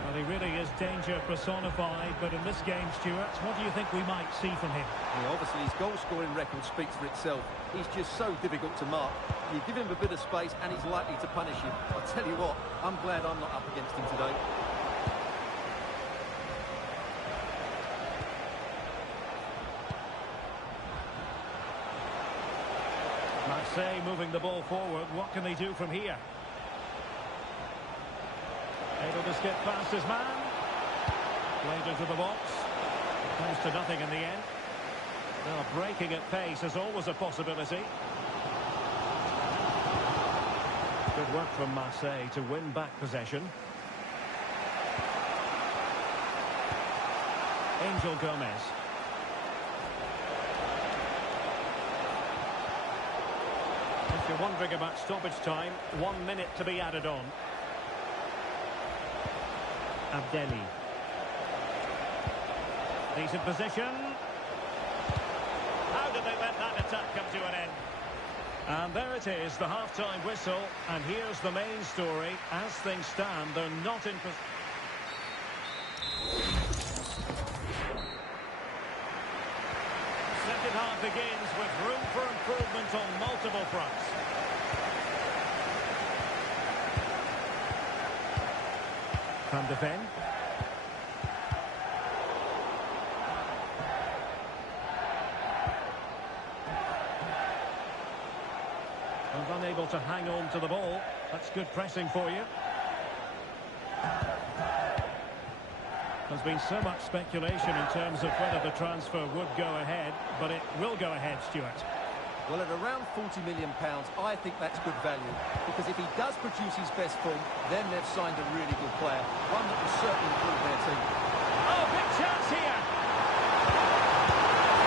Well, he really is danger personified, but in this game, Stuart, what do you think we might see from him? Yeah, obviously, his goal-scoring record speaks for itself. He's just so difficult to mark. You give him a bit of space, and he's likely to punish you. I'll tell you what, I'm glad I'm not up against him today. Marseille moving the ball forward. What can they do from here? Able to skip past his man. Played into the box. Comes to nothing in the end. Well, breaking at pace is always a possibility. Good work from Marseille to win back possession. Angel Gomez. If you're wondering about stoppage time, 1 minute to be added on. Abdelli. Decent position. How did they let that attack come to an end? And there it is, the half-time whistle. And here's the main story. As things stand, they're not in... Second half begins with room for improvement on multiple fronts. Can defend. And unable to hang on to the ball. That's good pressing for you. There's been so much speculation in terms of whether the transfer would go ahead, but it will go ahead, Stuart. Well, at around £40 million, I think that's good value. Because if he does produce his best form, then they've signed a really good player. One that will certainly improve their team. Oh, big chance here!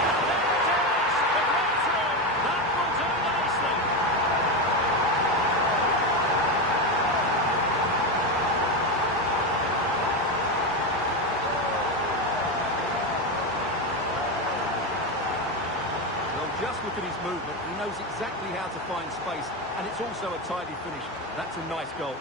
And there it is! The breakthrough! That will do nicely! Just look at his movement. He knows exactly how to find space, and it's also a tidy finish. That's a nice goal.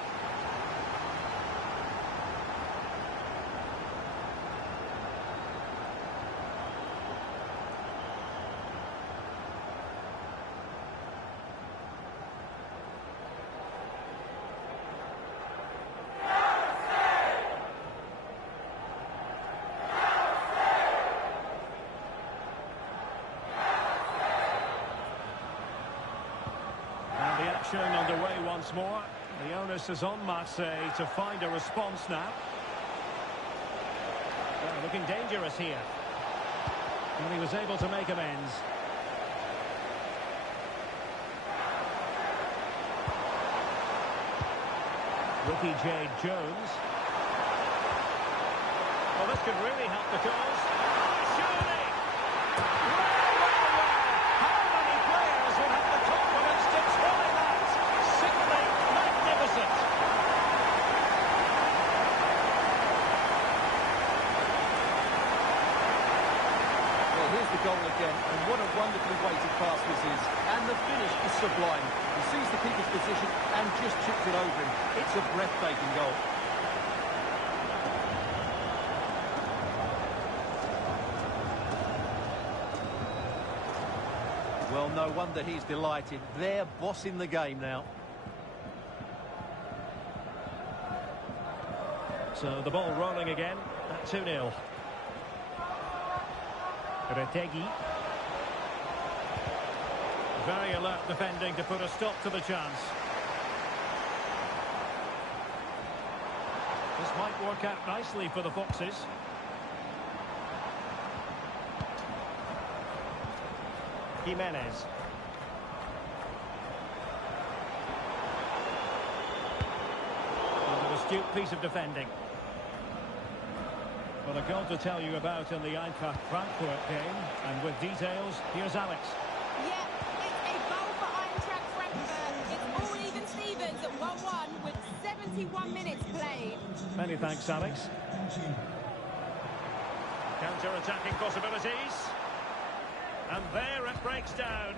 action underway once more. The onus is on Marseille to find a response now. Well, looking dangerous here. And he was able to make amends. Ricky J. Jones. Well, this could really help the cause. Surely! Well. How many players would have the confidence to try that? Simply magnificent. Well, here's the goal again, and what a wonderfully weighted pass this is. And the finish is sublime. He sees the keeper's position and just chips it over him. It's a breathtaking goal. Well, no wonder he's delighted. They're bossing the game now. So the ball rolling again at 2-0. Retegi. Very alert defending to put a stop to the chance. This might work out nicely for the Foxes. Jimenez. An astute piece of defending. Well, a goal to tell you about in the Eintracht Frankfurt game. And with details, here's Alex. Yeah, it's a goal for Eintracht Frankfurt. It's all even Stevens at 1-1 with 71 minutes played. Many thanks, Alex. Counter-attacking possibilities. And there it breaks down.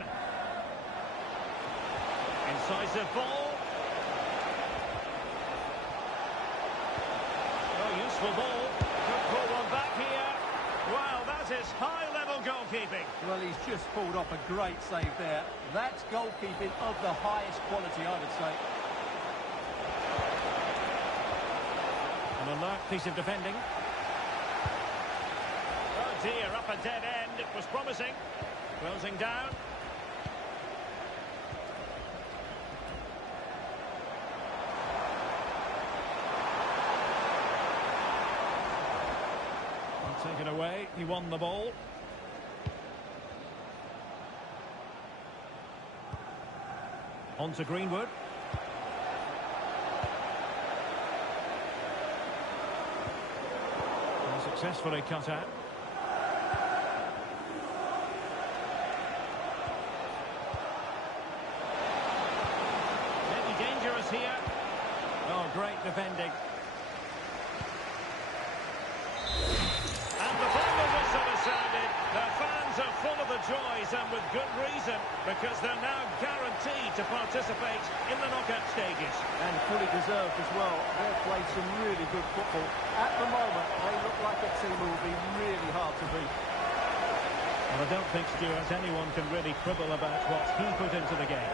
Incisive ball. Oh, useful ball. Could pull one back here. Wow, that is high-level goalkeeping. Well, he's just pulled off a great save there. That's goalkeeping of the highest quality, I would say. An alert piece of defending. Oh dear, up a dead end. It was promising. Closing down. Taken away. He won the ball. On to Greenwood. And successfully cut out. Maybe dangerous here. Oh, great defending. And the final whistle has sounded. The fans are full of the joys, and with good reason, because they're now guaranteed to participate in the knockout stages. And fully deserved as well. They've played some really good football. At the moment, they look like a team who will be really hard to beat. Well, I don't think, Stuart, anyone can really quibble about what he put into the game.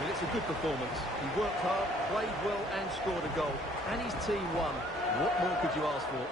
Well, it's a good performance. He worked hard, played well, and scored a goal. And his team won. What more could you ask for?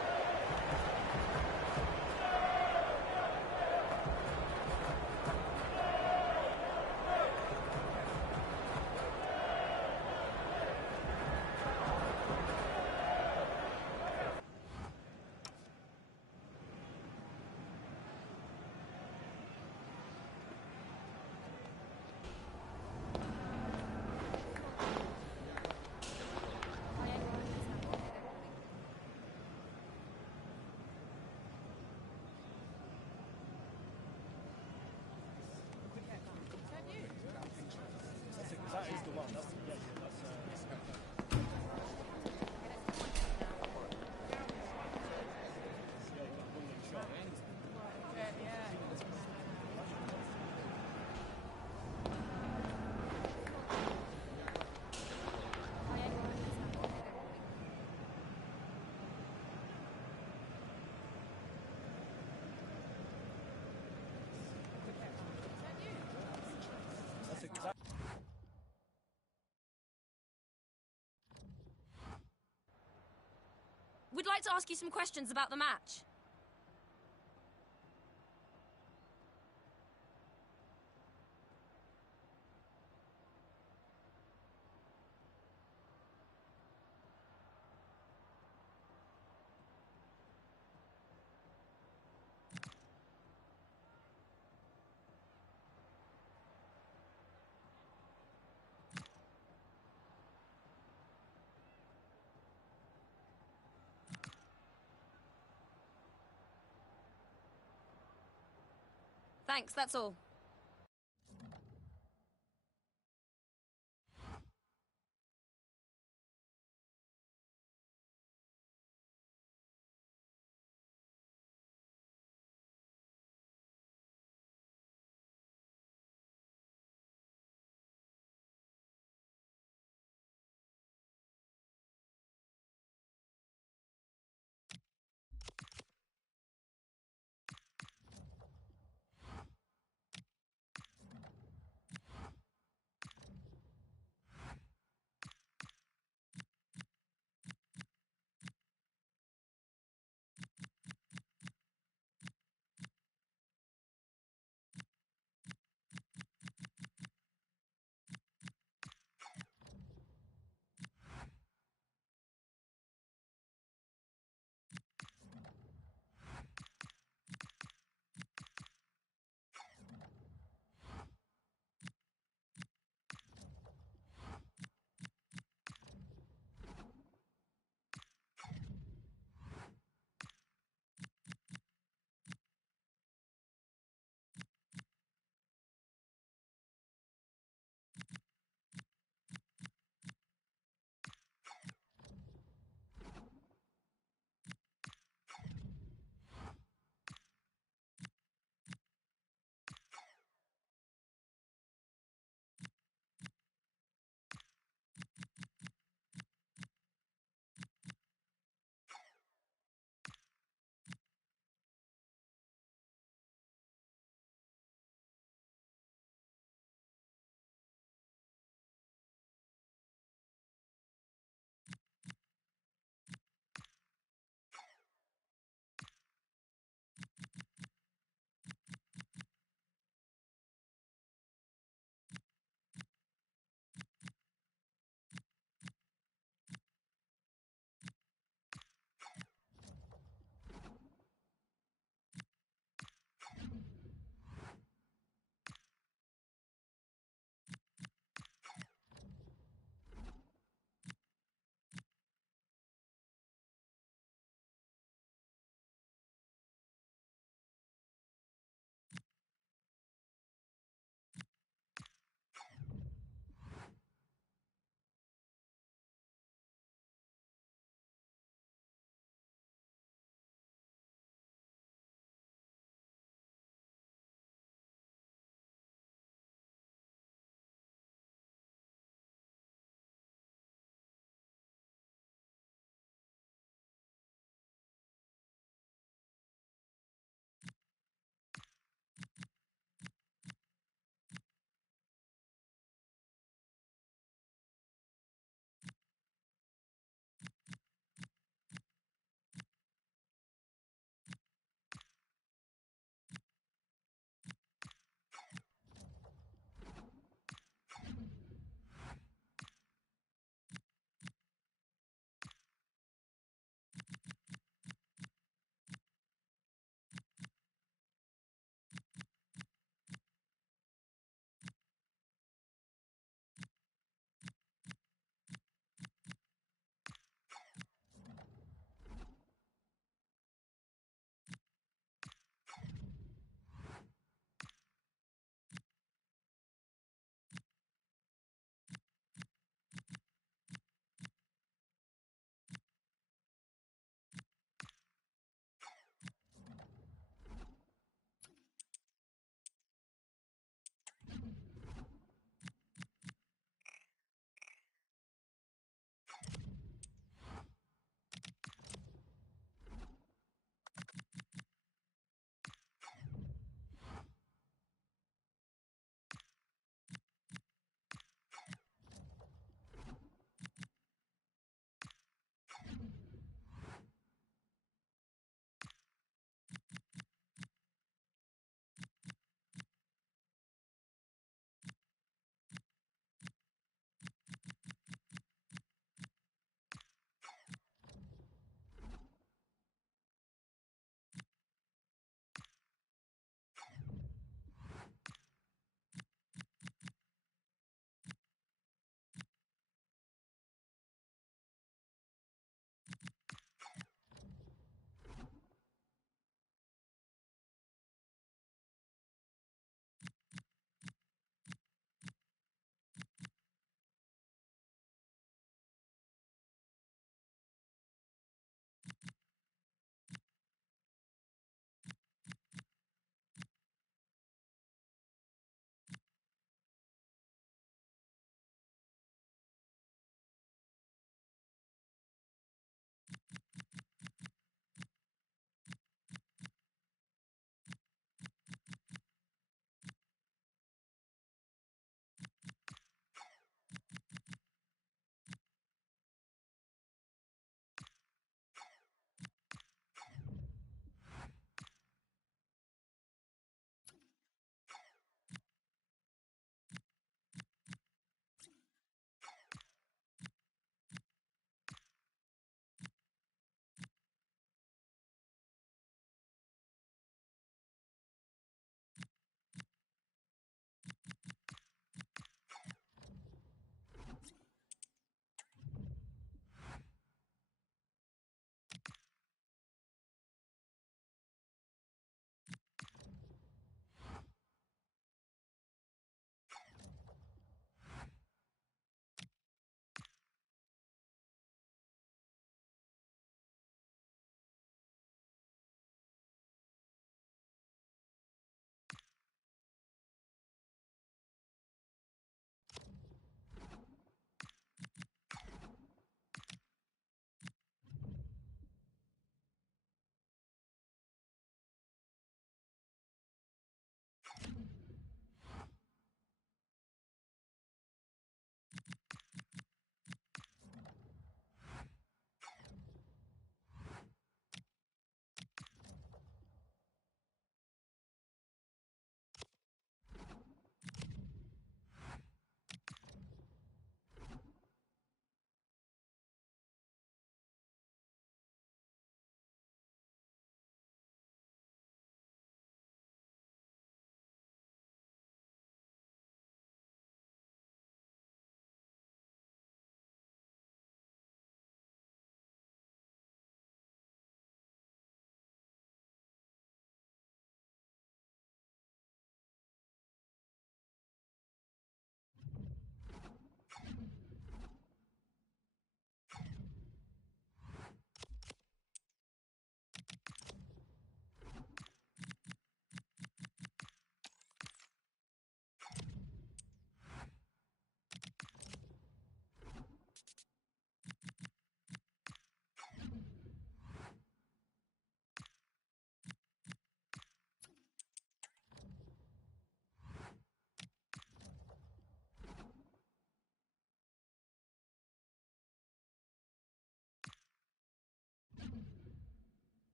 We'd like to ask you some questions about the match. Thanks, that's all.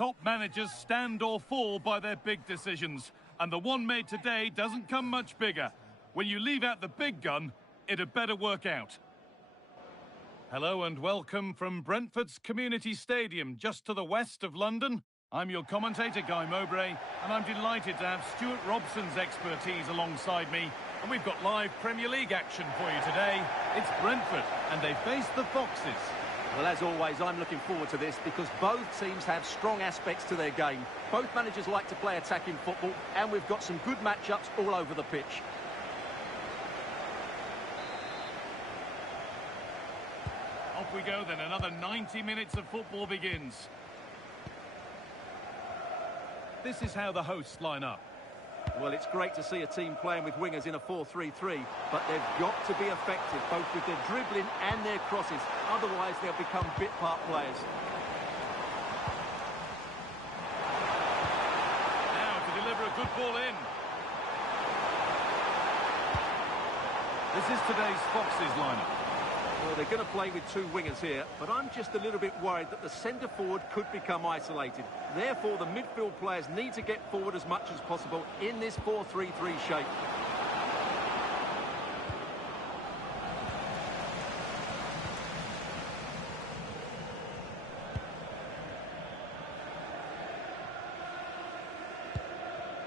top managers stand or fall by their big decisions, and the one made today doesn't come much bigger. When you leave out the big gun, it had better work out. Hello and welcome from Brentford's Community Stadium, just to the west of London. I'm your commentator, Guy Mowbray, and I'm delighted to have Stuart Robson's expertise alongside me. And we've got live Premier League action for you today. It's Brentford, and they face the Foxes. Well, as always, I'm looking forward to this because both teams have strong aspects to their game. Both managers like to play attacking football, and we've got some good matchups all over the pitch. Off we go then, another 90 minutes of football begins. This is how the hosts line up. Well, it's great to see a team playing with wingers in a 4-3-3, but they've got to be effective, both with their dribbling and their crosses. Otherwise, they'll become bit-part players. Now to deliver a good ball in. This is today's Foxes lineup. Well, they're going to play with two wingers here, but I'm just a little bit worried that the centre-forward could become isolated. Therefore, the midfield players need to get forward as much as possible in this 4-3-3 shape.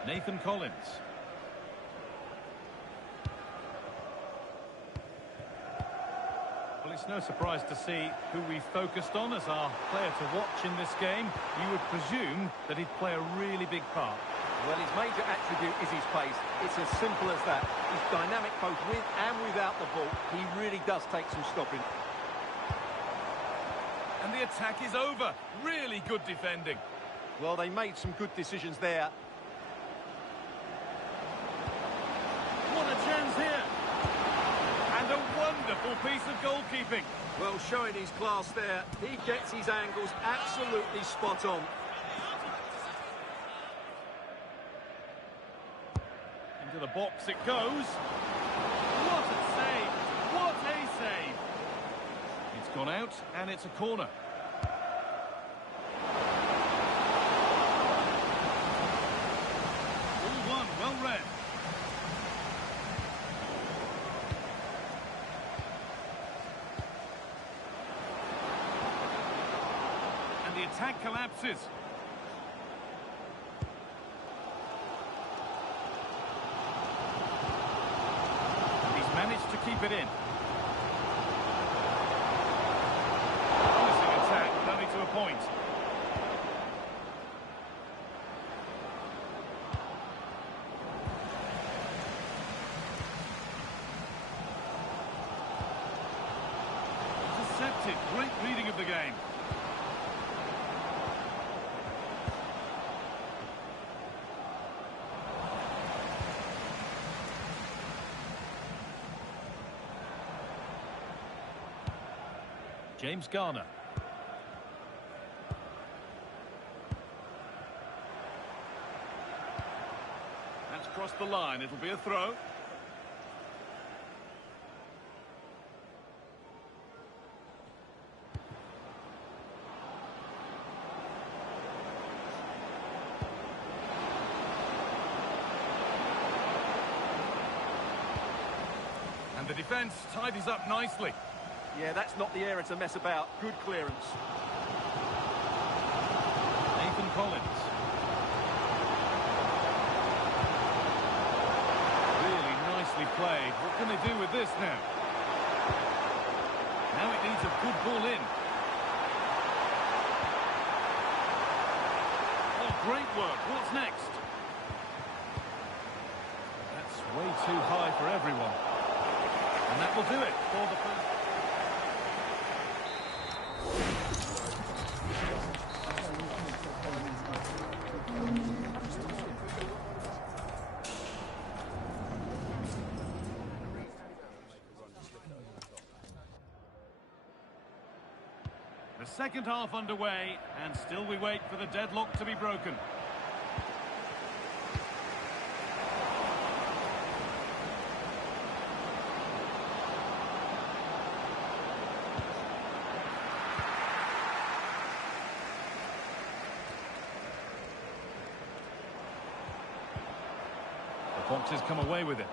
Nathan Collins. Well, it's no surprise to see who we focused on as our player to watch in this game. You would presume that he'd play a really big part. Well, his major attribute is his pace. It's as simple as that. He's dynamic both with and without the ball. He really does take some stopping. And the attack is over. Really good defending. Well, they made some good decisions there. What a chance here. And a wonderful piece of goalkeeping. Well, showing his class there. He gets his angles absolutely spot on. Into the box it goes. What a save! What a save! It's gone out, and it's a corner. All one, well read. And the attack collapses. Managed to keep it in. Promising attack, only to a point. Intercepted, great reading of the game. James Garner. That's crossed the line. It'll be a throw. And the defence tidies up nicely. Yeah, that's not the area to mess about. Good clearance. Nathan Collins. Really nicely played. What can they do with this now? Now it needs a good ball in. Oh, great work. What's next? That's way too high for everyone. And that will do it for the first. The second half underway, and still we wait for the deadlock to be broken. Foxes come away with it.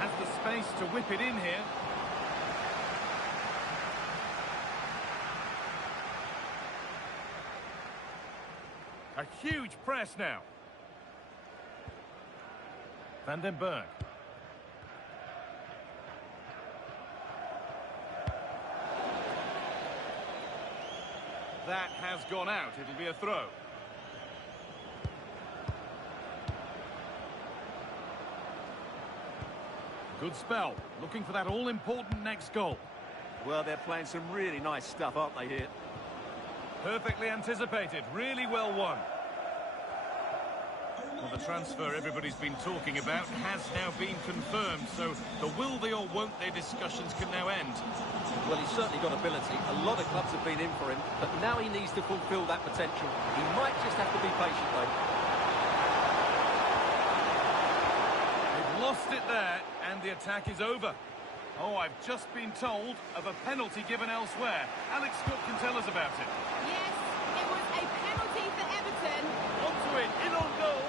Has the space to whip it in here. A huge press now. Van den Berg. That has gone out. It'll be a throw. Good spell. Looking for that all-important next goal. Well, they're playing some really nice stuff, aren't they, here? Perfectly anticipated. Really well won. Well, the transfer everybody's been talking about has now been confirmed, so the will they or won't they discussions can now end. Well, he's certainly got ability. A lot of clubs have been in for him, but now he needs to fulfil that potential. He might just have to be patient, though. They've lost it there, and the attack is over. Oh, I've just been told of a penalty given elsewhere. Alex Scott can tell us about it. Yes, it was a penalty for Everton. Onto it, in on goal.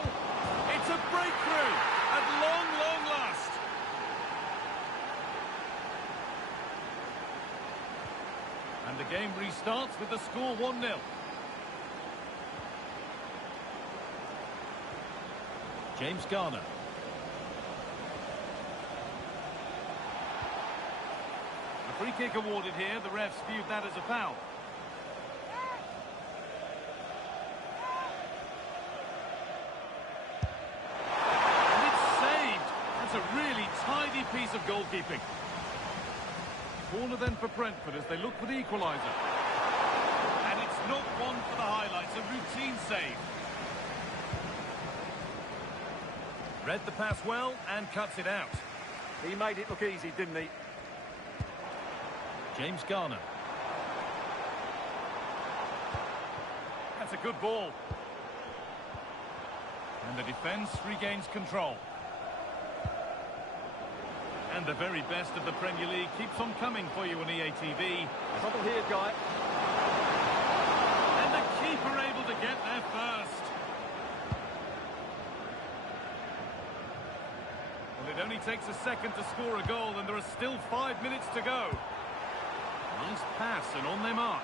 It's a breakthrough at long, long last. And the game restarts with the score 1-0. James Garner. A free kick awarded here. The refs viewed that as a foul. And it's saved. That's a really tidy piece of goalkeeping. Corner then for Brentford as they look for the equaliser. And it's not one for the highlights, a routine save. Read the pass well and cuts it out. He made it look easy, didn't he? James Garner. That's a good ball. And the defence regains control. And the very best of the Premier League keeps on coming for you on EA TV. Trouble here, Guy. And the keeper able to get there first. Well, it only takes a second to score a goal, and there are still 5 minutes to go. Nice pass and on their march.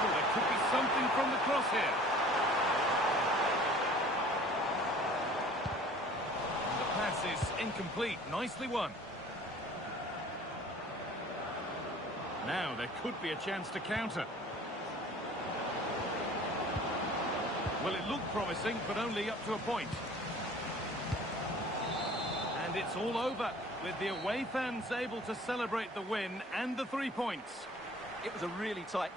Oh, there could be something from the cross here. And the pass is incomplete. Nicely won. Now there could be a chance to counter. Well, it looked promising, but only up to a point. And it's all over, with the away fans able to celebrate the win and the 3 points. It was a really tight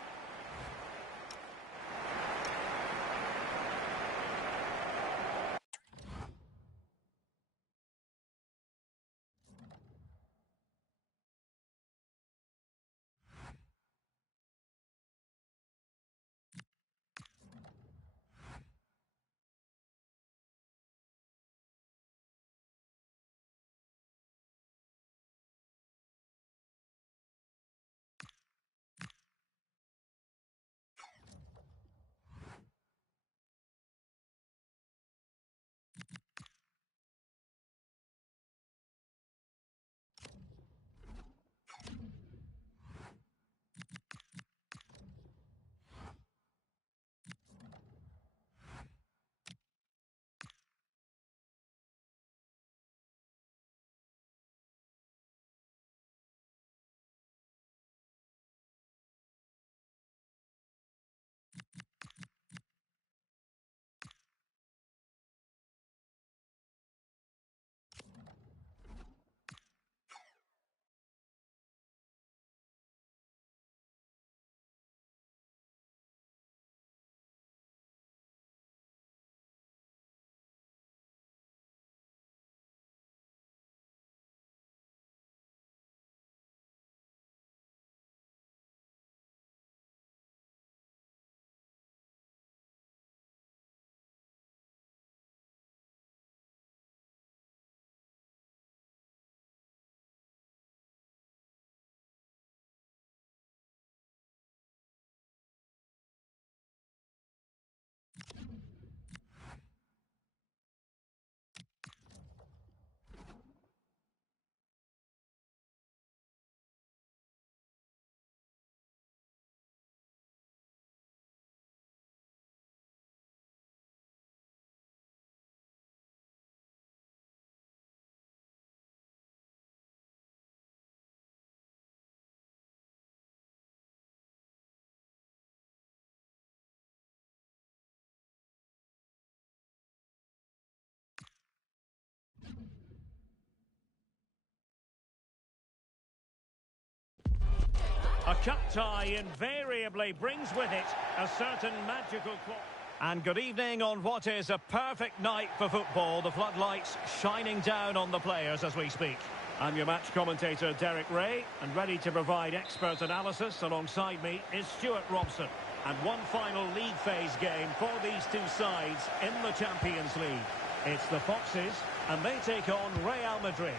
A cup tie invariably brings with it a certain magical quality. And good evening on what is a perfect night for football. The floodlights shining down on the players as we speak. I'm your match commentator, Derek Ray, and ready to provide expert analysis alongside me is Stuart Robson. And one final league phase game for these two sides in the Champions League. It's the Foxes, and they take on Real Madrid.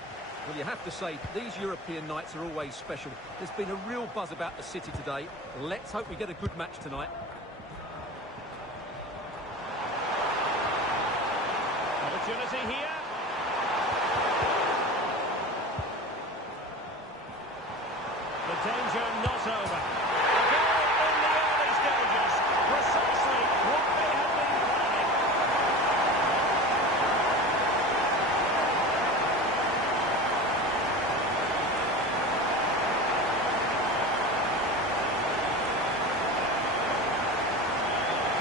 Well, you have to say, these European nights are always special. There's been a real buzz about the city today. Let's hope we get a good match tonight. Opportunity here. The danger not over. A goal in the early stages. Precisely what they have been planning.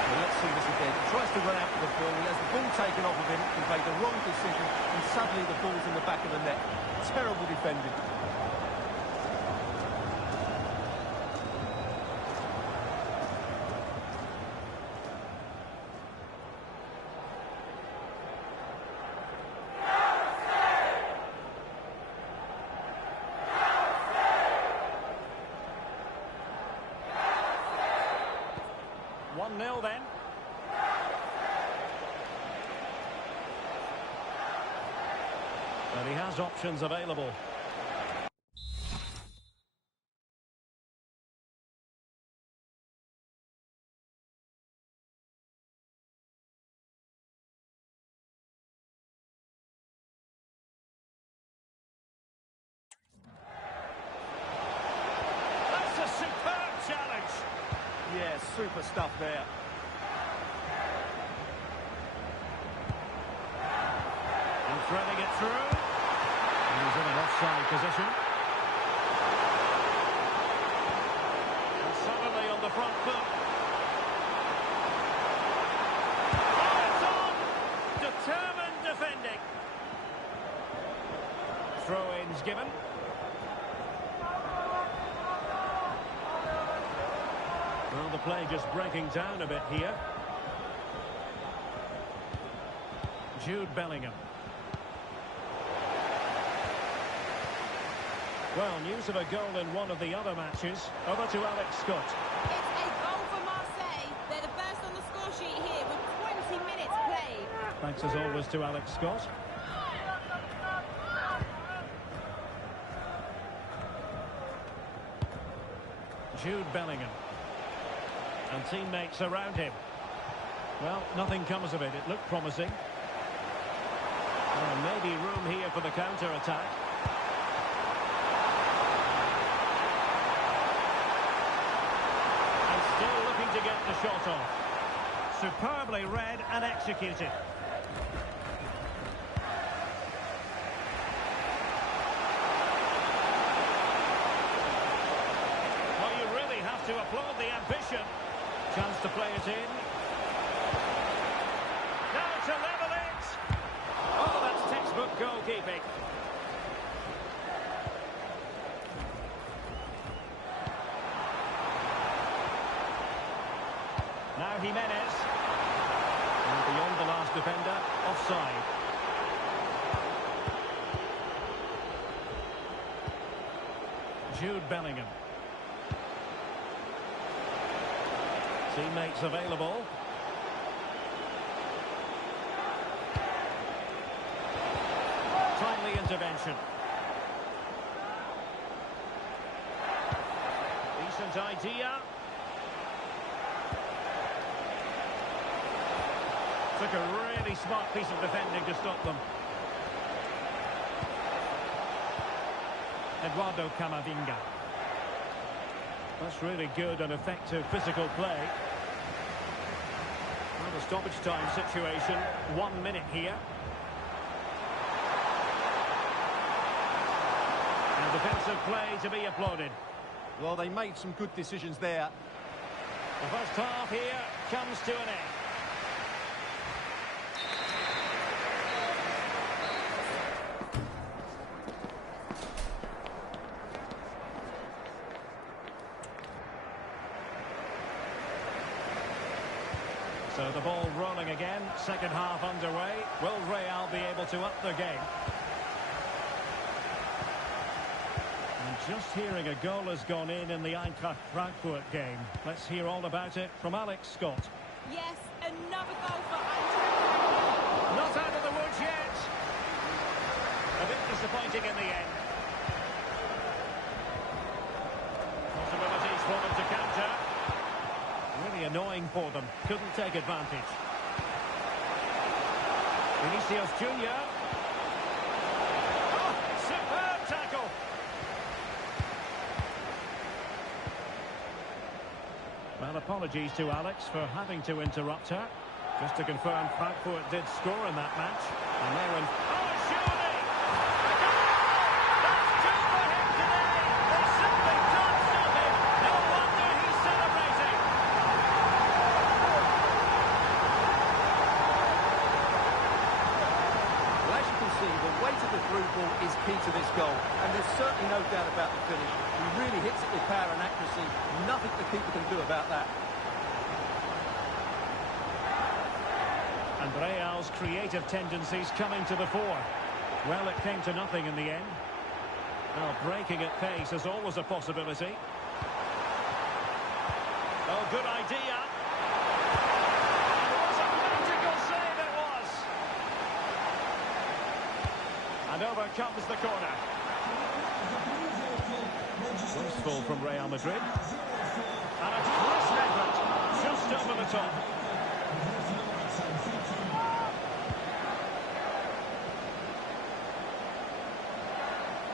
Well, let's see this again. He tries to run out with the ball. He has the ball taken off of him. He made the wrong decision, and suddenly the ball's in the back of the net. Terrible defending. Then. And he has options available. That's a superb challenge. Yeah, super stuff there. Threading it through. And he's in an offside position. And suddenly on the front foot. Oh, it's on! Determined defending. Throw-ins given. Well, the play just breaking down a bit here. Jude Bellingham. Well, news of a goal in one of the other matches. Over to Alex Scott. It's a goal for Marseille. They're the first on the score sheet here with 20 minutes played. Thanks as always to Alex Scott. Jude Bellingham. And teammates around him. Well, nothing comes of it. It looked promising. Well, maybe room here for the counter-attack. Still looking to get the shot off. Superbly read and executed. Well, you really have to applaud the ambition. Chance to play it in. Now to level it. Oh, that's textbook goalkeeping. Now Jimenez. And beyond the last defender, offside. Jude Bellingham. Teammates available. Timely intervention. Decent idea. Took a really smart piece of defending to stop them. Eduardo Camavinga. That's really good and effective physical play. Well, the stoppage time situation, 1 minute here. And defensive play to be applauded. Well, they made some good decisions there. The first half here comes to an end. So the ball rolling again, second half underway. Will Real be able to up the game? And just hearing a goal has gone in the Eintracht Frankfurt game. Let's hear all about it from Alex Scott. Yes, another goal for Eintracht. Not out of the woods yet. A bit disappointing in the end. Possibilities for them to counter. Really annoying for them. Couldn't take advantage. Vinicius Junior. Oh, superb tackle. Well, apologies to Alex for having to interrupt her. Just to confirm, Frankfurt did score in that match. And now in... Oh, surely! That's just for him today! They simply can't stop him! No wonder he's celebrating! Well, as you can see, the weight of the through ball is key to this goal. And there's certainly no doubt about the finish. He really hits it with power and accuracy. Nothing the keeper can do about that. And Real's creative tendencies coming to the fore. Well, it came to nothing in the end. Well, breaking at pace is always a possibility. Oh, good idea. It was a magical save, it was. And over comes the corner. Wasteful from Real Madrid. And a crisp effort, just over the top.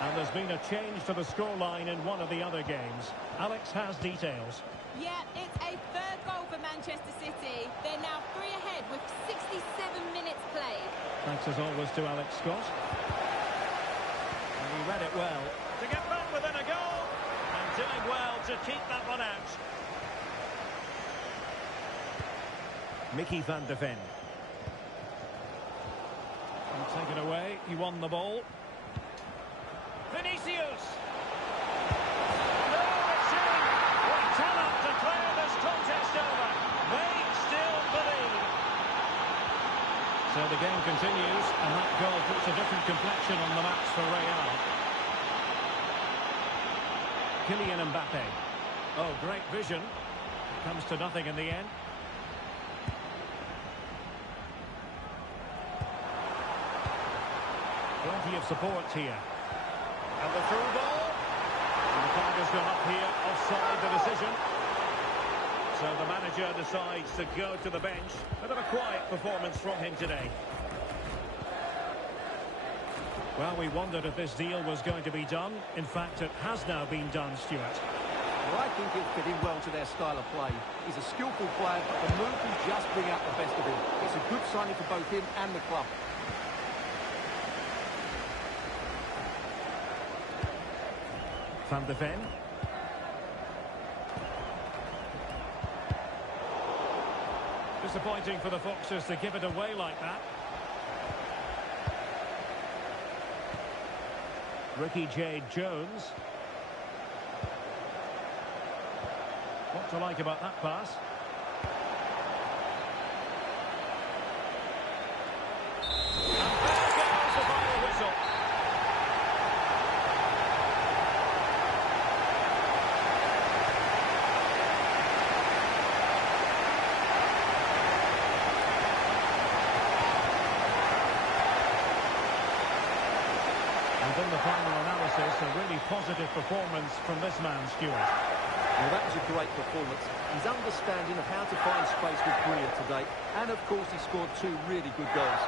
And there's been a change to the scoreline in one of the other games. Alex has details. Yeah, it's a third goal for Manchester City. They're now 3 ahead with 67 minutes played. Thanks as always to Alex Scott. And he read it well. To get back within a goal. And doing well to keep that one out. Mickey van de Ven. And take it away. He won the ball. Vinicius! No, it's in! We cannot declare this contest over. They still believe. So the game continues, and that goal puts a different complexion on the match for Real. Kylian Mbappe. Oh, great vision. Comes to nothing in the end. Plenty of support here. And the through ball. And the flag has gone up here, offside the decision. So the manager decides to go to the bench. Bit of a quiet performance from him today. Well, we wondered if this deal was going to be done. In fact, it has now been done, Stuart. Well, I think he'll fit in well to their style of play. He's a skillful player, but the move will just bring out the best of him. It's a good signing for both him and the club. Van de Ven. Disappointing for the Foxes to give it away like that. Ricky J. Jones. What to like about that pass? And there goes the final whistle. In the final analysis, a really positive performance from this man, Stuart. Well, that was a great performance. His understanding of how to find space was brilliant today. And, of course, he scored 2 really good goals.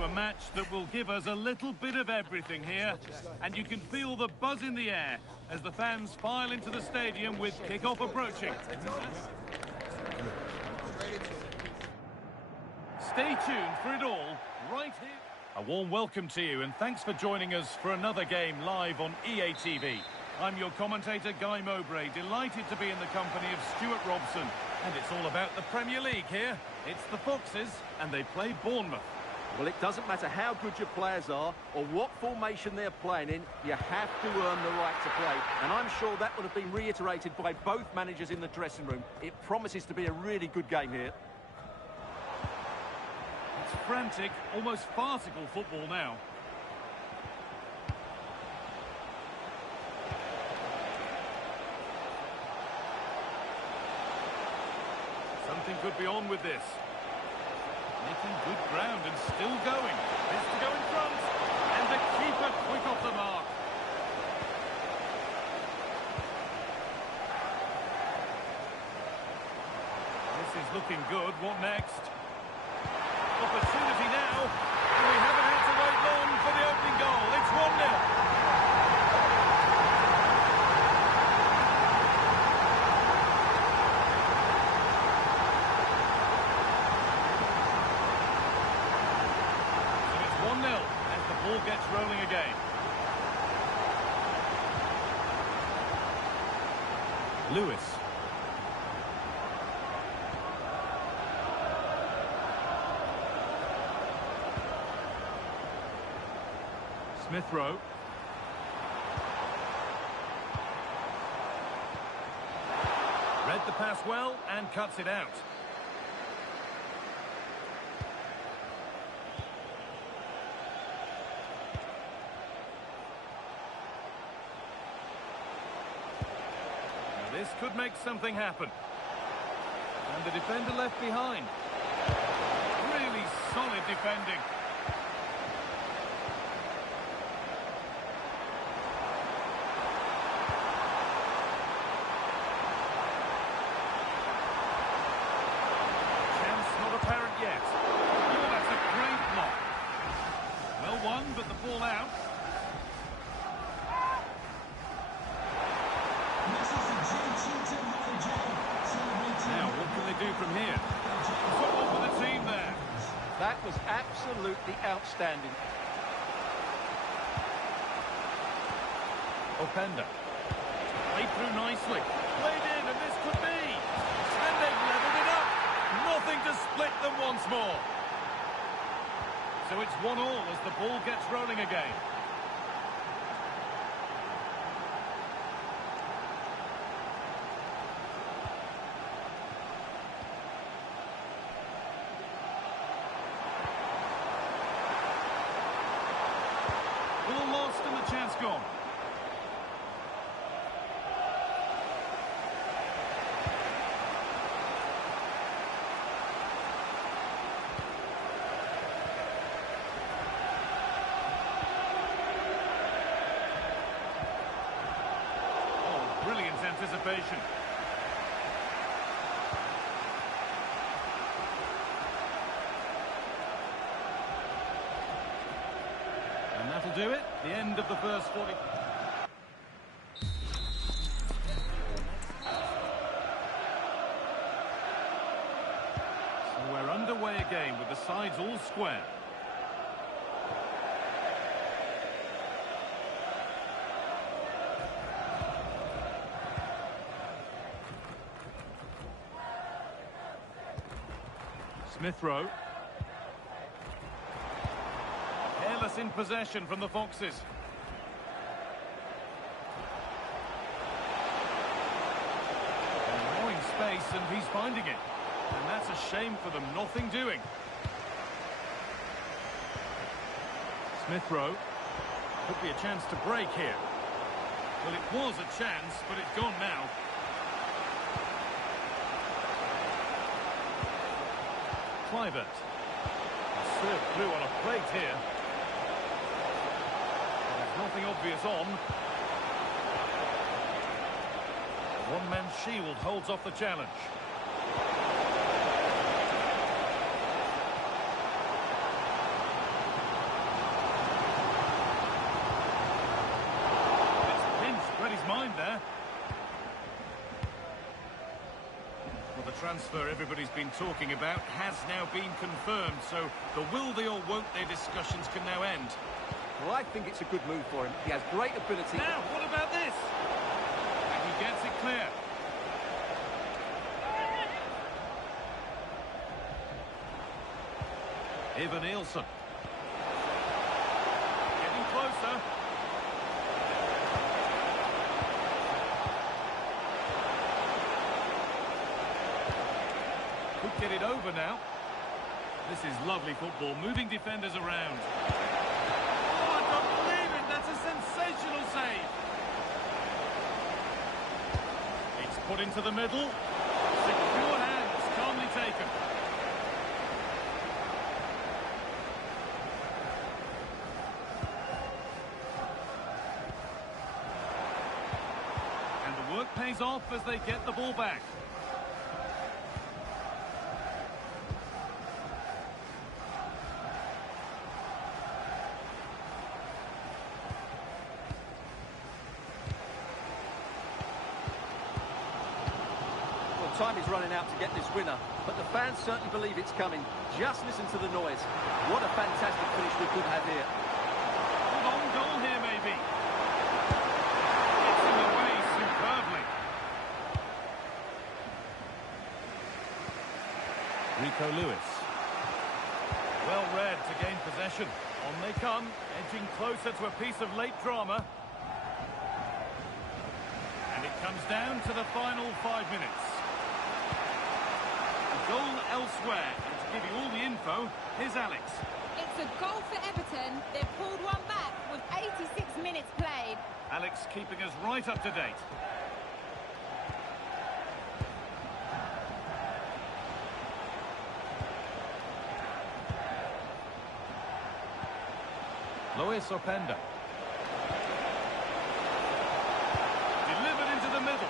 to a match that will give us a little bit of everything here. And you can feel the buzz in the air as the fans file into the stadium with kick-off approaching. Stay tuned for it all right here. A warm welcome to you and thanks for joining us for another game live on EA TV. I'm your commentator, Guy Mowbray, delighted to be in the company of Stuart Robson. And it's all about the Premier League here. It's the Foxes, and they play Bournemouth. Well, it doesn't matter how good your players are or what formation they're playing in, you have to earn the right to play. And I'm sure that would have been reiterated by both managers in the dressing room. It promises to be a really good game here. It's frantic, almost farcical football now. Something could be on with this. Making good ground and still going. This to go in front. And the keeper quick off the mark. This is looking good. What next? Opportunity now. And we haven't had to wait long for the opening goal. It's 1-0. Ball gets rolling again. Lewis. Smith Rowe. Read the pass well and cuts it out. This could make something happen. And the defender left behind. Really solid defending. Chance not apparent yet. Oh, that's a great block. Well won, but the ball out. Now, what can they do from here? Football for the team there. That was absolutely outstanding. Openda. Played through nicely. Played in, and this could be. And they've levelled it up. Nothing to split them once more. So it's 1-1 as the ball gets rolling again. Ball lost and the chance gone. Oh, brilliant anticipation. And that'll do it. The end of the first 40. So we're underway again with the sides all square. Smith Rowe. Careless in possession from the Foxes. Allowing space and he's finding it. And that's a shame for them, nothing doing. Smith Rowe. Could be a chance to break here. Well, it was a chance, but it's gone now. Clivert. Served through on a plate here. There's nothing obvious on. The one-man shield holds off the challenge. transfer everybody's been talking about has now been confirmed, so the will they or won't they discussions can now end. Well, I think it's a good move for him. He has great ability. Now, what about this? And he gets it clear. Ivan Nielsen. Getting closer. Could get it over now. This is lovely football, moving defenders around. Oh, I don't believe it! That's a sensational save! It's put into the middle. Secure hands, calmly taken. And the work pays off as they get the ball back. Time is running out to get this winner, but the fans certainly believe it's coming. Just listen to the noise. What a fantastic finish we could have here. Long goal here, maybe. It's in the way superbly. Rico Lewis. Well read to gain possession. On they come, edging closer to a piece of late drama. And it comes down to the final 5 minutes. Goal elsewhere. And to give you all the info, here's Alex. It's a goal for Everton. They've pulled one back with 86 minutes played. Alex keeping us right up to date. Luis Openda. Delivered into the middle.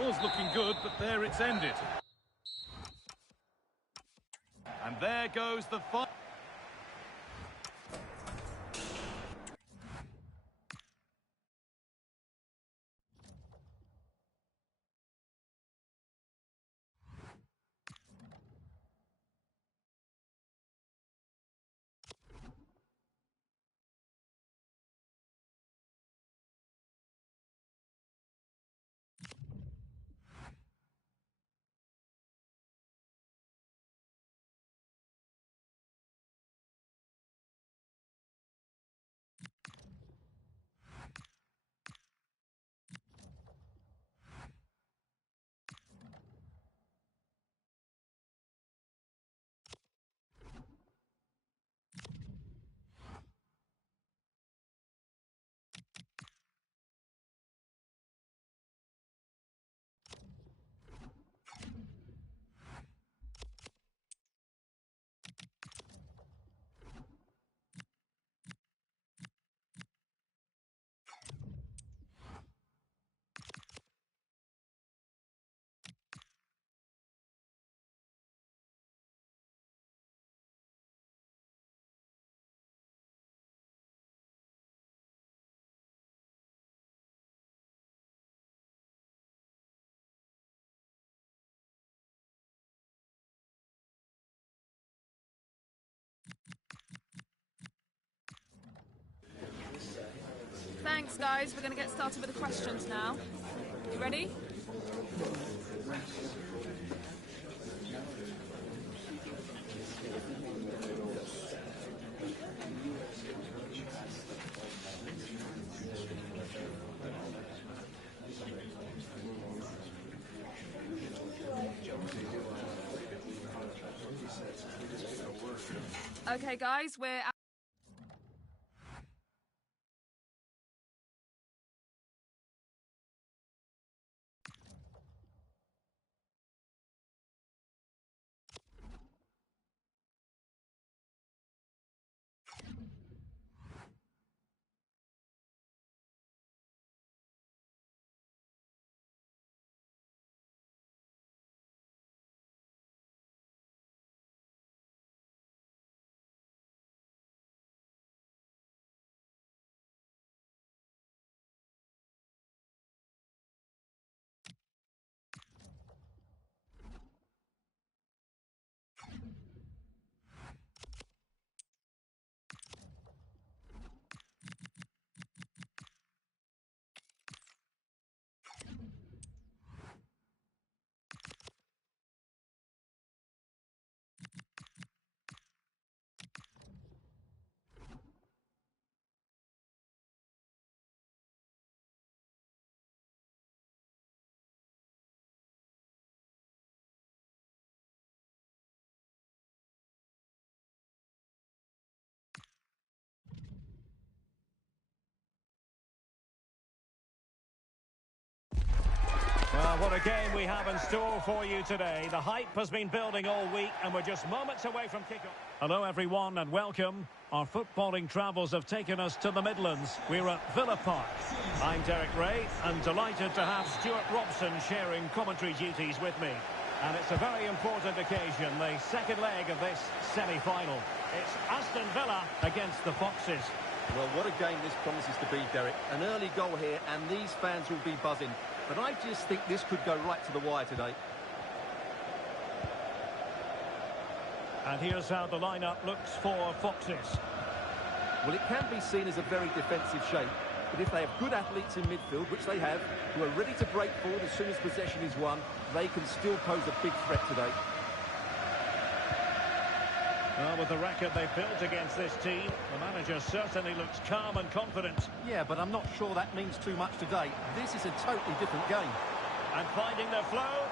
Was looking good, but there it's ended. And there goes the final. Thanks, guys. We're going to get started with the questions now. You ready? Okay, guys, we're What a game we have in store for you today. The hype has been building all week and we're just moments away from kickoff. Hello everyone and welcome. Our footballing travels have taken us to the Midlands. We're at Villa Park. I'm Derek Ray and delighted to have Stuart Robson sharing commentary duties with me. And it's a very important occasion, the second leg of this semi-final. It's Aston Villa against the Foxes. Well, what a game this promises to be, Derek. An early goal here, and these fans will be buzzing. But I just think this could go right to the wire today. And here's how the lineup looks for Foxes. Well, it can be seen as a very defensive shape. But if they have good athletes in midfield, which they have, who are ready to break forward as soon as possession is won, they can still pose a big threat today. Well, with the record they've built against this team, the manager certainly looks calm and confident. Yeah, but I'm not sure that means too much today. This is a totally different game. And finding their flow.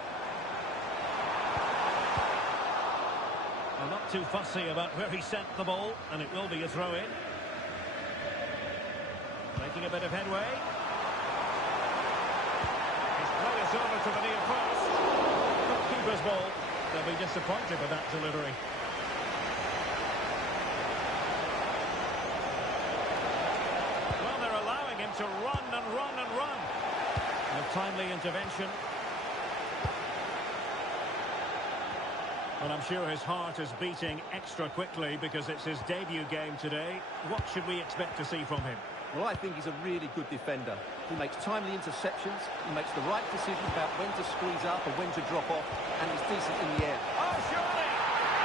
Well, not too fussy about where he sent the ball, and it will be a throw-in. Making a bit of headway. His play is over to the near post. Good keeper's ball. They'll be disappointed with that delivery. To run and run and run. A timely intervention. Well, I'm sure his heart is beating extra quickly because it's his debut game today. What should we expect to see from him? Well, I think he's a really good defender. He makes timely interceptions, he makes the right decision about when to squeeze up and when to drop off, and he's decent in the air. Oh, surely!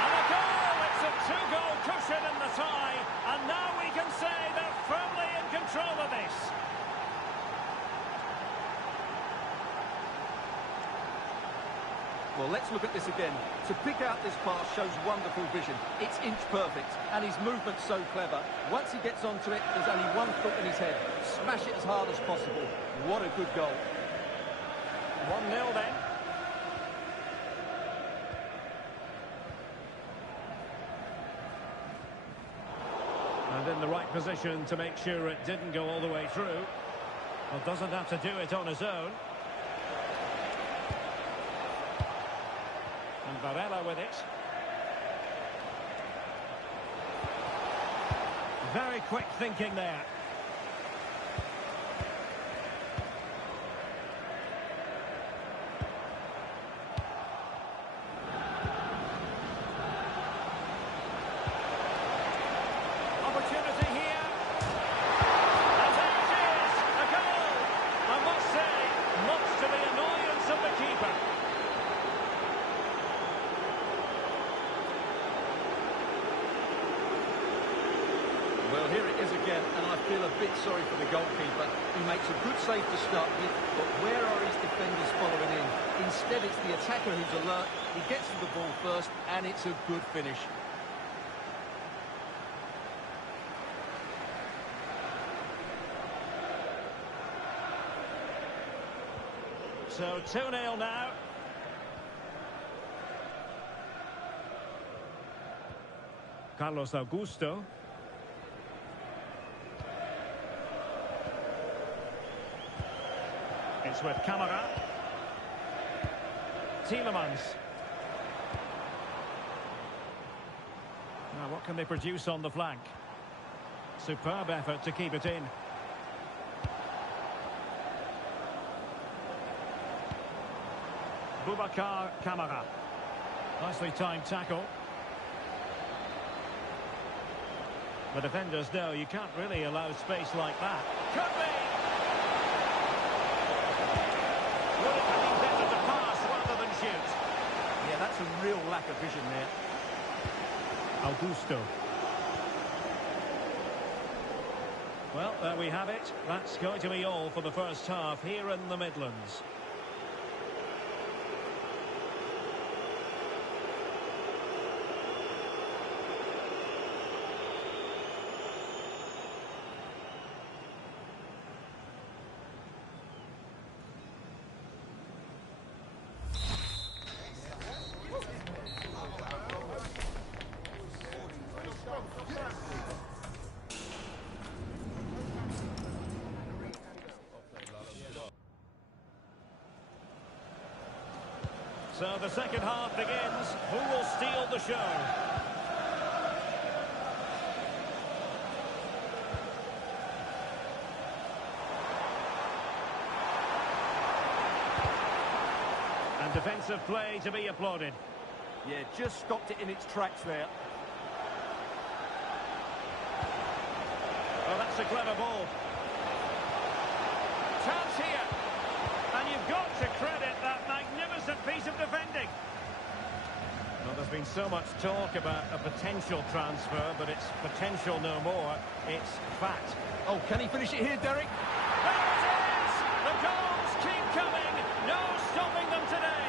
And a goal! It's a two-goal cushion in the tie, and now we can say they're firmly in control of this. Well, let's look at this again. To pick out this pass shows wonderful vision. It's inch perfect, and his movement's so clever. Once he gets onto it, there's only one thought in his head. Smash it as hard as possible. What a good goal. 1-0 then. And in the right position to make sure it didn't go all the way through. Well, doesn't have to do it on his own. And Varela with it. Very quick thinking there. Opportunity here. And there it is, a goal. I must say, much to the annoyance of the keeper. Well, here it is again, and I feel a bit sorry for the goalkeeper. He makes a good save to start with, but where are his defenders following in? Instead, it's the attacker who's alert. He gets to the ball first, and it's a good finish. So 2-0 now. Carlos Augusto. It's with Camara. Tielemans. Now, what can they produce on the flank? Superb effort to keep it in. Boubacar Camara. Nicely timed tackle. The defenders know you can't really allow space like that. Could be! Would it have been better to pass rather than shoot? Yeah, that's a real lack of vision there. Augusto. Well, there we have it. That's going to be all for the first half here in the Midlands. So the second half begins. Who will steal the show? And defensive play to be applauded. Yeah, just stopped it in its tracks there. Well, that's a clever ball. Chance here. And you've got to credit that magnificent piece of defending. Well, there's been so much talk about a potential transfer, but it's potential no more. It's fact. Oh, can he finish it here, Derek? There it is! The goals keep coming. No stopping them today.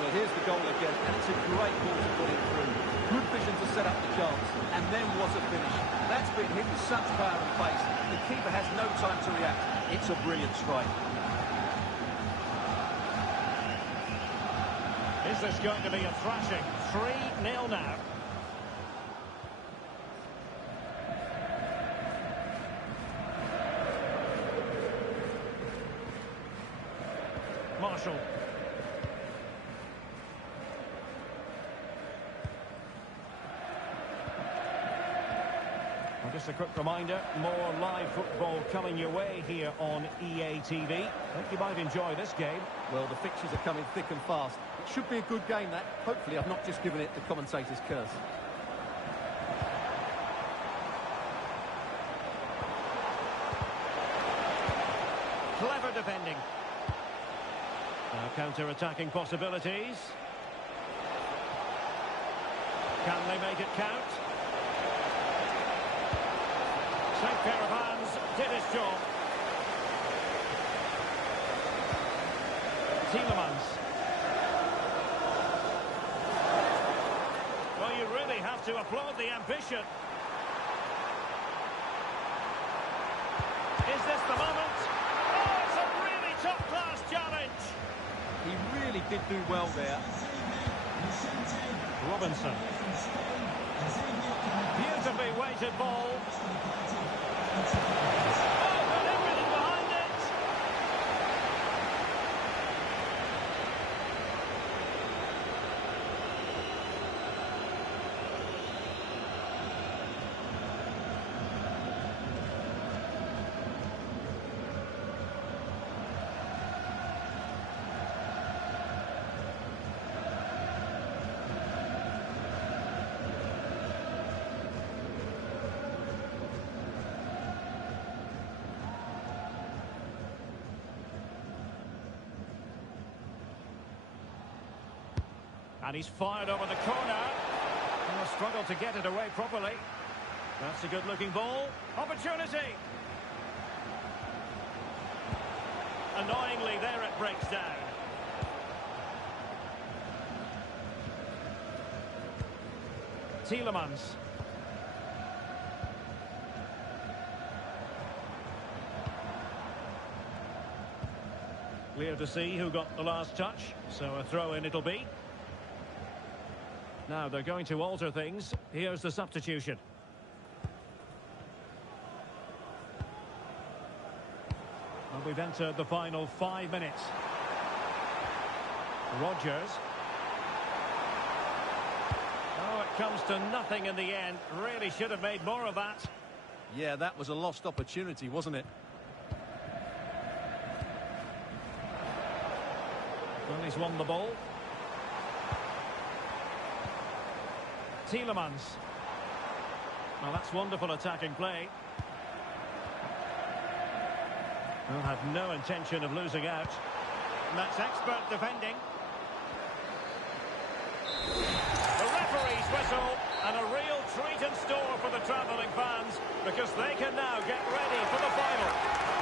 Well, here's the goal again, and it's a great ball to put it through. Good vision to set up the chance, and then what a finish. That's been hit with such power and pace. The keeper has no time to react. It's a brilliant strike. Is this going to be a thrashing? 3-0 now. Marshall. Well, just a quick reminder, more live football coming your way here on EA TV. I think you might enjoy this game. Well, the fixtures are coming thick and fast. It should be a good game, that. Hopefully, I've not just given it the commentator's curse. Clever defending. Now counter-attacking possibilities. Can they make it count? Safe pair of hands, did his job. Tielemans. Well, you really have to applaud the ambition. Is this the moment? Oh, it's a really top-class challenge. He really did do well there. Robinson. Beautifully weighted ball. Oh, got everything behind it. And he's fired over the corner. And a struggle to get it away properly. That's a good-looking ball. Opportunity. Annoyingly, there it breaks down. Tielemans. Clear to see who got the last touch. So a throw-in it'll be. Now they're going to alter things. Here's the substitution. Well, we've entered the final 5 minutes. Rodgers. Oh, it comes to nothing in the end. Really should have made more of that. Yeah, that was a lost opportunity, wasn't it? Well, he's won the ball. Tielemans. Well, that's wonderful attacking play. Well, had no intention of losing out. And that's expert defending. The referee's whistle, and a real treat in store for the travelling fans, because they can now get ready for the final.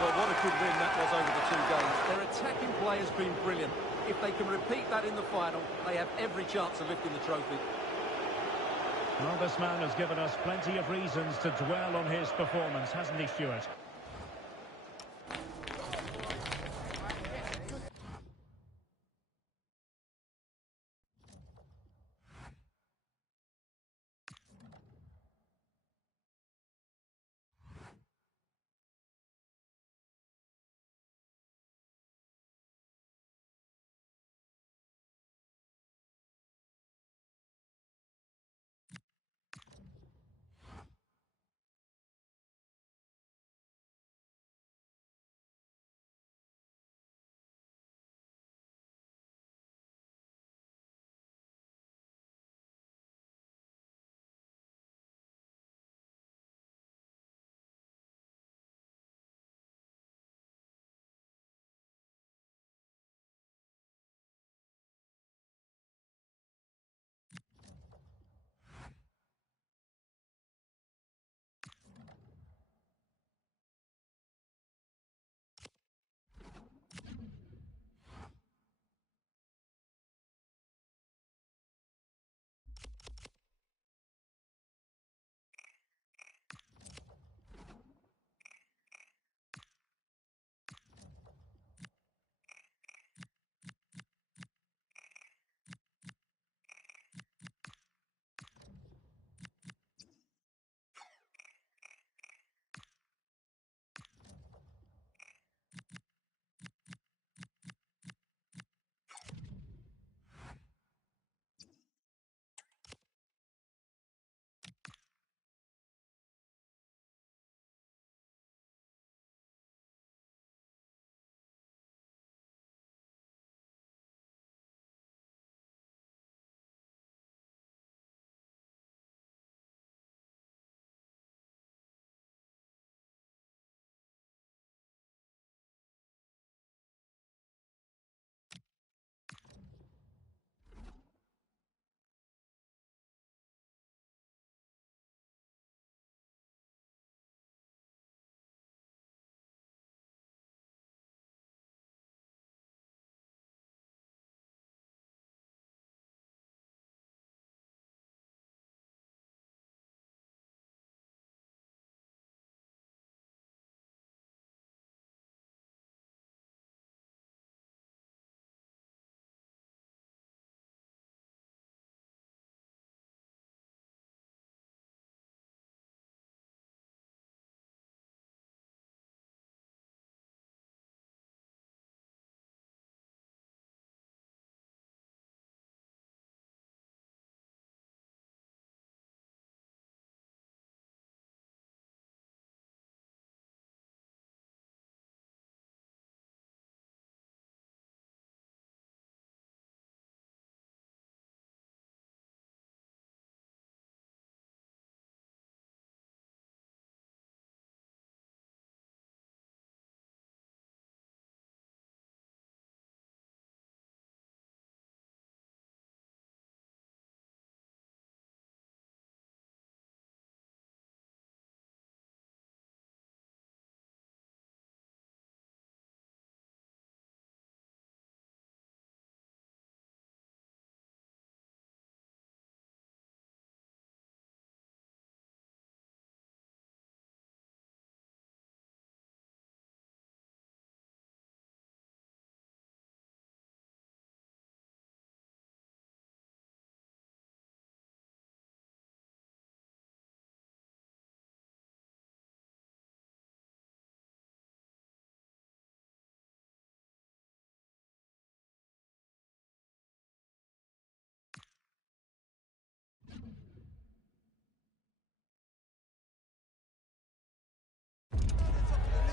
Well, what a good win that was over the 2 games. Their attacking play has been brilliant. If they can repeat that in the final, they have every chance of lifting the trophy. Well, this man has given us plenty of reasons to dwell on his performance, hasn't he, Stuart?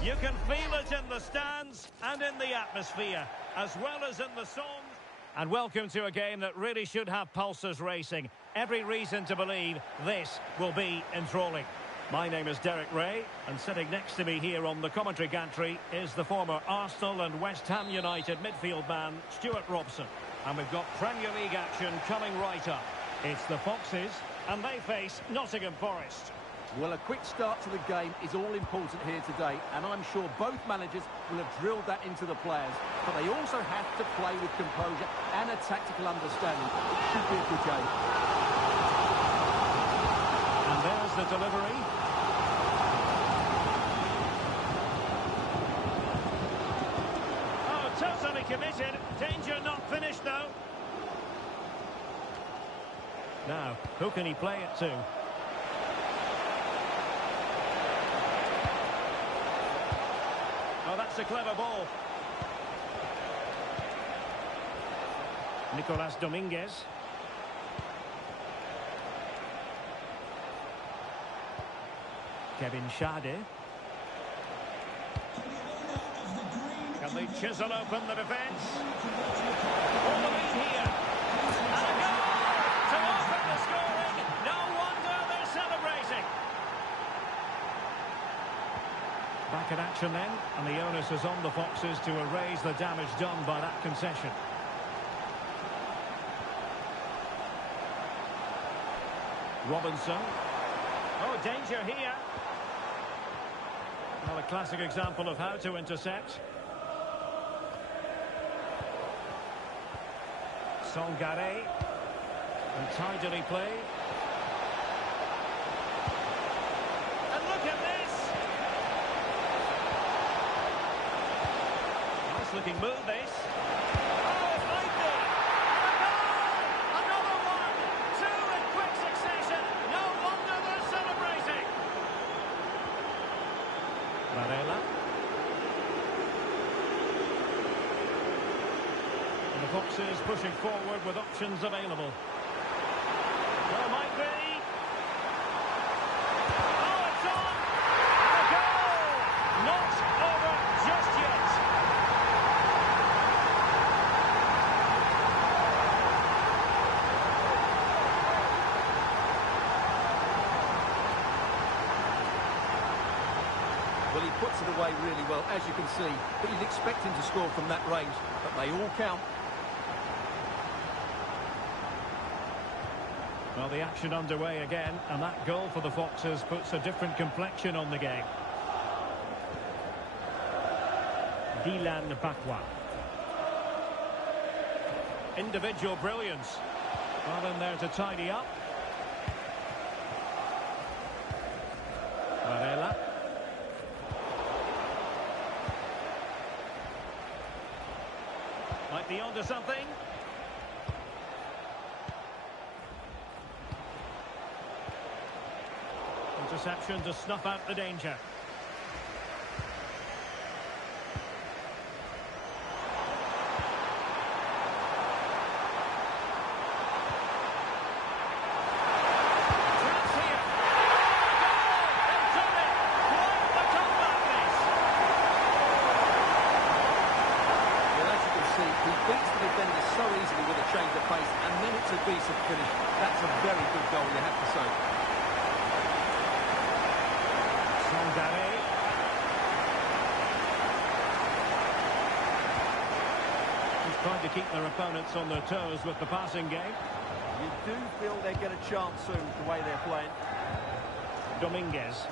You can feel it in the stands and in the atmosphere, as well as in the songs. And welcome to a game that really should have pulses racing. Every reason to believe this will be enthralling. My name is Derek Ray, and sitting next to me here on the commentary gantry is the former Arsenal and West Ham United midfield man, Stuart Robson. And we've got Premier League action coming right up. It's the Foxes, and they face Nottingham Forest. Well, a quick start to the game is all important here today, and I'm sure both managers will have drilled that into the players. But they also have to play with composure and a tactical understanding. Should be a good game. And there's the delivery. Oh, totally committed. Danger not finished, though. Now, who can he play it to? Oh, that's a clever ball. Nicolas Dominguez. Kevin Schade. Can they chisel open the defence? All the lead here. And a goal to open the scoring. No wonder they're celebrating. Back in action then, and the onus is on the Foxes to erase the damage done by that concession. Robinson. Oh, danger here. Well, a classic example of how to intercept. Songare. And tidily played. And look at this! Nice looking move, this. Oh, it might be! And a goal! Another one! Two in quick succession! No wonder they're celebrating! Varela. And the Foxes pushing forward with options available. Well, might be. Oh, it's on! And a goal! Not over just yet. Well, he puts it away really well, as you can see. But you'd expect him to score from that range. But they all count. Well, the action underway again, and that goal for the Foxes puts a different complexion on the game. Dylan Bakwa. Individual brilliance. Well in there to tidy up. Varela. Might be onto something. Interception to snuff out the danger. Chance here. They've done it. Quite the comeback, this. Well, as you can see, he beats the defender so easily with a change of pace, and then it's a decent finish. That's a very good goal, you have to say. Songare. He's trying to keep their opponents on their toes with the passing game. You do feel they get a chance soon, the way they're playing. Dominguez.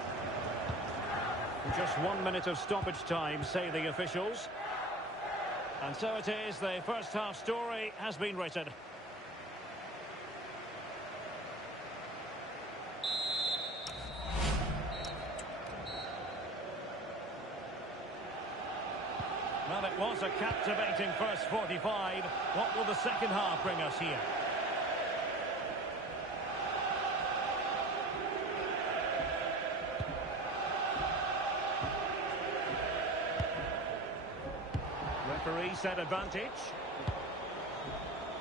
Just 1 minute of stoppage time, say the officials. And so it is, the first half story has been written. Well, it was a captivating first 45. What will the second half bring us here? Referee set advantage.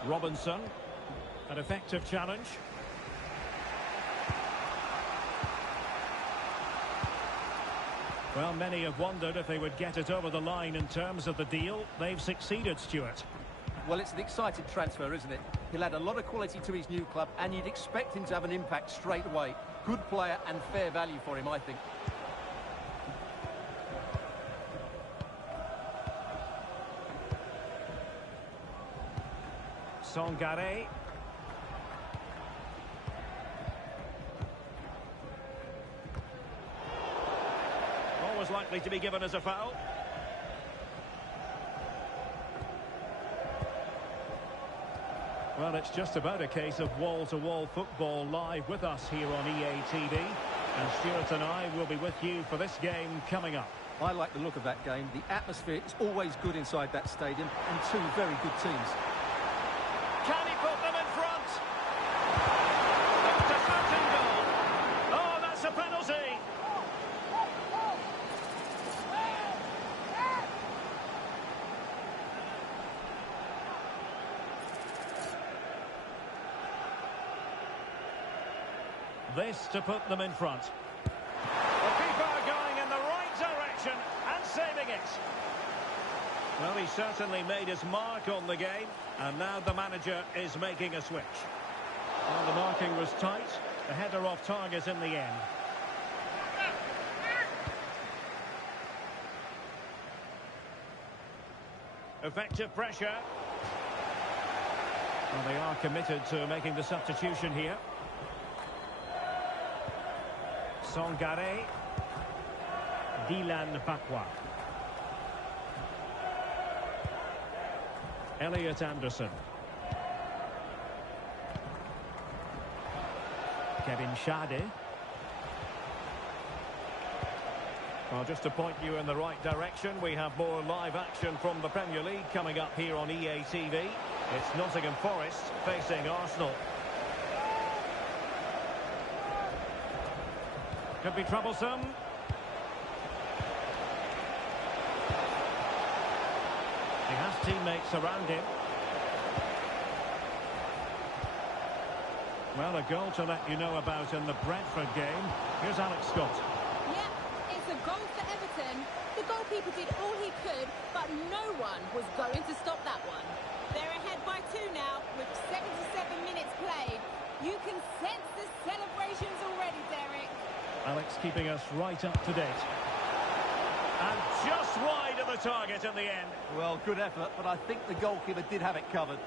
Robinson. An effective challenge. Well, many have wondered if they would get it over the line in terms of the deal. They've succeeded, Stuart. Well, it's an exciting transfer, isn't it? He'll add a lot of quality to his new club, and you'd expect him to have an impact straight away. Good player and fair value for him, I think. Sangare. Always likely to be given as a foul. Well, it's just about a case of wall-to-wall football live with us here on EA TV. And Stuart and I will be with you for this game coming up. I like the look of that game. The atmosphere is always good inside that stadium, and two very good teams. Can he put them in front? It's a shooting goal. Oh, that's a penalty. This to put them in front. The keeper going in the right direction and saving it. Well, he certainly made his mark on the game, and now the manager is making a switch. Well, the marking was tight. The header off target in the end. Effective pressure. Well, they are committed to making the substitution here. Sangare. Dylan Bakwa. Elliot Anderson. Kevin Schade. Well, just to point you in the right direction, we have more live action from the Premier League coming up here on EA TV. It's Nottingham Forest facing Arsenal. Could be troublesome. He has teammates around him. Well, a goal to let you know about in the Brentford game. Here's Alex Scott. Yeah, it's a goal for Everton. The goalkeeper did all he could, but no one was going to stop that one. They're ahead by 2 now, with 77 minutes played. You can sense the celebrations already, Derek. Alex keeping us right up to date. And just wide of the target in the end. Well, good effort, but I think the goalkeeper did have it covered.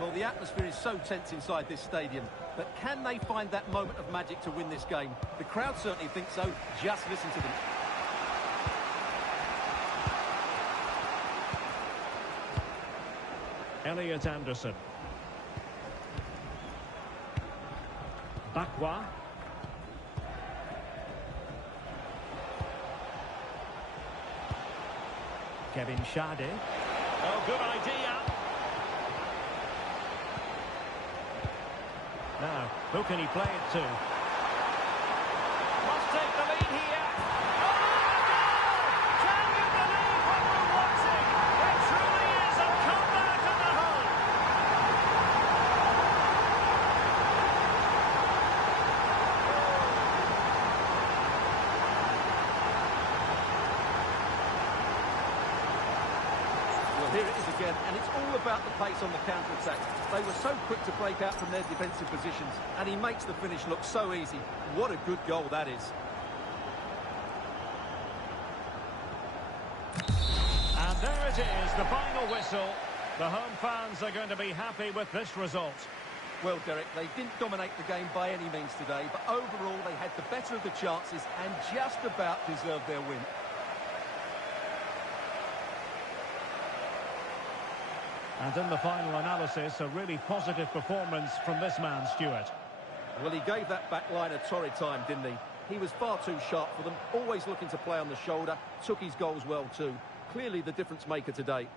Well, the atmosphere is so tense inside this stadium, but can they find that moment of magic to win this game? The crowd certainly think so. Just listen to them. Elliot Anderson. Bakwa. Kevin Schade. Oh, good idea. Now, who can he play it to? Must take the lead here. Oh, goal! Can you believe what we're watching? It truly is a comeback of the home. Well, here it is again, and it's all about the pace on the counter-attack. They were so quick to break out from their defensive positions, and he makes the finish look so easy. What a good goal that is. And there it is, the final whistle. The home fans are going to be happy with this result. Well, Derek, they didn't dominate the game by any means today, but overall they had the better of the chances and just about deserved their win. And in the final analysis, a really positive performance from this man, Stuart. Well, he gave that back line a torrid time, didn't he? He was far too sharp for them, always looking to play on the shoulder, took his goals well too. Clearly the difference maker today.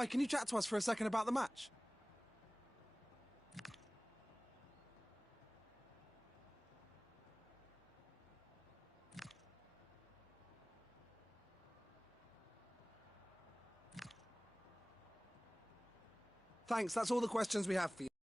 Hi, can you chat to us for a second about the match? Thanks, that's all the questions we have for you.